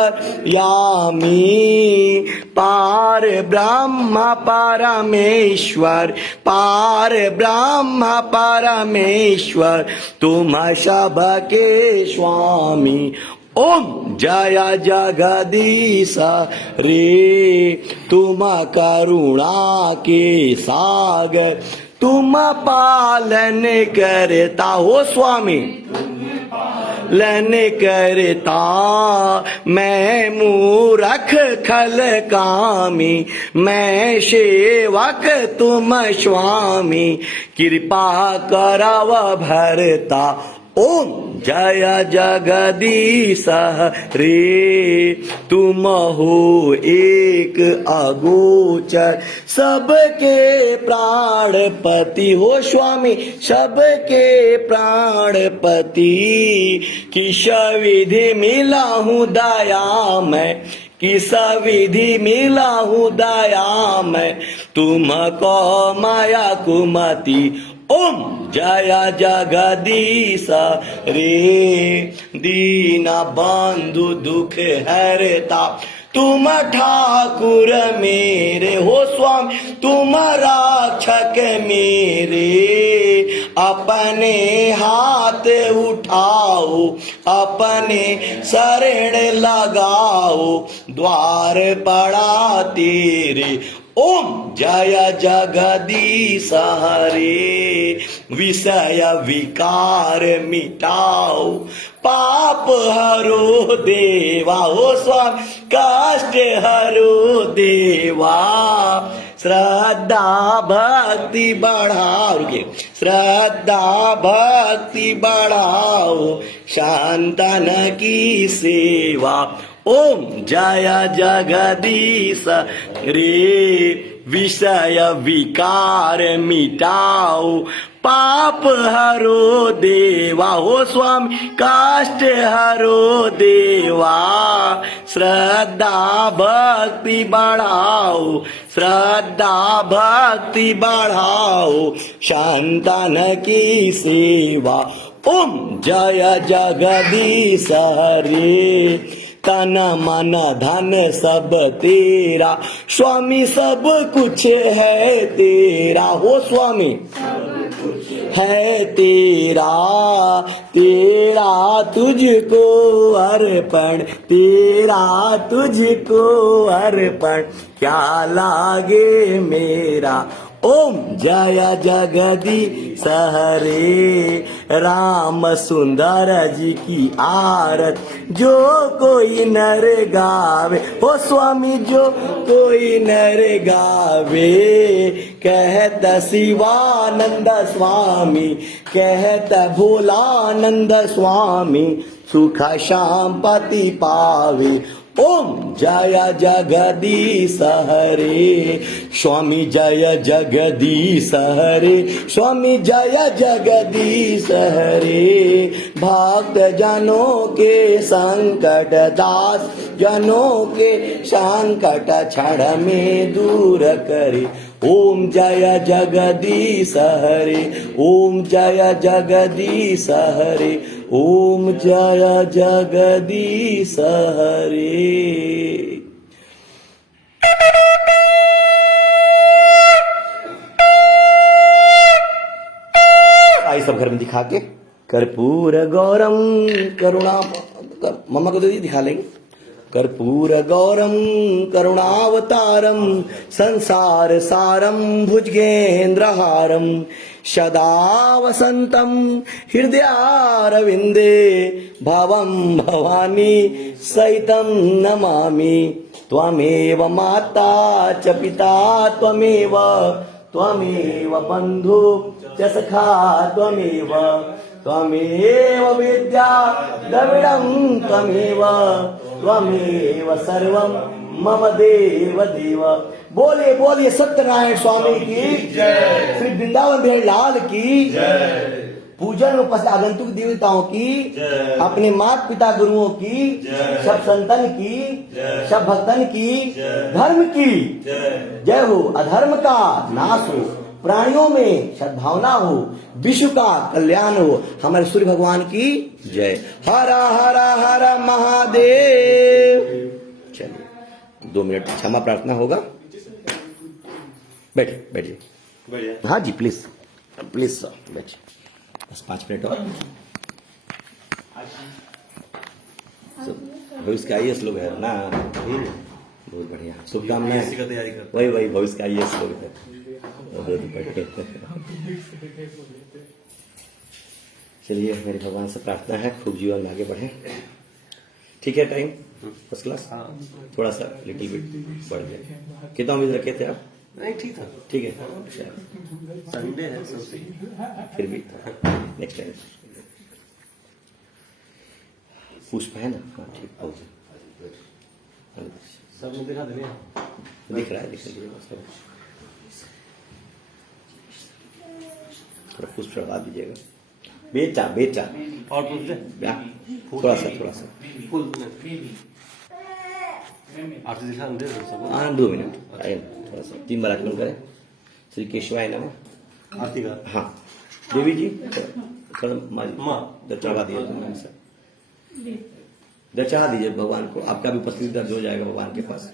पार ब्रह्म परमेश्वर, पार ब्रह्म परमेश्वर, तुम सबके स्वामी। ओम जय जगदीश रे। तुम करुणा के सागर, तुम पालन करता। हो स्वामी लन करता, मैं मूरख खल कामी, मैं सेवक तुम स्वामी, कृपा करव भरता। ओम जय जगदीश रे। तुम हो एक अगोचर, सबके प्राणपति। हो स्वामी सबके प्राणपति, किस विधि मिला हूँ दया मैं, किस विधि मिला हूँ दया मैं, तुमको माया कुमति। ओम जय जगदीश रे। दीन बंधु दुख हरता, तुम ठाकुर मेरे हो स्वामी, तुम रक्षक मेरे। अपने हाथ उठाओ, अपने शरण लगाओ, द्वार पड़ा तेरे। ओम जय जगदीश हरे, विषय विकार मिटाओ, पाप हरो देवा हो स्वामी, कष्ट हरो देवा। श्रद्धा भक्ति बढ़ाओ, रुकिए, श्रद्धा भक्ति बढ़ाओ, शांतन की सेवा। ओम जय जगदीश रे, विषय विकार मिटाओ, पाप हरो देवा हो स्वामी, कष्ट हरो देवा। श्रद्धा भक्ति बढ़ाओ, श्रद्धा भक्ति बढ़ाओ, शांतन की सेवा। ओम जय जगदीश हरे, तन मन धन सब तेरा स्वामी, सब कुछ है तेरा हो स्वामी, है तेरा, तेरा तुझको अर्पण, तेरा तुझको अर्पण, क्या लागे मेरा। ओम जय जगदीश हरे, राम सुंदर जी की आरत जो कोई नर गावे हो स्वामी, जो कोई नर गावे। कहता शिवानंद स्वामी, कहता भोलानंद स्वामी, सुख शांति पावे। ओम जय जगदीश हरे, स्वामी जय जगदीश हरे, स्वामी जय जगदीश हरे। भक्त जनों के संकट, दास जनों के संकट क्षण में दूर करे। ओम जय जगदीश हरे, ओम जय जगदीश हरे, ओम जय जगदीश हरे। आई सब घर में दिखा के, कर्पूर गौरम करुणा, मम्मा को दे दी, दिखा लेंगे। कर्पूर गौरम करुणावतारम, संसार सारम भुजगेन्द्रहारम, सदा वसंतम हृदयारविंदे, भवम भवानी सहितं नमामि। त्वमेव माता च पिता त्वमेव, त्वमेव बंधु च सखा त्वमेव, त्वमेव विद्या द्रविडं त्वमेव, त्वमेव सर्वं मम देव देव। बोले बोलिए सत्यनारायण स्वामी की जय, श्री वृंदावन बिहारी लाल की जय। पूजन में उपस्थित आगंतुक देवताओं की, अपने माता पिता गुरुओं की, सब संतन की, सब भक्तन की, धर्म की जय हो। अधर्म का नाश हो, प्राणियों में सद्भावना हो, विश्व का कल्याण हो। हमारे सूर्य भगवान की जय। हर हर हर महादेव। चलिए 2 मिनट क्षमा प्रार्थना होगा। बैठिए बैठिए। हाँ जी प्लीज प्लीज सर बैठिए, बस 5 मिनट और। भविष्य का आईएएस लोग है ना, बहुत बढ़िया, शुभकामनाएं। वही भविष्य का आईएएस लोग है। चलिए मेरे भगवान से प्रार्थना है खूब जीवन में आगे बढ़े। ठीक है, टाइम फर्स्ट क्लास, थोड़ा सा लिटिल बिट बढ़ गया। कितना उम्मीद रखे थे आप? नहीं ठीक था, ठीक है, संडे है सब सही, फिर भी नेक्स्ट टाइम। पुष्प है ना? हाँ ठीक, बहुत सब में दिखा देंगे, दिख रहा है, दिख रही है। थोड़ा पुष्प चढ़वा दीजिएगा बेटा बेटा। और पूछते थोड़ा सा फूल आरती दिखा दे सब। हाँ 2 मिनट आइए, थोड़ा सा 3 बार आगमन करें। श्री केशवाय नमः। आरती का हाँ देवी जी थोड़ा माँ चढ़वा दिया। चढ़ा दीजिए भगवान को, आपका भी उपस्थिति दर्ज हो जाएगा भगवान के पास।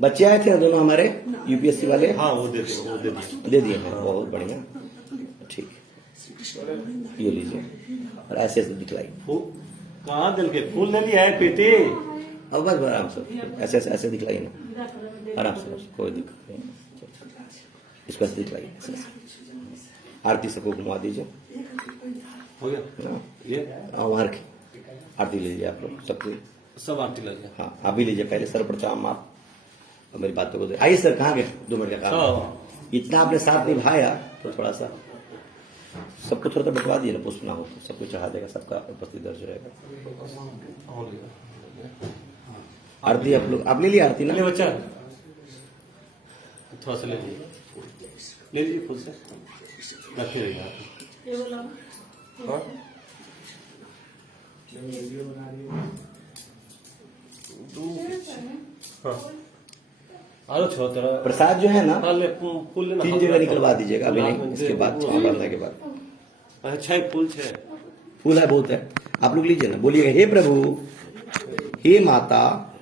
बच्चे आए थे ना दोनों हमारे यूपीएससी वाले, हाँ वो दे दिए, वो दे दिए। दे दिए हैं, बहुत बढ़िया, ठीक है, ये लीजिए और ऐसे ऐसे दिखलाई। फूल कहाँ दिल के फूल ले लिया है पेटी। अब बस आराम से ऐसे ऐसे ऐसे दिखलाई ना, आराम से, कोई दिक्कत नहीं, इसको ऐसे दिखलाई, ऐसे ऐसे। आरती सबको घुमा दीजिए, हो गया हाँ, ये वहाँ रखिए, आरती लीजिए आप लोग सबको, सब आरती लग गया। हाँ आप भी लीजिए पहले, सर्वप्रथम आप और मेरी बातों को आइए सर, कहाँ गए 2 मिनट का काम, हाँ। इतना आपने साथ निभाया तो थोड़ा सा सबको थोड़ा सा बटवा दिए ना, पुष्प ना हो तो सबको चढ़ा देगा, सबका उपस्थित दर्ज रहेगा। हो गया। आरती आप लोग, आप ले लिया आरती ना, ले बच्चा थोड़ा सा ले लीजिए, ले लीजिए खुद से रखे रहिए आप। ये बोला हाँ? हाँ। आलो छोड़ तेरा प्रसाद जो है ना हाँ, ले फूल लेना, 3 जगह निकलवा दीजिएगा अभी नहीं, इसके बाद बांधने के बाद अच्छा है फूल छे फूल है, बहुत है, आप लोग लीजिए ना, बोलिएगा हे प्रभु, हे माता,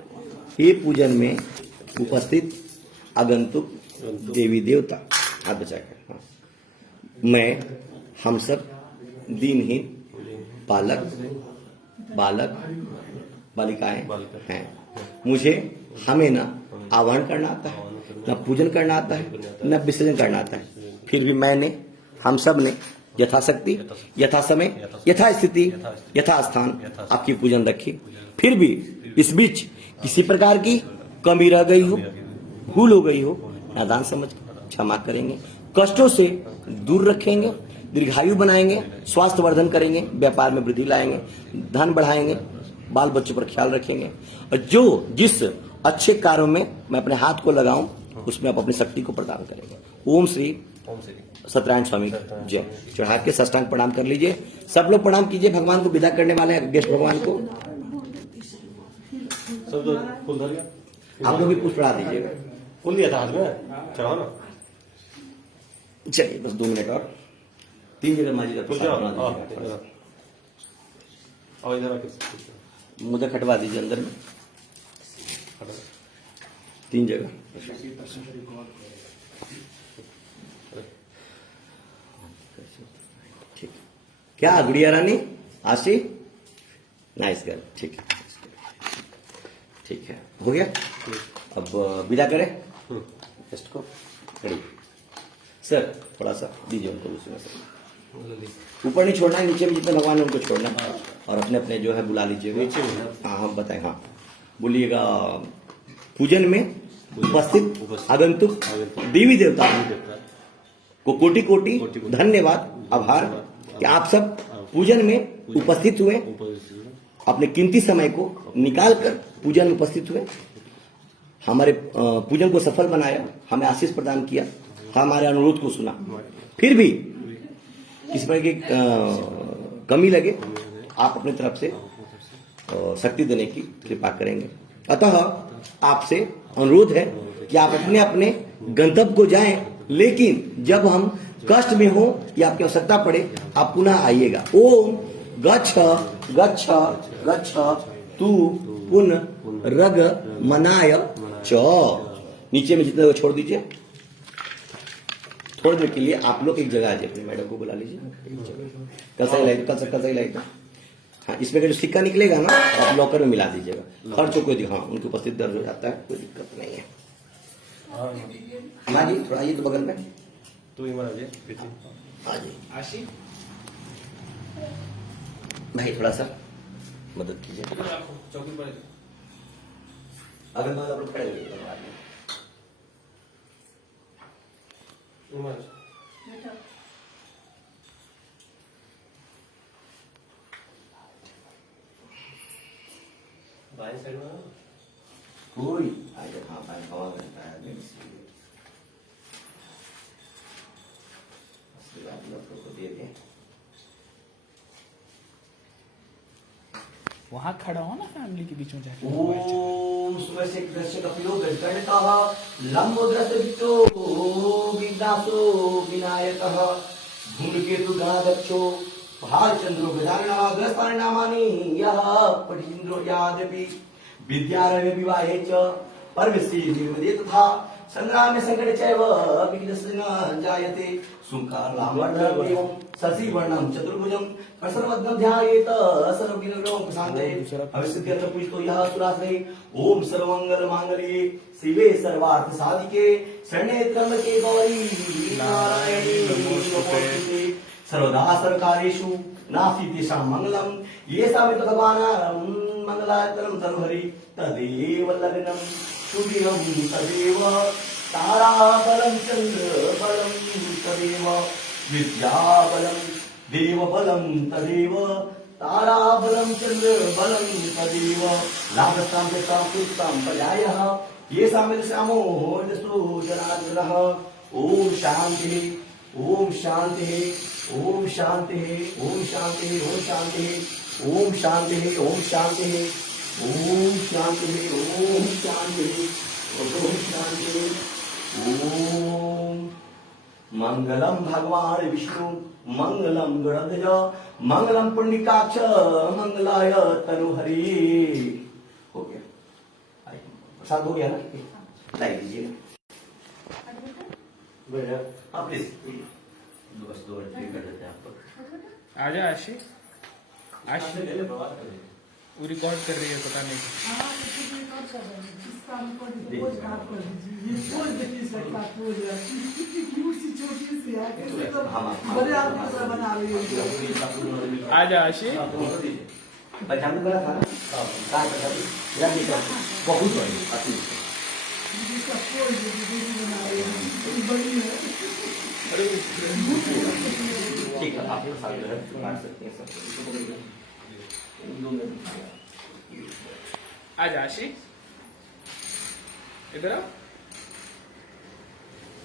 हे पूजन में उपस्थित आगंतुक देवी देवता, हाथ बचा कर, हाँ। मैं हम सब दीनहीन बालक बालिकाएं हैं, मुझे हमें ना आह्वान करना आता है, न पूजन करना आता है, न विसर्जन करना आता है, फिर भी मैंने, हम सब ने यथाशक्ति, यथा समय, यथा स्थिति, यथा स्थान आपकी पूजन रखी। फिर भी इस बीच किसी प्रकार की कमी रह गई हो, भूल हो गई हो, नादान समझ क्षमा करेंगे, कष्टों से दूर रखेंगे, दीर्घायु बनाएंगे, स्वास्थ्य वर्धन करेंगे, व्यापार में वृद्धि लाएंगे, धन बढ़ाएंगे, बाल बच्चों पर ख्याल रखेंगे, और जो जिस अच्छे कार्यों में मैं अपने हाथ को लगाऊं उसमें आप अपनी शक्ति को प्रदान करेंगे। ओम श्री सत्यनारायण स्वामी जय। चढ़ा के साष्टांग प्रणाम कर लीजिए, सब लोग प्रणाम कीजिए, भगवान को विदा करने वाले हैं, गेस्ट भगवान को सब तो फूल धर गया। आप लोग भी पुष्प चढ़ा दीजिएगा। फूल दिया था हाथ में, चढ़ाओ ना। चलिए बस 2 मिनट और, 3 जगह माजी का फूल प्रसाद जाओ बना दीजिएगा। और इधर आके मुझे खटवा दीजिए अंदर में 3 जगह। ठीक, क्या गुड़िया रानी आशी, नाइस गर्ल, ठीक है, ठीक है, हो गया। अब विदा करें गेस्ट को, खड़ी सर, थोड़ा सा दीजिए उनको दूसरे में से, ऊपर नहीं छोड़ना है, नीचे में जितने भगवान है उनको छोड़ना है, और अपने अपने जो है बुला लीजिएगा नीचे में है। हाँ हाँ बताएं, हाँ बोलिएगा, पूजन में उपस्थित आगंतुक देवी देवता को कोटि कोटि धन्यवाद आभार कि आप सब पूजन में उपस्थित हुए, अपने कीमती समय को निकाल कर पूजन में उपस्थित हुए, हमारे पूजन को सफल बनाया, हमें आशीष प्रदान किया, हमारे अनुरोध को सुना। फिर भी किसी प्रकार की कमी लगे आप अपनी तरफ से शक्ति देने की कृपा करेंगे। अतः आपसे अनुरोध है कि आप अपने अपने गंतव्य को जाएं, लेकिन जब हम कष्ट में हो या आपकी आवश्यकता पड़े आप पुनः आइएगा। ओम गच्छ गच्छ गच्छ तू पुनः रग मनाय च। नीचे में जितने लोग छोड़ दीजिए, थोड़ी देर के लिए आप लोग एक जगह आ जाइए, अपनी मैडम को बुला लीजिए, कल सही लाइट हाँ, इसमें का जो सिक्का निकलेगा ना आप लॉकर में मिला दीजिएगा, खर्चों को हाँ उनकी उपस्थित दर्ज हो जाता है, कोई दिक्कत नहीं है। हाँ जी, थोड़ा आइए तो बगल में, तू ही मार दे हाँ जी आशी भाई, थोड़ा सा मदद कीजिए, चौकी पर अगर आप लोग खड़े होइए बाएं साइड में कोई आइए, हाँ भाई हवा रहता है आदमी, इसलिए आप लोग को दे दें। वहां खड़ा हो ना फैमिली के बीच में जाके। ओम सुमस्य कृष्ण कपिलो गणितः लंबोदरतो विनाशो विनायकः धूमकेतु गणाध्यक्षो भालचंद्रो गजाननामाग्रस्तारनामानि यः पठीन्द्रो यादपि विद्यारण्य विवाहे च परमेश्वरी निर्वदे तथा संग्रामे संकटे चैव विघ्नस्य न जायते सुकालामर्धनमेवं शशिवर्णं चतुर्भुजं कर्षणवदनं ध्यायेत सर्वविघ्नोपशान्तये शान्ते अविसिद्ध्यर्थ पूजितो यः सुरासने ओम सर्वमंगलमांगल्ये शिवे सर्वार्थसाधिके शरण्ये त्र्यंबके गौरी नारायणी नमोस्तुते सर्वदा सर्वकार्येषु नास्ति तेषां मंगलम् येषां भगवान् मंगलायतनं सर्वहरि तदेव लग्नं सुदिनं तदेव ताराबलं चन्द्रबलं तदेव विद्याबलं देवबलं तदेव ताराबलं चन्द्रबलं तदेव लाभस्तां तेषां पुष्टां पर्यायः येषां यदृशामो यदस्तु जनार्दनः ॐ शान्तिः ॐ शान्तिः ॐ शान्तिः ॐ शान्तिः ॐ शान्तिः ॐ शान्तिः ॐ शान्तिः ॐ शान्तिः ॐ शान्तिः ॐ शान्तिः ॐ मंगलम भगवान विष्णु मंगलम गणध्वज मंगलम पुंडरीकाक्ष मंगलाय तनुहरि। हो गया, आइए, प्रसाद हो गया ना, लाई लीजिए भैया आप प्लीज। बस 2 मिनट कर देते हैं आपको। आजा आशी आशी वो रिकॉर्ड कर रही है पता नहीं। हाँ, तो रिकॉर्ड कर रहे हैं। इसका रिकॉर्ड पोज बात कर दीजिए। ये पोज देखिए, इसका क्या पोज है। कितनी क्यूट सी छोटी सी है। कैसे तो बड़े आदमी सा बना रही है। आजा आशी पहचान बना था ना, काय पहचान बहुत बड़ी अति इसका पोज देखिए बना रही है, बड़ी है। ठीक है, आप लोग साथ में बांट सकते हैं सब। आजा आशी इधर आओ।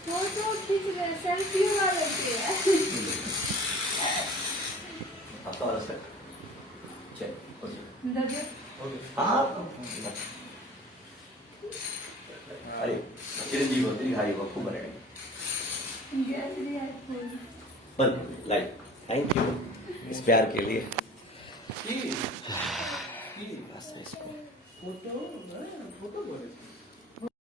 फोटो खींच रहे, सेल्फी वाले थे। आपका वाला सर चल दबे हाँ अरे चिरंजीव हो, तेरी हाई खूब बनेगी। गैस रिया फूल बंद लाइट। थैंक यू इस प्यार के लिए। बस इसको फोटो फोटो